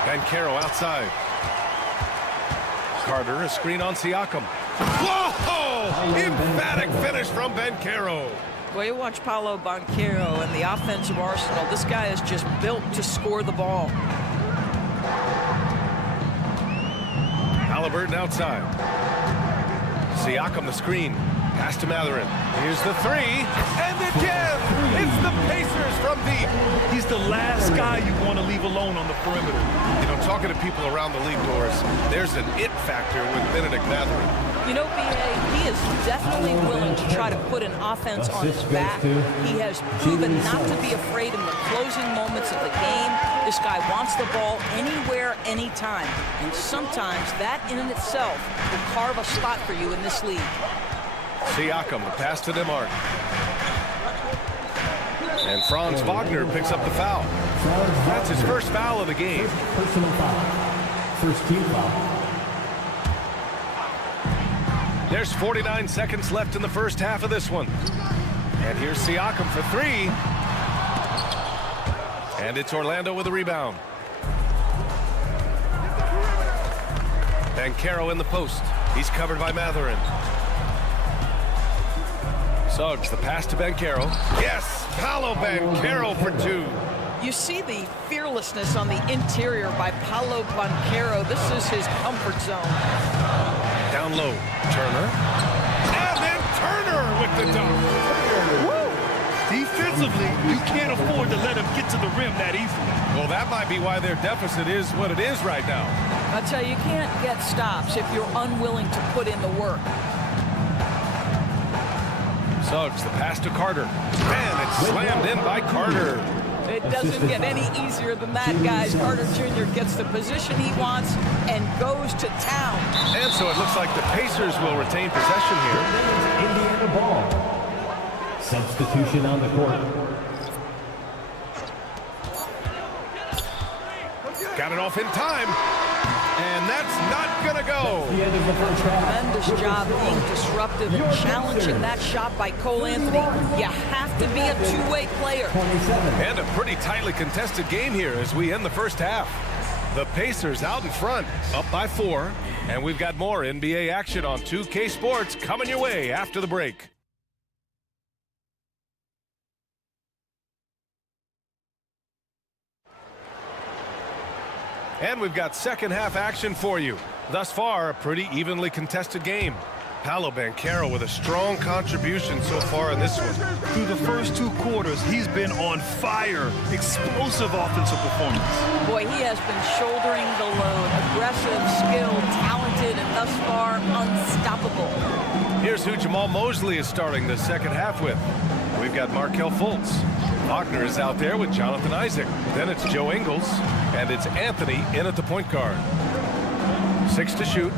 Banchero outside. Carter, a screen on Siakam. Whoa! Emphatic finish from Banchero. Well, you watch Paolo Banchero and the offensive arsenal. This guy is just built to score the ball. Halliburton outside. Siakam the screen. Pass to Matherin. Here's the three. And again, it's the Pacers from deep. He's the last guy you want to leave alone on the perimeter. You know, talking to people around the league, Doris, there's an it factor with Benedict Matherin. You know, B.A., he is definitely willing to try to put an offense on his back. He has proven not to be afraid in the closing moments of the game. This guy wants the ball anywhere, anytime. And sometimes that in itself will carve a spot for you in this league. Siakam, the pass to Nemo. And Franz Wagner picks up the foul. That's his first foul of the game. Personal foul. First team foul. There's 49 seconds left in the first half of this one. And here's Siakam for three. And it's Orlando with a rebound. Banchero in the post. He's covered by Matherin. Suggs, the pass to Banchero. Yes, Paolo Banchero for two. You see the fearlessness on the interior by Paolo Banchero. This is his comfort zone. Down low, Turner. And then Turner with the dunk. Woo! Defensively, you can't afford to let him get to the rim that easily. Well, that might be why their deficit is what it is right now. I tell you, you can't get stops if you're unwilling to put in the work. Suggs, the pass to Carter. And it's slammed in by Carter. It doesn't get any easier than that, guys. Carter Jr. gets the position he wants and goes to town. And so it looks like the Pacers will retain possession here. Indiana ball. Substitution on the court. Got it off in time. And that's not going to go. The end of the first half. Tremendous job being disruptive and challenging that shot by Cole Anthony. You have to be a two-way player. And a pretty tightly contested game here as we end the first half. The Pacers out in front, up by 4. And we've got more NBA action on 2K Sports coming your way after the break. And we've got second half action for you. Thus far, a pretty evenly contested game. Paolo Banchero with a strong contribution so far in this one. Through the first 2 quarters, he's been on fire. Explosive offensive performance. Boy, he has been shouldering the load. Aggressive, skilled, talented, and thus far unstoppable. Here's who Jamal Mosley is starting the second half with. We've got Markelle Fultz. Wagner is out there with Jonathan Isaac. Then it's Joe Ingles, and it's Anthony in at the point guard. 6 to shoot.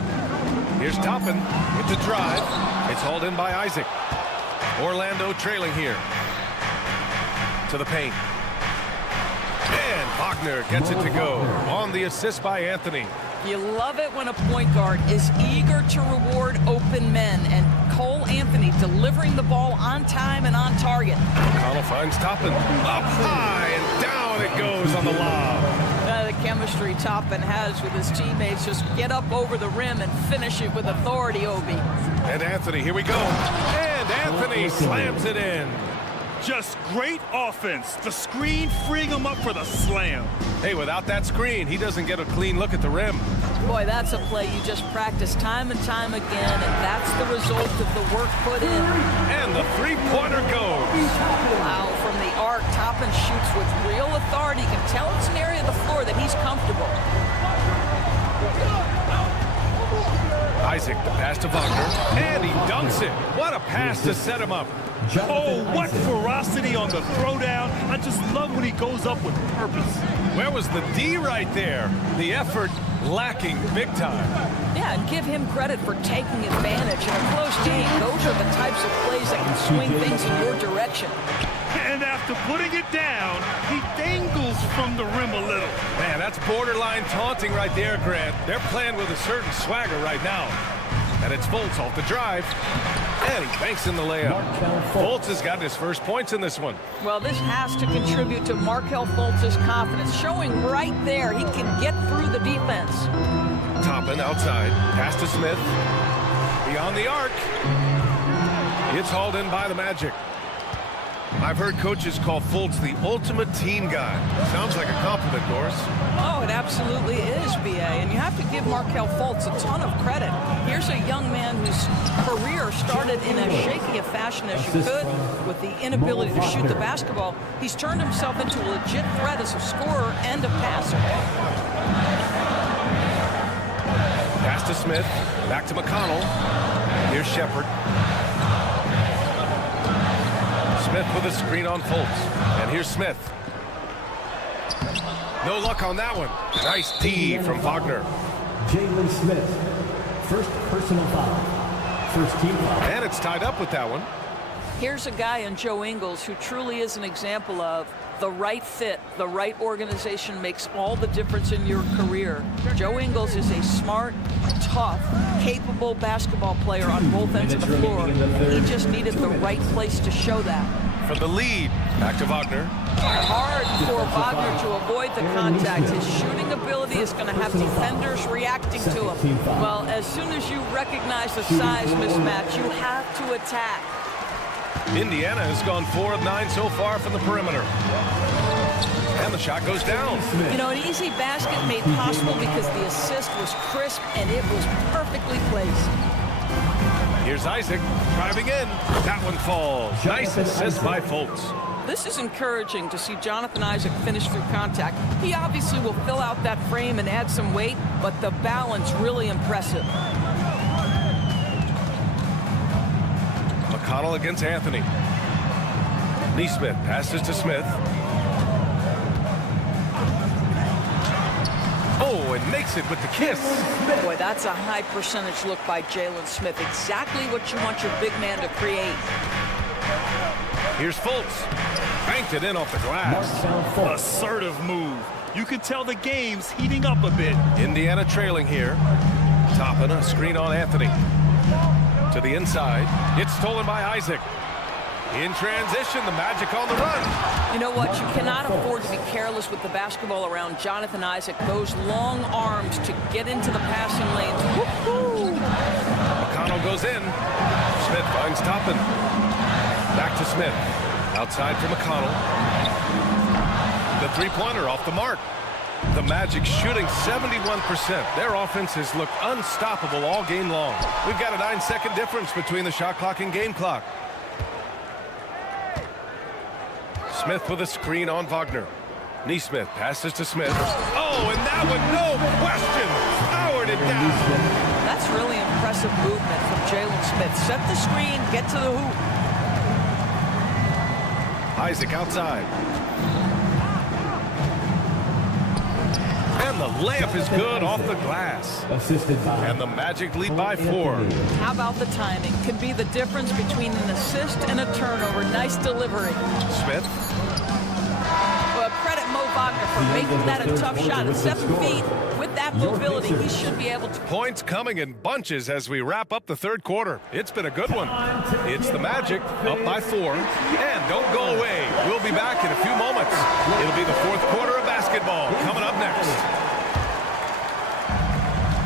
Here's Toppin with the drive. It's hauled in by Isaac. Orlando trailing here. To the paint. And Wagner gets it to go on the assist by Anthony. You love it when a point guard is eager to reward open men, and Cole Anthony delivering the ball on time and on target. O'Connell finds Toppin up high, and down it goes on the lob. The chemistry Toppin has with his teammates, just get up over the rim and finish it with authority, Obi. And Anthony, here we go. And Anthony slams it in. Just great offense. The screen freeing him up for the slam. Hey, without that screen, he doesn't get a clean look at the rim. Boy, that's a play you just practice time and time again, and that's the result of the work put in. And the three-pointer goes. Wow, from the arc, Toppin shoots with real authority. You can tell it's an area of the floor that he's comfortable. Isaac, the pass to Wagner, and he dunks it. What a pass to set him up. Oh, what ferocity on the throwdown. I just love when he goes up with purpose. Where was the D right there? The effort lacking big time. Yeah, and give him credit for taking advantage in a close game. Those are the types of plays that can swing things in your direction. And after putting it down, he dangles from the rim a little. Man, that's borderline taunting right there, Grant. They're playing with a certain swagger right now. And it's Fultz off the drive. And he banks in the layup. Fultz has gotten his first points in this one. Well, this has to contribute to Markelle Fultz's confidence, showing right there he can get through the defense. Toppin outside. Pass to Smith. Beyond the arc. It's hauled in by the Magic. I've heard coaches call Fultz the ultimate team guy. Sounds like a compliment, Doris. Oh, it absolutely is, B.A. And you have to give Markelle Fultz a ton of credit. Here's a young man whose career started in as shaky a fashion as you could with the inability to shoot the basketball. He's turned himself into a legit threat as a scorer and a passer. Pass to Smith. Back to McConnell. Here's Shepard. Smith with a screen on Fultz. And here's Smith. No luck on that one. Nice D from Wagner. Jalen Smith, first personal foul. First team foul. And it's tied up with that one. Here's a guy in Joe Ingles who truly is an example of the right fit, the right organization makes all the difference in your career. Joe Ingles is a smart, tough, capable basketball player on both ends of the floor. He just needed the right place to show that. For the lead, back to Wagner. Hard for Wagner to avoid the contact. His shooting ability is going to have defenders reacting to him. Well, as soon as you recognize the size mismatch, you have to attack. Indiana has gone 4 of 9 so far from the perimeter. And the shot goes down. You know, an easy basket made possible because the assist was crisp and it was perfectly placed. Here's Isaac driving in. That one falls. Nice assist by Fultz. This is encouraging to see Jonathan Isaac finish through contact. He obviously will fill out that frame and add some weight, but the balance really impressive. McConnell against Anthony. Neesmith passes to Smith. Oh, and makes it with the kiss. Boy, that's a high percentage look by Jalen Smith. Exactly what you want your big man to create. Here's Fultz. Banked it in off the glass. Assertive move. You can tell the game's heating up a bit. Indiana trailing here. Toppin, a screen on Anthony. To the inside. It's stolen by Isaac. In transition, the Magic on the run. You know what? You cannot afford to be careless with the basketball around Jonathan Isaac. Those long arms to get into the passing lanes. Woo-hoo! McConnell goes in. Smith finds Toppin. Back to Smith. Outside for McConnell. The three-pointer off the mark. The Magic shooting 71%. Their offense has looked unstoppable all game long. We've got a 9-second difference between the shot clock and game clock. Smith with a screen on Wagner. Neesmith passes to Smith. Oh, and that one, no question, powered it down. That's really impressive movement from Jalen Smith. Set the screen, get to the hoop. Isaac outside. And the layup is good off the glass. Assisted by. And the Magic lead by 4. How about the timing? Could be the difference between an assist and a turnover. Nice delivery. Smith. Well, credit Mo Wagner for making that a tough shot. At 7 feet, with that mobility, he should be able to. Points coming in bunches as we wrap up the third quarter. It's been a good one. It's the Magic up by 4. And don't go away. We'll be back in a few moments. It'll be the fourth quarter of basketball coming up next.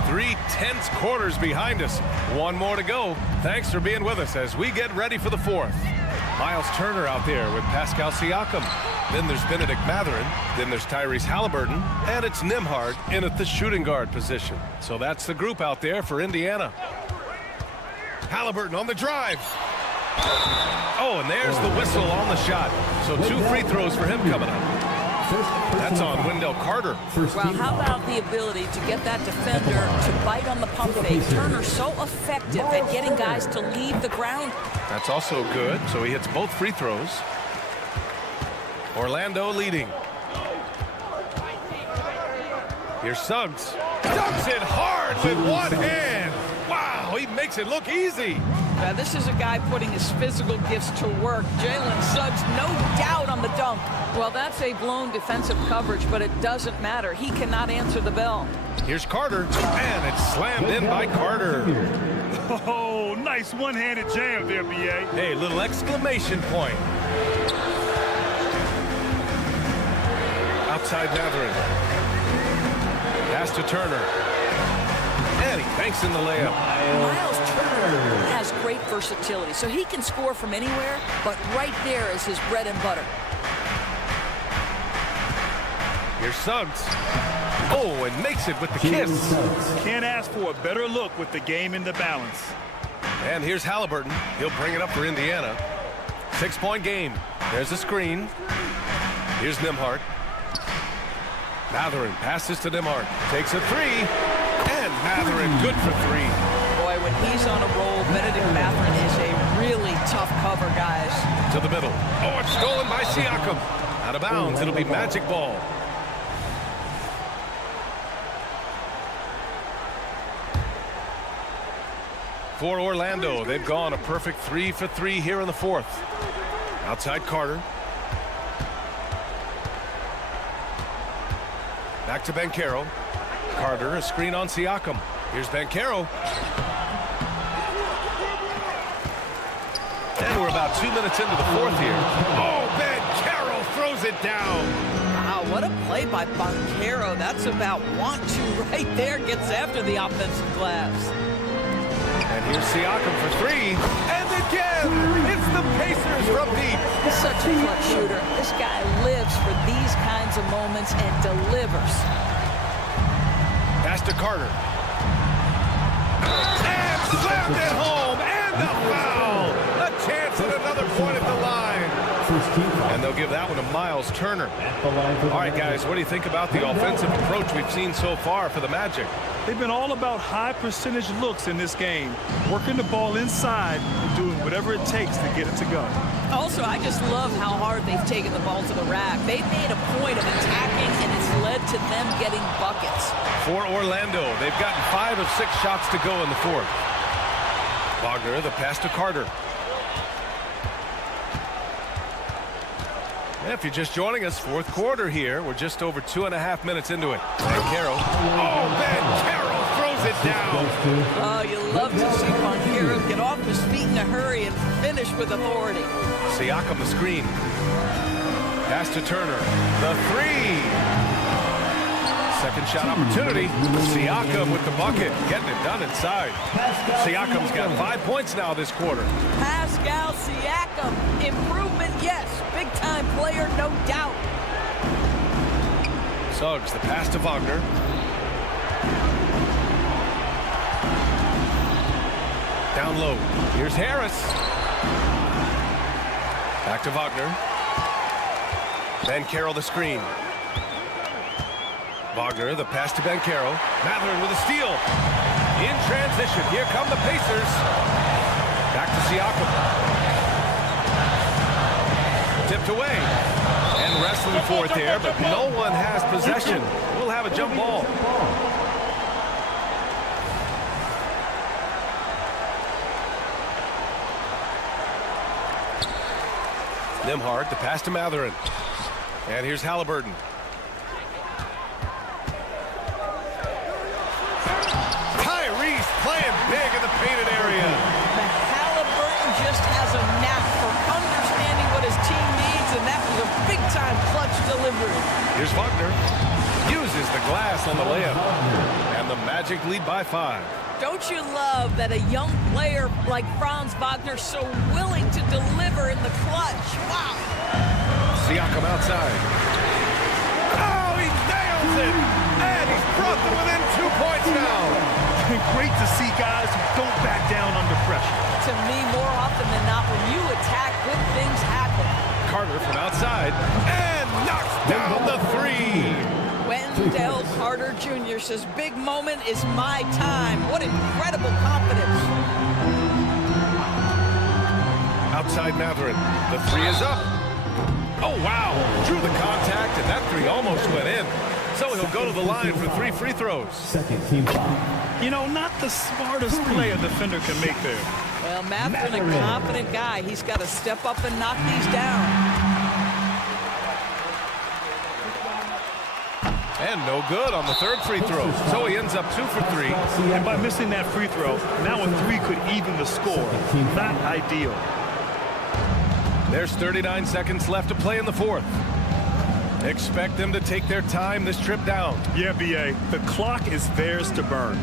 3 tense quarters behind us. One more to go. Thanks for being with us as we get ready for the fourth. Miles Turner out there with Pascal Siakam. Then there's Benedict Mathurin. Then there's Tyrese Halliburton. And it's Nembhard in at the shooting guard position. So that's the group out there for Indiana. Halliburton on the drive. Oh, and there's the whistle on the shot. So 2 free throws for him coming up. That's on Wendell Carter. Well, how about the ability to get that defender to bite on the pump fake? Turner's so effective at getting guys to leave the ground. That's also good. So he hits both free throws. Orlando leading. Here's Suggs. Dunks it hard with one hand. Wow, he makes it look easy. This is a guy putting his physical gifts to work. Jalen Suggs, no doubt on the dunk. Well, that's a blown defensive coverage, but it doesn't matter. He cannot answer the bell. Here's Carter, and it's slammed in by Carter. Oh, nice one-handed jam there, B.A. Hey, little exclamation point. Outside Mathurin. Pass to Turner. And he banks in the layup. Miles Turner has great versatility. So he can score from anywhere, but right there is his bread and butter. Here's Suggs. Oh, and makes it with the kiss. Can't ask for a better look with the game in the balance. And here's Halliburton. He'll bring it up for Indiana. 6-point game. There's a screen. Here's Nembhard. Mathurin passes to Nembhard. Takes a three. And Mathurin good for three. Boy, when he's on a roll, Benedict Mathurin is a really tough cover, guys. To the middle. Oh, it's stolen by Siakam. Out of bounds. It'll be magic ball. For Orlando, they've gone a perfect 3 for 3 here in the fourth. Outside Carter. Back to Banchero. Carter, a screen on Siakam. Here's Banchero. And we're about 2 minutes into the fourth here. Oh, Banchero throws it down. Wow, what a play by Banchero. That's about want to right there. Gets after the offensive glass. And here's Siakam for three. And again, it's the Pacers from deep. He's such a clutch shooter. This guy lives for these kinds of moments and delivers. Pass to Carter. And slammed it home. And the foul. A chance at another point at the line. And they'll give that one to Miles Turner. All right, guys, what do you think about the offensive approach we've seen so far for the Magic? They've been all about high percentage looks in this game, working the ball inside and doing whatever it takes to get it to go. Also, I just love how hard they've taken the ball to the rack. They've made a point of attacking, and it's led to them getting buckets. For Orlando, they've gotten 5 of 6 shots to go in the fourth. Wagner, the pass to Carter. If you're just joining us, fourth quarter here. We're just over 2.5 minutes into it. Banchero. Oh, Banchero throws it down. Oh, you love to see Banchero get off his feet in a hurry and finish with authority. Siakam the screen. Pass to Turner. The three. Second shot opportunity. Siakam with the bucket. Getting it done inside. Siakam's got 5 points now this quarter. Pascal Siakam. Improvement, yes. Big-time player, no doubt. Suggs, the pass to Wagner. Down low. Here's Harris. Back to Wagner. Banchero the screen. Wagner, the pass to Banchero. Mathurin with a steal. In transition. Here come the Pacers. Back to Siakam. Tipped away. And wrestling for it there, but no one has possession. We'll have a jump ball. Nembhard, the pass to Mathurin. And here's Halliburton. Tyrese playing big in the painted area. Halliburton just has a knack for understanding what his team needs, and that was a big-time clutch delivery. Here's Wagner. Uses the glass on the layup. And the Magic lead by 5. Don't you love that a young player like Franz Wagner so willing to deliver in the clutch? Wow. Siakam outside. Oh, he nails it! And he's brought them within 2 points now. Great to see guys who don't back down under pressure. To me, more often than not, when you attack, good things happen. Carter from outside and knocks down the three. Wendell Carter Jr. says, big moment is my time. What incredible confidence. Outside Mathurin. The three is up. Oh, wow. Drew the contact, and that three almost went in. So he'll go to the line for 3 free throws. Second team foul. You know, not the smartest play a defender can make there. Well, Mathurin, a confident guy. He's got to step up and knock these down. And no good on the third free throw. So he ends up 2 for 3. And by missing that free throw, now a 3 could even the score. Not ideal. There's 39 seconds left to play in the fourth. Expect them to take their time this trip down. Yeah, B.A. The clock is theirs to burn.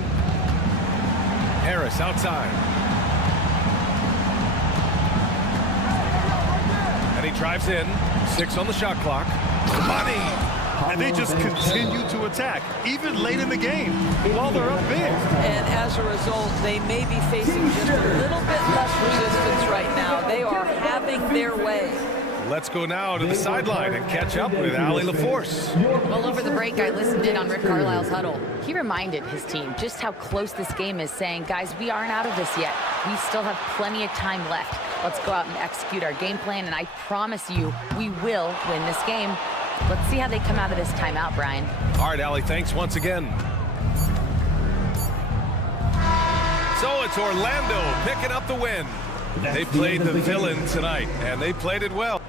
Harris outside. drives in. 6 on the shot clock. Money. And they just continue to attack, even late in the game, while they're up big. And as a result, they may be facing just a little bit less resistance right now. They are having their way. Let's go now to the sideline and catch up with Allie LaForce. Well, over the break, I listened in on Rick Carlisle's huddle. He reminded his team just how close this game is, saying, guys, we aren't out of this yet. We still have plenty of time left. Let's go out and execute our game plan, and I promise you, we will win this game. Let's see how they come out of this timeout, Brian. All right, Allie, thanks once again. So it's Orlando picking up the win. They played the villain tonight, and they played it well.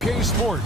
K-Sport.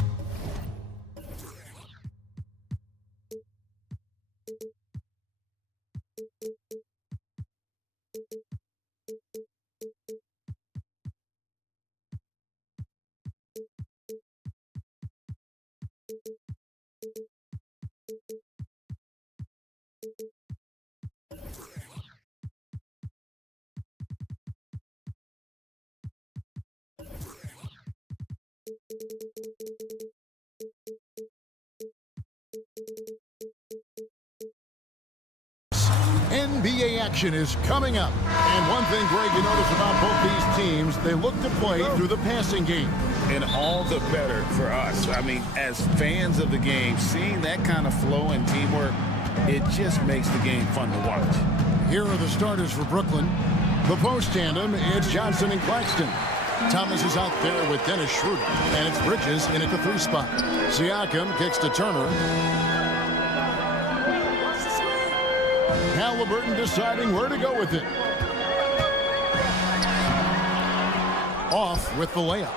NBA action is coming up. And one thing, Greg, you notice about both these teams, they look to play through the passing game. And all the better for us. I mean, as fans of the game, seeing that kind of flow and teamwork, it just makes the game fun to watch. Here are the starters for Brooklyn. The post tandem, it's Johnson and Claxton. Thomas is out there with Dennis Schroeder, and it's Bridges in at the 3 spot. Siakam kicks to Turner. Halliburton deciding where to go with it. Off with the layup.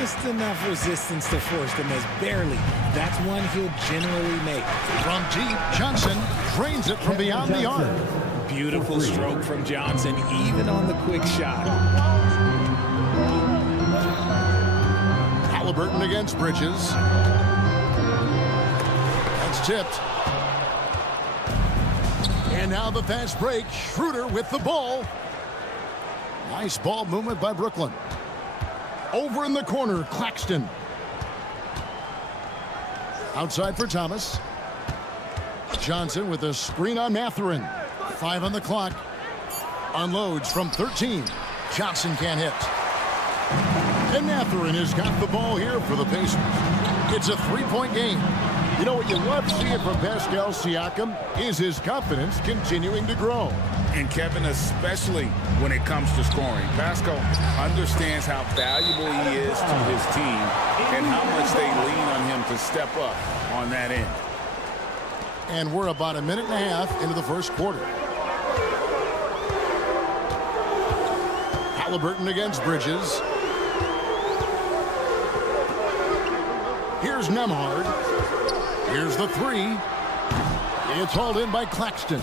Just enough resistance to force the miss. Barely. That's one he'll generally make. From deep, Johnson drains it from beyond the arc. Beautiful stroke from Johnson, even on the quick shot. Halliburton against Bridges. That's tipped. And now the fast break. Schroeder with the ball. Nice ball movement by Brooklyn. Over in the corner, Claxton. Outside for Thomas. Johnson with a screen on Mathurin. 5 on the clock. Unloads from 13. Johnson can't hit. And Mathurin has got the ball here for the Pacers. It's a 3-point game. You know what you love seeing from Pascal Siakam is his confidence continuing to grow. And Kevin, especially when it comes to scoring. Pascal understands how valuable he is to his team and how much they lean on him to step up on that end. And we're about a minute and a half into the first quarter. Halliburton against Bridges. Here's Nembhard. Here's the 3. It's hauled in by Claxton.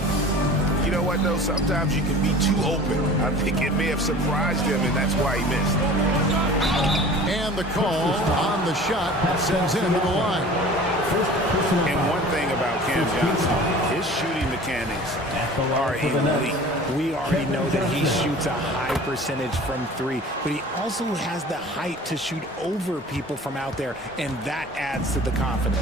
You know what, though? Sometimes you can be too open. I think it may have surprised him, and that's why he missed. And the call on the shot sends him to the line. And one thing about Cam Johnson, his shooting mechanics are elite. We already know that he shoots a high percentage from 3, but he also has the height to shoot over people from out there, and that adds to the confidence.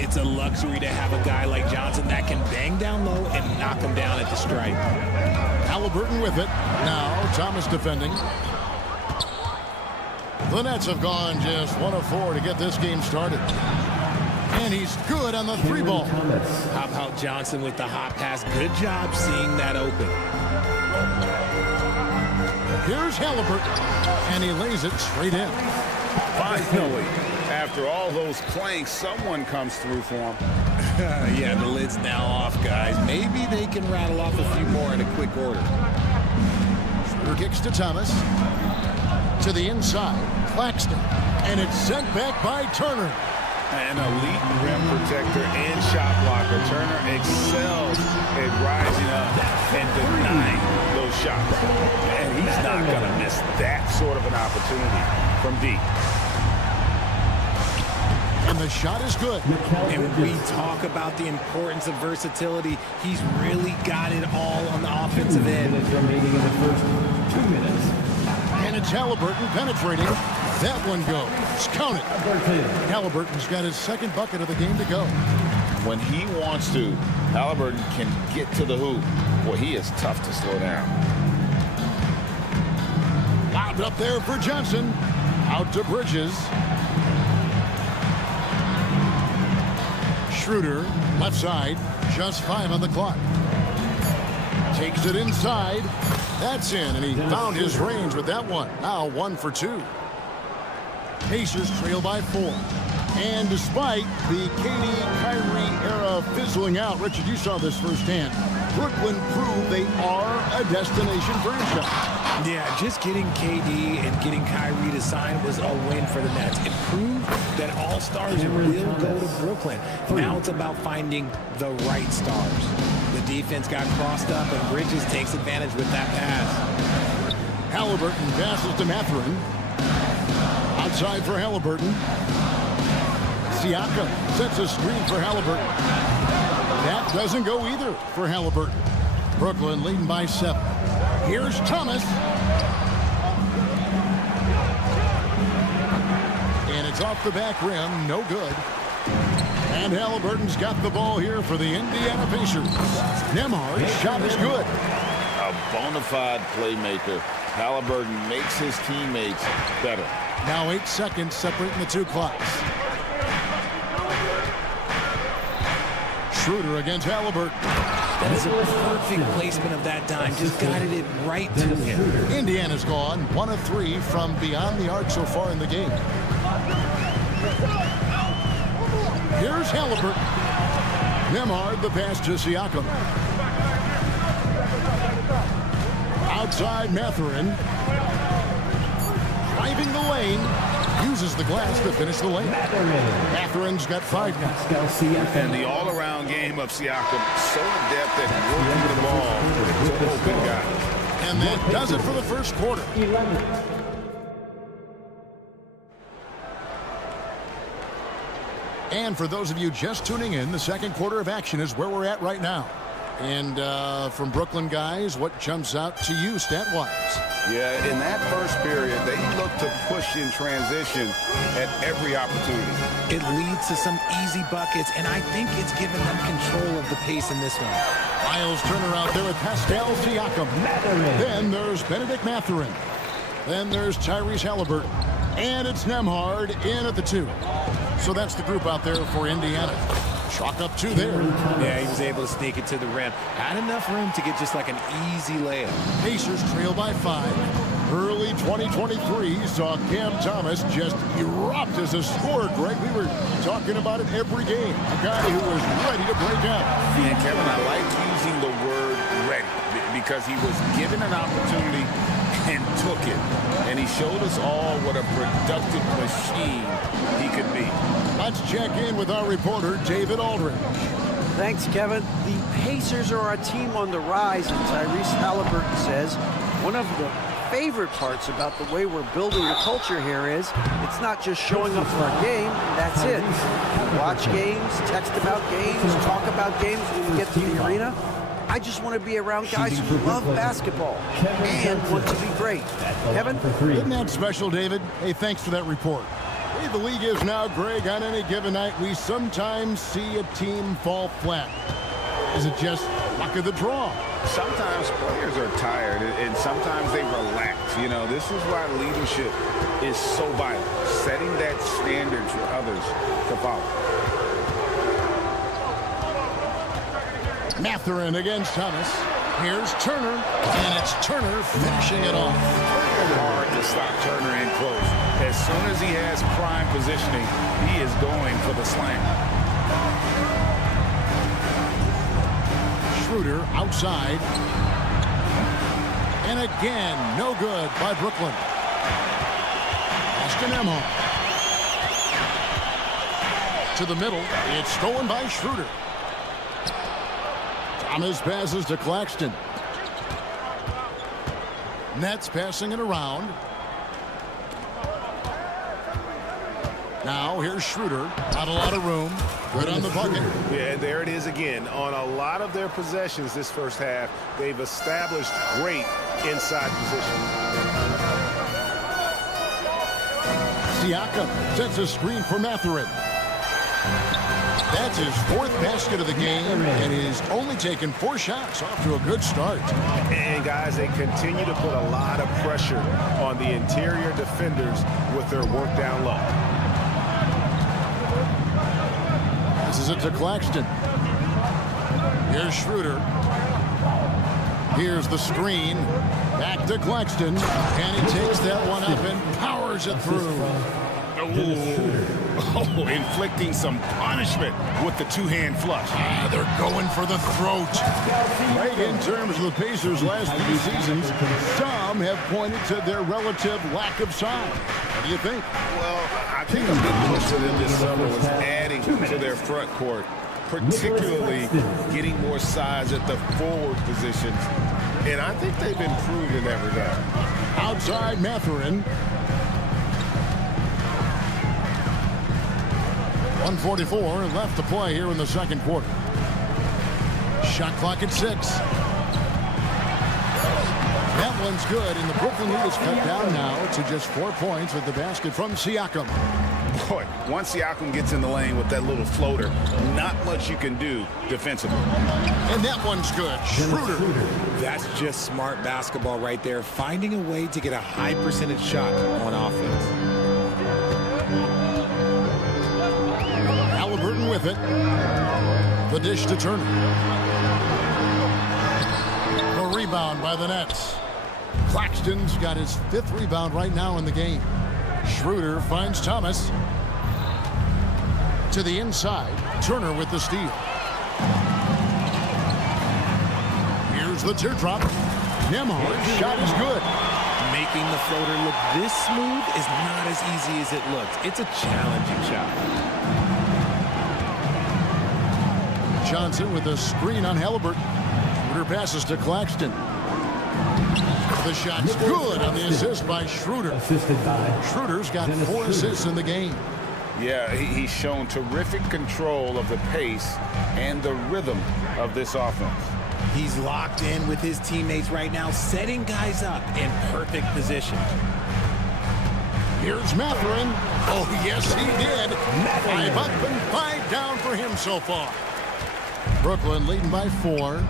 It's a luxury to have a guy like Johnson that can bang down low and knock him down at the stripe. Halliburton with it. Now Thomas defending. The Nets have gone just 1 of 4 to get this game started. And he's good on the 3 ball. How about Johnson with the hot pass? Good job seeing that open. Here's Halliburton, and he lays it straight in. Finally, after all those planks, someone comes through for him. Yeah, the lid's now off, guys. Maybe they can rattle off a few more in a quick order. Schroeder kicks to Thomas. To the inside, Claxton, and it's sent back by Turner. An elite rim protector and shot blocker. Turner excels at rising up and denying those shots. And he's not going to miss that sort of an opportunity from deep. And the shot is good. And when we talk about the importance of versatility, he's really got it all on the offensive end. Remaining in the first 2 minutes. And it's Halliburton penetrating. That one goes. Count it. Halliburton's got his second bucket of the game to go. When he wants to, Halliburton can get to the hoop. Boy, he is tough to slow down. Lobbed up there for Johnson. Out to Bridges. Schroeder, left side. Just 5 on the clock. Takes it inside. That's in, and he found his range with that one. Now 1 for 2. Pacers trail by 4. And despite the KD-Kyrie era fizzling out, Richard, you saw this firsthand. Brooklyn proved they are a destination franchise. Yeah, just getting KD and getting Kyrie to sign was a win for the Nets. It proved that all stars will go to Brooklyn. Now it's about finding the right stars. The defense got crossed up, and Bridges takes advantage with that pass. Halliburton passes to Mathurin. Outside for Halliburton. Siakam sets a screen for Halliburton. That doesn't go either for Halliburton. Brooklyn leading by 7. Here's Thomas. And it's off the back rim. No good. And Halliburton's got the ball here for the Indiana Pacers. Nembhard's shot is good. A bona fide playmaker. Halliburton makes his teammates better. Now 8 seconds separating the two clocks. Schroeder against Halliburton. That is a perfect placement of that dime. Just guided it right to him. Indiana's gone 1 of 3 from beyond the arc so far in the game. Here's Halliburton. Nembhard the pass to Siakam. Outside Mathurin. Driving the lane. Uses the glass to finish the lane. Mathurin's got 5 now. And the all-around game of Siakam, so adept at working the ball to open guys. And that does it for the first quarter. And for those of you just tuning in, the second quarter of action is where we're at right now. And from Brooklyn guys, what jumps out to you stat-wise? Yeah, in that first period, they looked to push in transition at every opportunity. It leads to some easy buckets, and I think it's given them control of the pace in this one. Miles Turner out there with Pascal Siakam. Then there's Benedict Mathurin. Then there's Tyrese Halliburton. And it's Nembhard in at the 2. So that's the group out there for Indiana. Chalk up 2 there. Yeah, he was able to sneak it to the rim. Had enough room to get just like an easy layup. Pacers trail by 5. Early 2023 saw Cam Thomas just erupt as a scorer, Greg. We were talking about it every game. A guy who was ready to break out. And Kevin, I like using the word ready because he was given an opportunity and took it. And he showed us all what a productive machine he could be. Let's check in with our reporter, David Aldridge. Thanks, Kevin. The Pacers are a team on the rise, and Tyrese Halliburton says one of the favorite parts about the way we're building the culture here is it's not just showing up for a game, that's it. We watch games, text about games, talk about games when we get to the arena. I just want to be around guys who love basketball and want to be great. Kevin? Isn't that special, David? Hey, thanks for that report. Hey, the league is now, Greg, on any given night, we sometimes see a team fall flat. Is it just luck of the draw? Sometimes players are tired, and sometimes they relax. You know, this is why leadership is so vital, setting that standard for others to follow. Mathurin against Thomas. Here's Turner, and it's Turner finishing it off. Hard to stop Turner in close. As soon as he has prime positioning, he is going for the slam. Schroeder outside. And again, no good by Brooklyn. Austin Nemo. To the middle. It's stolen by Schroeder. Thomas passes to Claxton. Nets passing it around. Now here's Schroeder. Not a lot of room. Good on the bucket. Yeah, and there it is again. On a lot of their possessions this first half, they've established great inside position. Siakam sets a screen for Mathurin. That's his 4th basket of the game, and he's only taken 4 shots. Off to a good start. And guys, they continue to put a lot of pressure on the interior defenders with their work down low. This is it to Claxton. Here's Schroeder. Here's the screen. Back to Claxton. And he takes that one up and powers it through. Ooh. Oh, inflicting some punishment with the two-hand flush. They're going for the throat. Right, in terms of the Pacers' last few seasons, some have pointed to their relative lack of size. What do you think? Well, I think a big push for them this summer was adding to their front court, particularly getting more size at the forward positions. And I think they've improved in that regard. Outside Mathurin. 1:44 left to play here in the second quarter. Shot clock at 6. That one's good, and the Brooklyn lead is cut down now to just 4 points with the basket from Siakam. Boy, once Siakam gets in the lane with that little floater, not much you can do defensively. And that one's good. Schroeder. That's just smart basketball right there, finding a way to get a high percentage shot on offense. Halliburton with it. The dish to Turner. The rebound by the Nets. Claxton's got his 5th rebound right now in the game. Schroeder finds Thomas. To the inside. Turner with the steal. Here's the teardrop. Nemo, shot is good. Making the floater look this smooth is not as easy as it looks. It's a challenging shot. Johnson with a screen on Halliburton. Schroeder passes to Claxton. The shot's good on the assist by Schroeder. Schroeder's got 4 assists in the game. Yeah, he's shown terrific control of the pace and the rhythm of this offense. He's locked in with his teammates right now, setting guys up in perfect position. Here's Mathurin. Oh, yes, he did. 5 up and 5 down for him so far. Brooklyn leading by 4.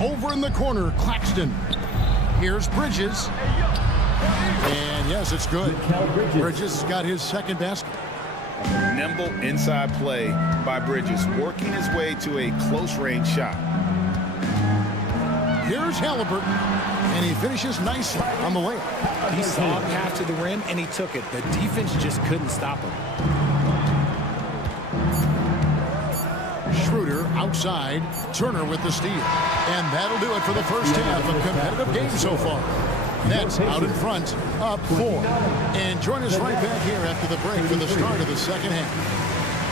Over in the corner, Claxton. Here's Bridges. And yes, it's good. Bridges got his 2nd basket. Nimble inside play by Bridges, working his way to a close-range shot. Here's Halliburton, and he finishes nicely on the layup. He saw a path to the rim, and he took it. The defense just couldn't stop him. Schroeder outside. Turner with the steal. And that'll do it for the first half. A competitive game so far. Nets out in front, up 4. And join us right back here after the break for the start of the second half.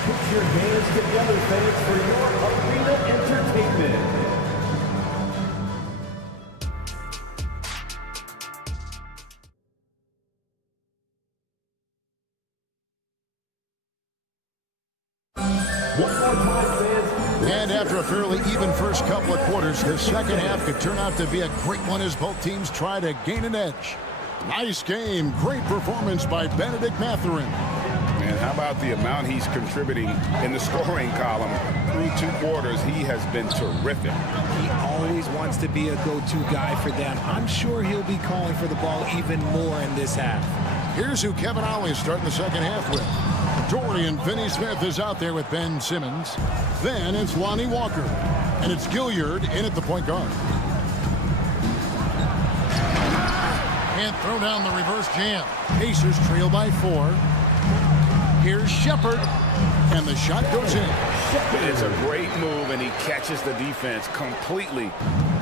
Put your hands together, fans, for your arena entertainment. One more time, fans. And after a fairly even first couple of quarters, the second half could turn out to be a great one as both teams try to gain an edge. Nice game. Great performance by Benedict Mathurin. Man, how about the amount he's contributing in the scoring column? Through 2 quarters, he has been terrific. He always wants to be a go-to guy for them. I'm sure he'll be calling for the ball even more in this half. Here's who Kevin Ollie is starting the second half with. Dorian Finney-Smith is out there with Ben Simmons. Then it's Lonnie Walker. And it's Gilliard in at the point guard. And throw down the reverse jam. Pacers trail by 4. Here's Shepard. And the shot goes in. It's a great move, and he catches the defense completely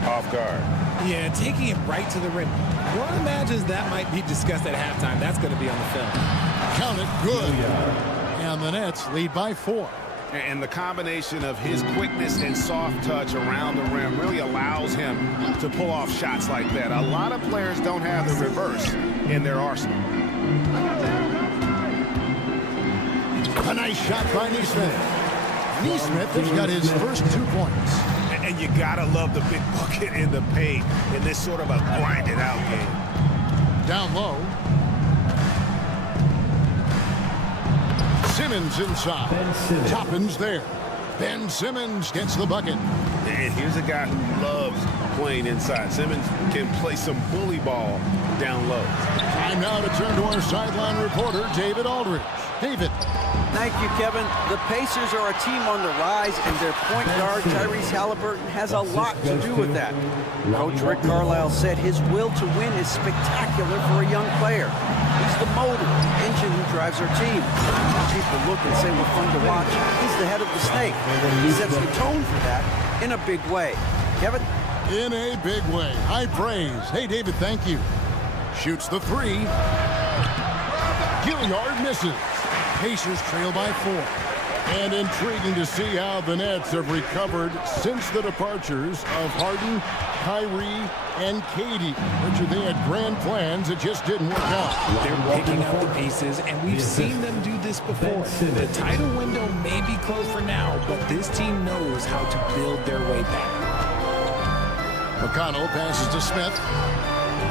off guard. Yeah, taking it right to the rim. One imagines that might be discussed at halftime. That's going to be on the film. Count it, good. And the Nets lead by 4. And the combination of his quickness and soft touch around the rim really allows him to pull off shots like that. A lot of players don't have the reverse in their arsenal. A nice shot by Nesmith. Nesmith has got his first 2 points. And you gotta love the big bucket in the paint in this sort of a grinded out game. Down low. Simmons inside. Toppin's there. Ben Simmons gets the bucket. And here's a guy who loves playing inside. Simmons can play some bully ball down low. Time now to turn to our sideline reporter, David Aldridge. David. Thank you, Kevin. The Pacers are a team on the rise, and their point guard, Tyrese Halliburton, has a lot to do with that. Coach Rick Carlisle said his will to win is spectacular for a young player. He's the motor, the engine who drives our team. People look and say we're fun to watch. He's the head of the snake. He sets the tone for that in a big way. Kevin? In a big way. High praise. Hey, David, thank you. Shoots the three. Gilliard misses. Pacers trail by 4. And intriguing to see how the Nets have recovered since the departures of Harden, Kyrie, and Katie. Richard, they had grand plans. It just didn't work out. They're picking up the pieces, and we've seen them do this before. The title window may be closed for now, but this team knows how to build their way back. McConnell passes to Smith.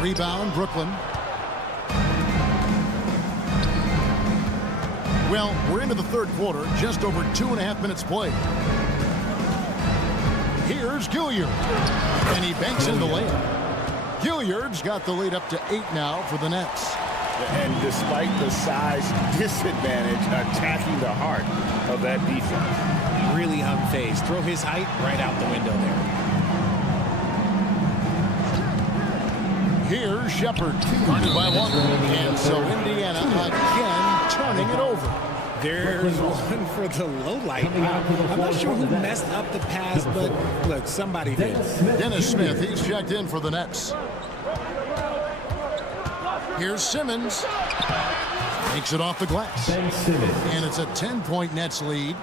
Rebound, Brooklyn. Well, we're into the third quarter, just over 2.5 minutes played. Here's Gilliard, and he banks in the layup. Gilliard's got the lead up to 8 now for the Nets. And despite the size disadvantage, attacking the heart of that defense. Really unfazed. Throw his height right out the window there. Here's Shepard, guarded by 1. And so Indiana again turning it over. There's one for the low light. I'm not sure who messed up the pass, but look, somebody did. Dennis Smith, he's checked in for the Nets. Here's Simmons. Takes it off the glass. And it's a 10-point Nets lead.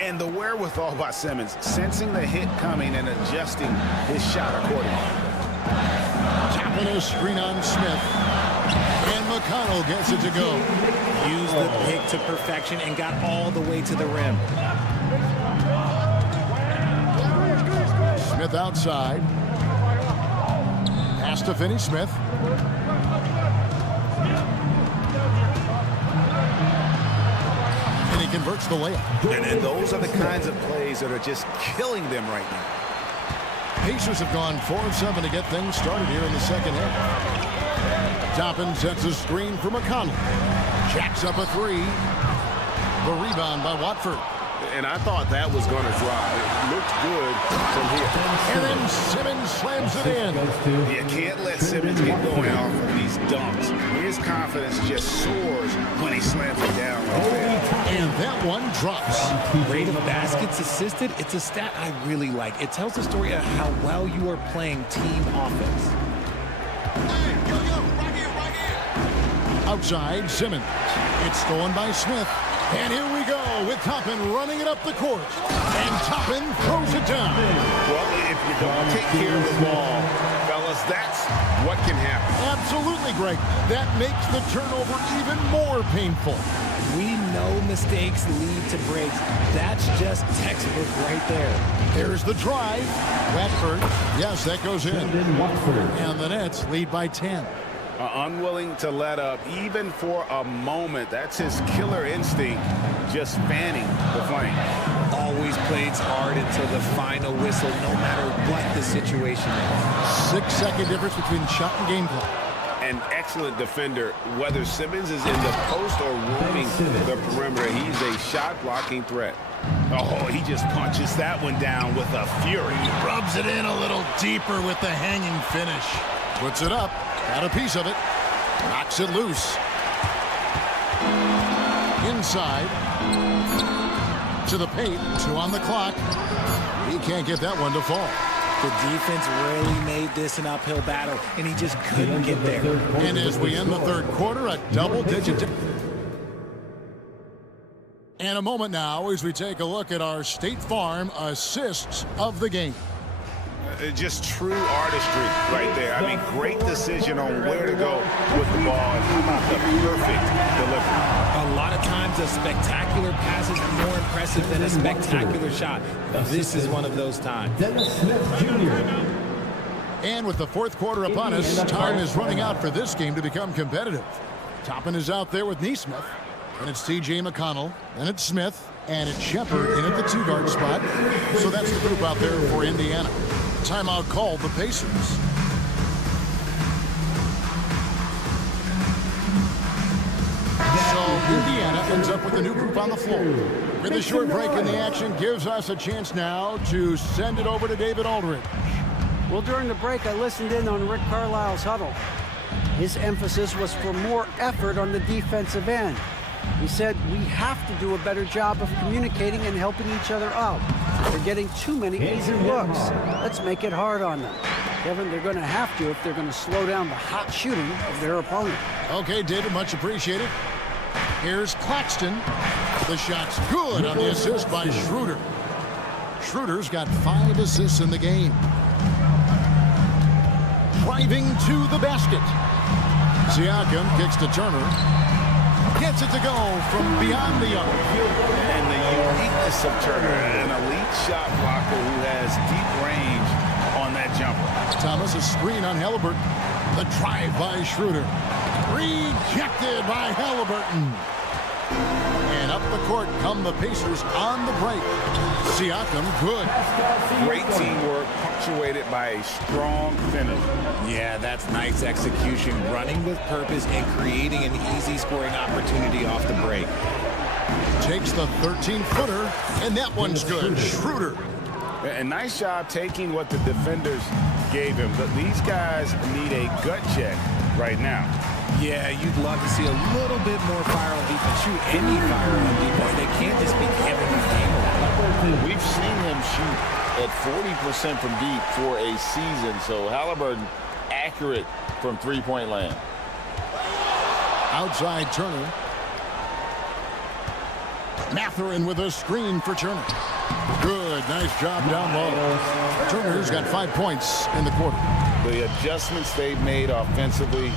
And the wherewithal by Simmons, sensing the hit coming and adjusting his shot accordingly. Tapping a screen on Smith. And McConnell gets it to go. Used the pick to perfection and got all the way to the rim. Smith outside. Pass to Finney-Smith. And he converts the layup. And those are the kinds of plays that are just killing them right now. Pacers have gone 4 of 7 to get things started here in the second half. Toppin sets a screen for McConnell. Jacks up a 3. The rebound by Watford. And I thought that was going to drive. It looked good from here. And then Simmons slams it in. You can't let Simmons get going off of these dunks. His confidence just soars when he slams it down like that. And that one drops. Rate of baskets assisted, it's a stat I really like. It tells the story of how well you are playing team offense. Outside, Simmons. It's stolen by Smith. And here we go with Toppin running it up the court. And Toppin throws it down. Well, if you don't take care of the ball, fellas, that's what can happen. Absolutely, Greg. That makes the turnover even more painful. We know mistakes lead to breaks. That's just textbook right there. There's the drive. Watford. Yes, that goes in. And the Nets lead by 10. Unwilling to let up even for a moment. That's his killer instinct, just fanning the flame. Always plays hard until the final whistle, no matter what the situation is. 6-second difference between shot and game clock. An excellent defender, whether Simmons is in the post or roaming the perimeter. He's a shot-blocking threat. Oh, he just punches that one down with a fury. He rubs it in a little deeper with the hanging finish. Puts it up. Got a piece of it. Knocks it loose. Inside. To the paint. 2 on the clock. He can't get that one to fall. The defense really made this an uphill battle, and he just couldn't get there. And as we end the third quarter, a double-digit. And a moment now as we take a look at our State Farm assists of the game. Just true artistry right there. I mean, great decision on where to go with the ball, and how about the perfect delivery. A lot of times a spectacular pass is more impressive than a spectacular shot. This is one of those times. Dennis Smith Jr. And with the fourth quarter upon us, time is running out for this game to become competitive. Toppin is out there with Nesmith, and it's T.J. McConnell, and it's Smith, and it's Shepard in at the 2-guard spot. So that's the group out there for Indiana. Timeout called the Pacers. So Indiana ends up with a new group on the floor. With a short break in the action, gives us a chance now to send it over to David Aldridge. Well, during the break, I listened in on Rick Carlisle's huddle. His emphasis was for more effort on the defensive end. He said, we have to do a better job of communicating and helping each other out. They're getting too many easy looks. Let's make it hard on them. Kevin, they're going to have to if they're going to slow down the hot shooting of their opponent. Okay, David, much appreciated. Here's Claxton. The shot's good on the assist by Schroeder. Schroeder's got 5 assists in the game. Driving to the basket. Siakam kicks to Turner. Gets it to go from beyond the arc. And the uniqueness of Turner, an elite shot blocker who has deep range on that jumper. Thomas, a screen on Halliburton. The drive by Schroeder. Rejected by Halliburton. And up the court come the Pacers on the break. Siakam, good. Great teamwork, punctuated by a strong finish. Yeah, that's nice execution, running with purpose and creating an easy scoring opportunity off the break. Takes the 13-footer, and that one's good. Schroeder. A nice job taking what the defenders gave him. But these guys need a gut check right now. Yeah, you'd love to see a little bit more fire on defense. Shoot any fire on defense. They can't just be giving the game away. We've seen him shoot at 40% from deep for a season. So Halliburton accurate from three-point land. Outside Turner. Mathurin with a screen for Turner. Good, nice job down low. Turner's got 5 points in the quarter. The adjustments they've made offensively,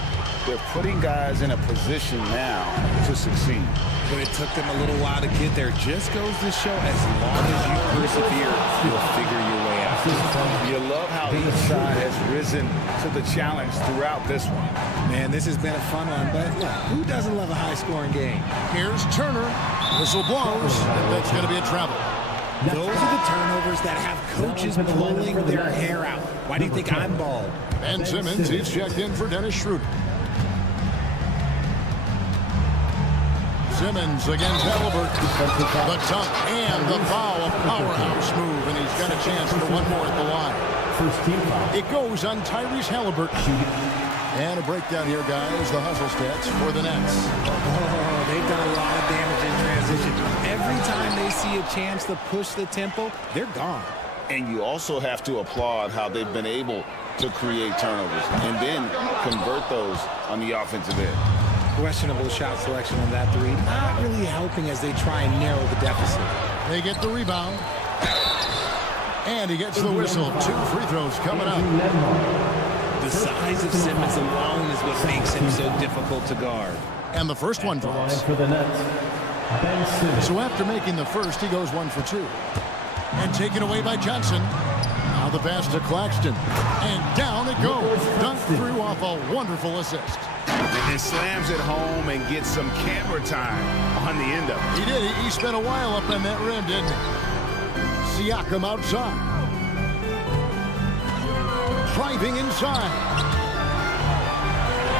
they're putting guys in a position now to succeed. But it took them a little while to get there. Just goes to show as long as you persevere, you'll figure your way out. You love how each side has risen to the challenge throughout this one. Man, this has been a fun one, but look, who doesn't love a high-scoring game? Here's Turner. Whistle blows. That's going to be a travel. Those are the turnovers that have coaches pulling their hair out. Why do you think I'm bald? Ben Simmons, he's checked in for Dennis Schroeder. Simmons against Halliburton. The dunk and the foul, a powerhouse move, and he's got a chance for one more at the line. First team foul. It goes on Tyrese Halliburton. And a breakdown here, guys. The hustle stats for the Nets. Oh, they've done a lot of damage in transition. Every time they see a chance to push the tempo, they're gone. And you also have to applaud how they've been able to create turnovers and then convert those on the offensive end. Questionable shot selection on that three. Not really helping as they try and narrow the deficit. They get the rebound. And he gets the whistle. 2 free throws coming up. The size of Simmons alone is what makes him so difficult to guard. And the first one drops. For the Nets, Ben Simmons. So after making the first, he goes 1 for 2. And taken away by Johnson. Now the pass to Claxton. And down it goes. Dunked through off a wonderful assist. And slams it home and gets some camera time on the end of it. He did. He spent a while up on that rim, didn't he? Siakam outside. Driving inside.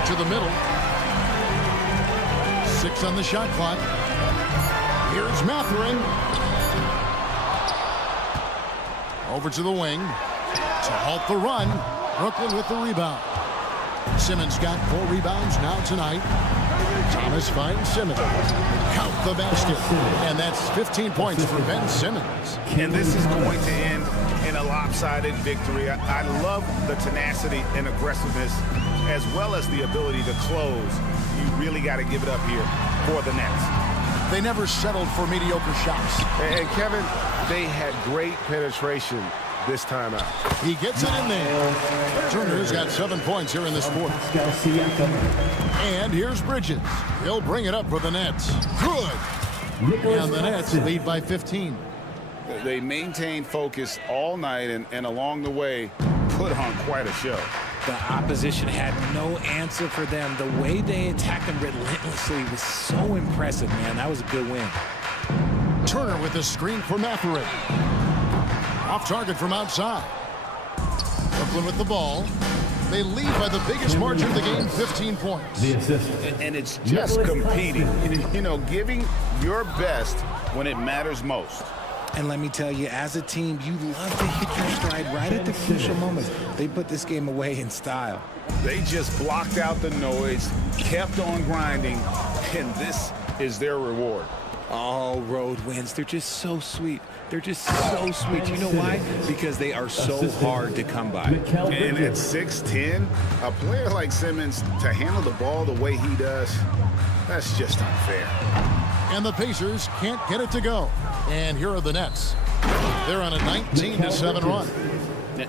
To the middle. 6 on the shot clock. Here's Mathurin. Over to the wing. To halt the run. Brooklyn with the rebound. Simmons got 4 rebounds now tonight. Thomas finds Simmons. Count the basket. And that's 15 points for Ben Simmons. And this is going to end in a lopsided victory. I love the tenacity and aggressiveness as well as the ability to close. You really got to give it up here for the Nets. They never settled for mediocre shots. And Kevin, they had great penetration this time out. He gets it in there. Turner's got 7 points here in this quarter. And here's Bridges. He'll bring it up for the Nets. Good. And the Nets lead by 15. They maintained focus all night and along the way put on quite a show. The opposition had no answer for them. The way they attacked them relentlessly was so impressive, man. That was a good win. Turner with the screen for Mathurin. Off target from outside. Brooklyn with the ball. They lead by the biggest margin of the game, 15 points. The assist. And it's just competing, you know, giving your best when it matters most. And let me tell you, as a team, you love to hit your stride right at the crucial moments. They put this game away in style. They just blocked out the noise, kept on grinding, and this is their reward. All road wins, they're just so sweet. They're just so sweet. You know why? Because they are so hard to come by. And at 6'10", a player like Simmons, to handle the ball the way he does, that's just unfair. And the Pacers can't get it to go. And here are the Nets. They're on a 19-7 run.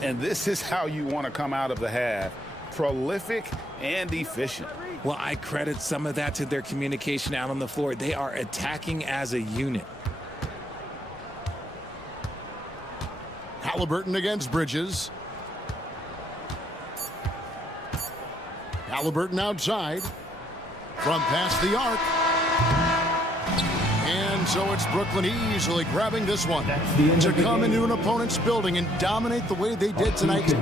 And this is how you want to come out of the half. Prolific and efficient. Well, I credit some of that to their communication out on the floor. They are attacking as a unit. Halliburton against Bridges. Halliburton outside. From past the arc. And so it's Brooklyn easily grabbing this one to come into an opponent's building and dominate the way they did tonight.